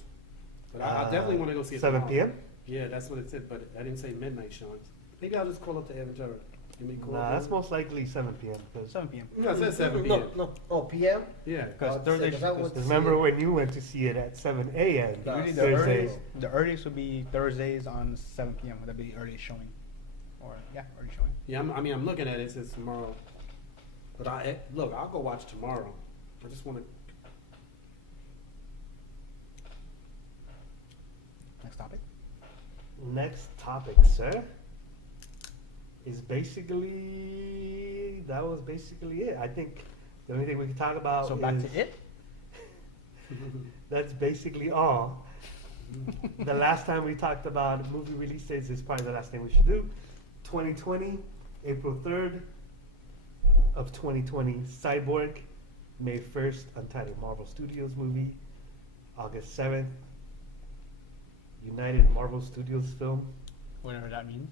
But I definitely want to go see it 7 tomorrow. p.m.? Yeah, that's what it said, but I didn't say midnight showings. Maybe I'll just call up to Evan Turner. Give me a call. Nah, that's most likely 7 p.m. Because 7 p.m. No, it says 7 p.m. No. Oh, PM? Yeah. Because Oh, Thursday. because I went to see remember it. when you went to see it at 7 a.m. Usually Thursdays. the earliest would be Thursdays on 7 p.m. That'd be early showing, or early showing. Yeah, I'm looking at it. It says tomorrow. But look, I'll go watch tomorrow. I just want to. Next topic. Next topic, sir, is basically that was basically it. I think the only thing we can talk about So back is to it. that's basically all. The last time we talked about movie release dates is probably the last thing we should do. 2020, April 3rd of 2020, Cyborg. May 1st, Untitled Marvel Studios movie. August 7th, United Marvel Studios film. Whatever that means.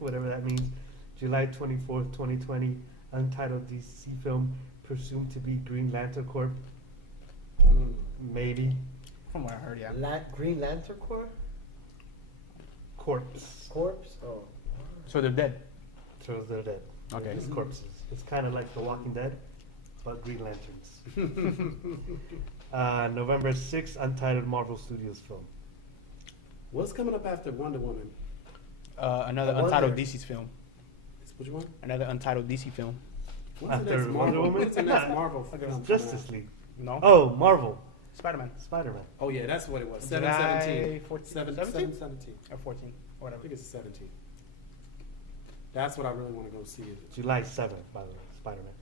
Whatever that means. July 24th, 2020, Untitled DC film, presumed to be Green Lantern Corp. Maybe. From what I heard, yeah. Green Lantern Corps? Corpse. Corpse? Oh. So they're dead. So they're dead. Okay. It's corpses. It's kind of like The Walking Dead, but Green Lanterns. November 6th, Untitled Marvel Studios film. What's coming up after Wonder Woman? Another I untitled wonder. DC's film. Which one? Another untitled DC film. What's the After next Wonder Marvel? Woman? What's the next Marvel? It's film Justice coming out? League. No. Oh, Marvel. Spider-Man. Spider-Man. Oh yeah, that's what it was. July 7/17. 14. 7/17. 17? Or 14. I Whatever. think it's 17. That's what I really want to go see. July 7th, by the way, Spider-Man.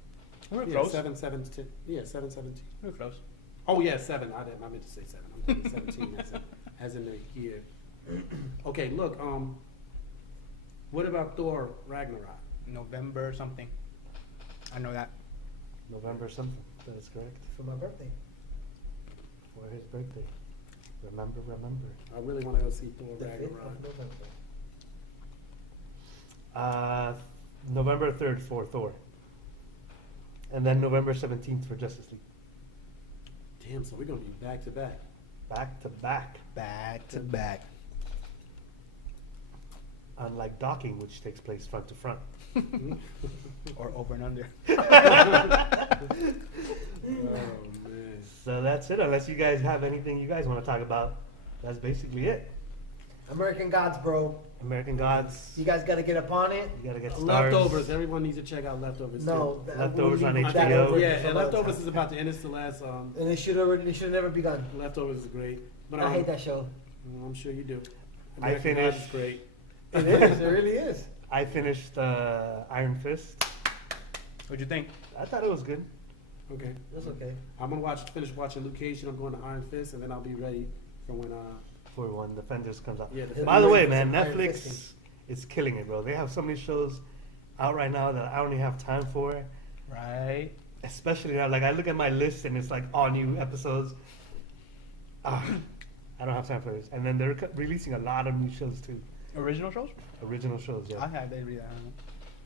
We were Yeah, close. 7/17. Yeah, 7/17. We were close. Oh yeah, 7. I meant to say 7. I'm thinking 17 as in the year. Okay, look. What about Thor Ragnarok? November something. I know that. November something. That is correct. For my birthday. For his birthday. Remember. I really want to go see Thor The 5th Ragnarok. of November. November 3rd for Thor. And then November 17th for Justice League. Damn, so we're gonna be back to back. Back to back. Back to back. Unlike docking, which takes place front to front. Or over and under. Oh man. So that's it. Unless you guys have anything you guys want to talk about, that's basically it. American Gods, bro. American Gods. You guys gotta get up on it. You gotta get stars. Leftovers. Everyone needs to check out Leftovers. No, too. Leftovers on we'll leave that HBO. over Yeah, for and another Leftovers time. is about to end. It's the last. And it should never be gone. Leftovers is great. But I hate that show. I'm sure you do. I American Gods finished- is great. It is. It really is. I finished Iron Fist. What'd you think? I thought it was good. Okay. That's okay. I'm gonna finish watching Luke Cage, and I'm going to Iron Fist, and then I'll be ready for when For when Defenders comes out. yeah. By the way, Iron man, Fist. Netflix is killing it, bro. They have so many shows out right now that I don't even have time for. Right. Especially now, like I look at my list and it's like all new episodes. I don't have time for this. And then they're releasing a lot of new shows too. Original shows? original shows. I Yeah. have. They read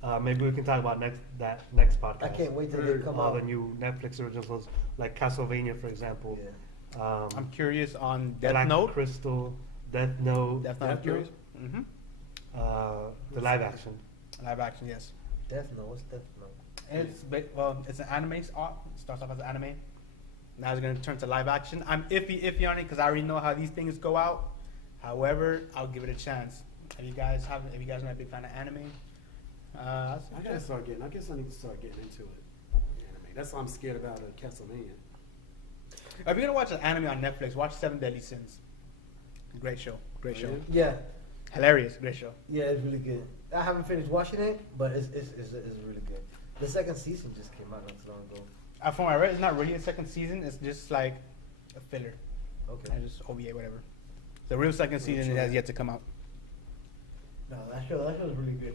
that. Maybe we can talk about next podcast. I can't wait till they come All out. the new Netflix original shows, like Castlevania, for example. Yeah. I'm curious on Death Black Note. Crystal, Death Note, Death Note. I'm Death curious. Note? Mm-hmm. the live action. Live action, yes. Death Note. What's Death Note? It's an anime. It starts off as an anime. Now it's gonna turn to live action. I'm iffy on it because I already know how these things go out. However, I'll give it a chance. If you guys not a big fan of anime, I gotta start getting. I guess I need to start getting into it. Anime. That's why I'm scared about Castlevania. If you're gonna watch an anime on Netflix, watch Seven Deadly Sins. Great show. Great show. Yeah. Hilarious. Great show. Yeah, it's really good. I haven't finished watching it, but it's really good. The second season just came out not too long ago. From what I read, it's not really a second season. It's just like a filler. Okay. And just OVA, whatever. The real second season has yet to come out. No, that show is really good.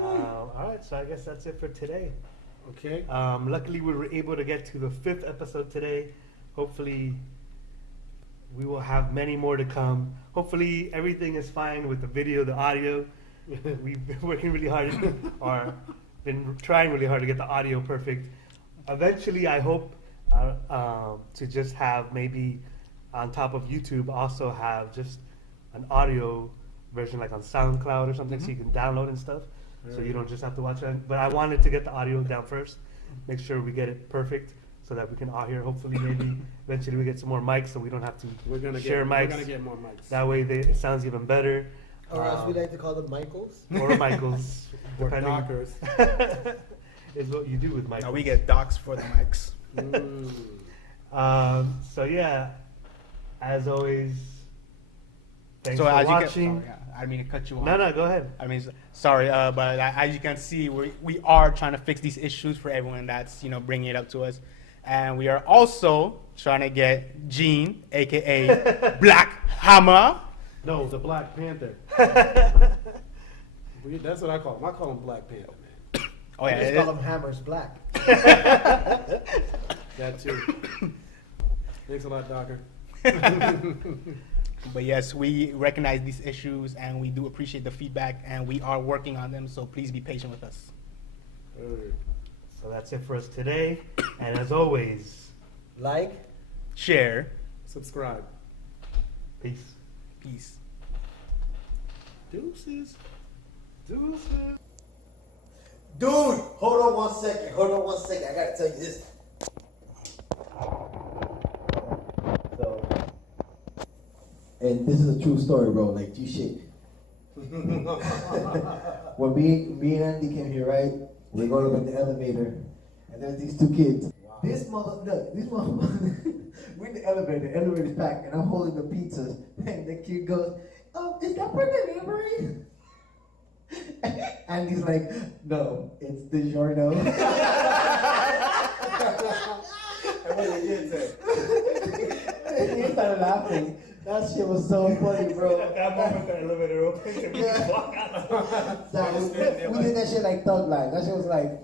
All right, so I guess that's it for today. Okay. Luckily, we were able to get to the 5th episode today. Hopefully, we will have many more to come. Hopefully, everything is fine with the video, the audio. We've been working really hard, or been trying really hard to get the audio perfect. Eventually, I hope to just have maybe on top of YouTube also have just an audio version like on SoundCloud or something, so you can download and stuff. So you don't just have to watch it. But I wanted to get the audio down first, make sure we get it perfect, so that we can all hear. Hopefully, maybe eventually we get some more mics, so we don't have to share mics. We're gonna get more mics. That way, it sounds even better. Or as we like to call them, Michaels. Or Michaels, Or depending Dockers. is what you do with Michaels. Now we get docs for the mics. So yeah, as always, thanks So for as watching. you can, I didn't mean to cut you off. No, go ahead. I mean, sorry, but as you can see, we are trying to fix these issues for everyone that's bringing it up to us, and we are also trying to get Gene, aka Black Hammer. No, the Black Panther. That's what I call him. I call him Black Panther, man. Oh I yeah, just call them Hammers Black. That too. Thanks a lot, Docker. But yes, we recognize these issues and we do appreciate the feedback, and we are working on them. So please be patient with us. So that's it for us today, and as always, Like. Share. Subscribe. peace. Peace. Deuces. Dude, hold on one second. I gotta tell you this. So, and this is a true story, bro. Like G shit. When me and Andy came here, right? We're going up in the elevator, and there's these two kids. Wow. This mother, we're in the elevator's packed, and I'm holding the pizzas, and the kid goes, "Oh, is that for delivery?" And he's like, no, it's DiGiorno. And what he did say. And he started laughing. That shit was so funny, bro. At that moment, the elevator opens and we just walk out. We did that shit like Thug Life. That shit was like,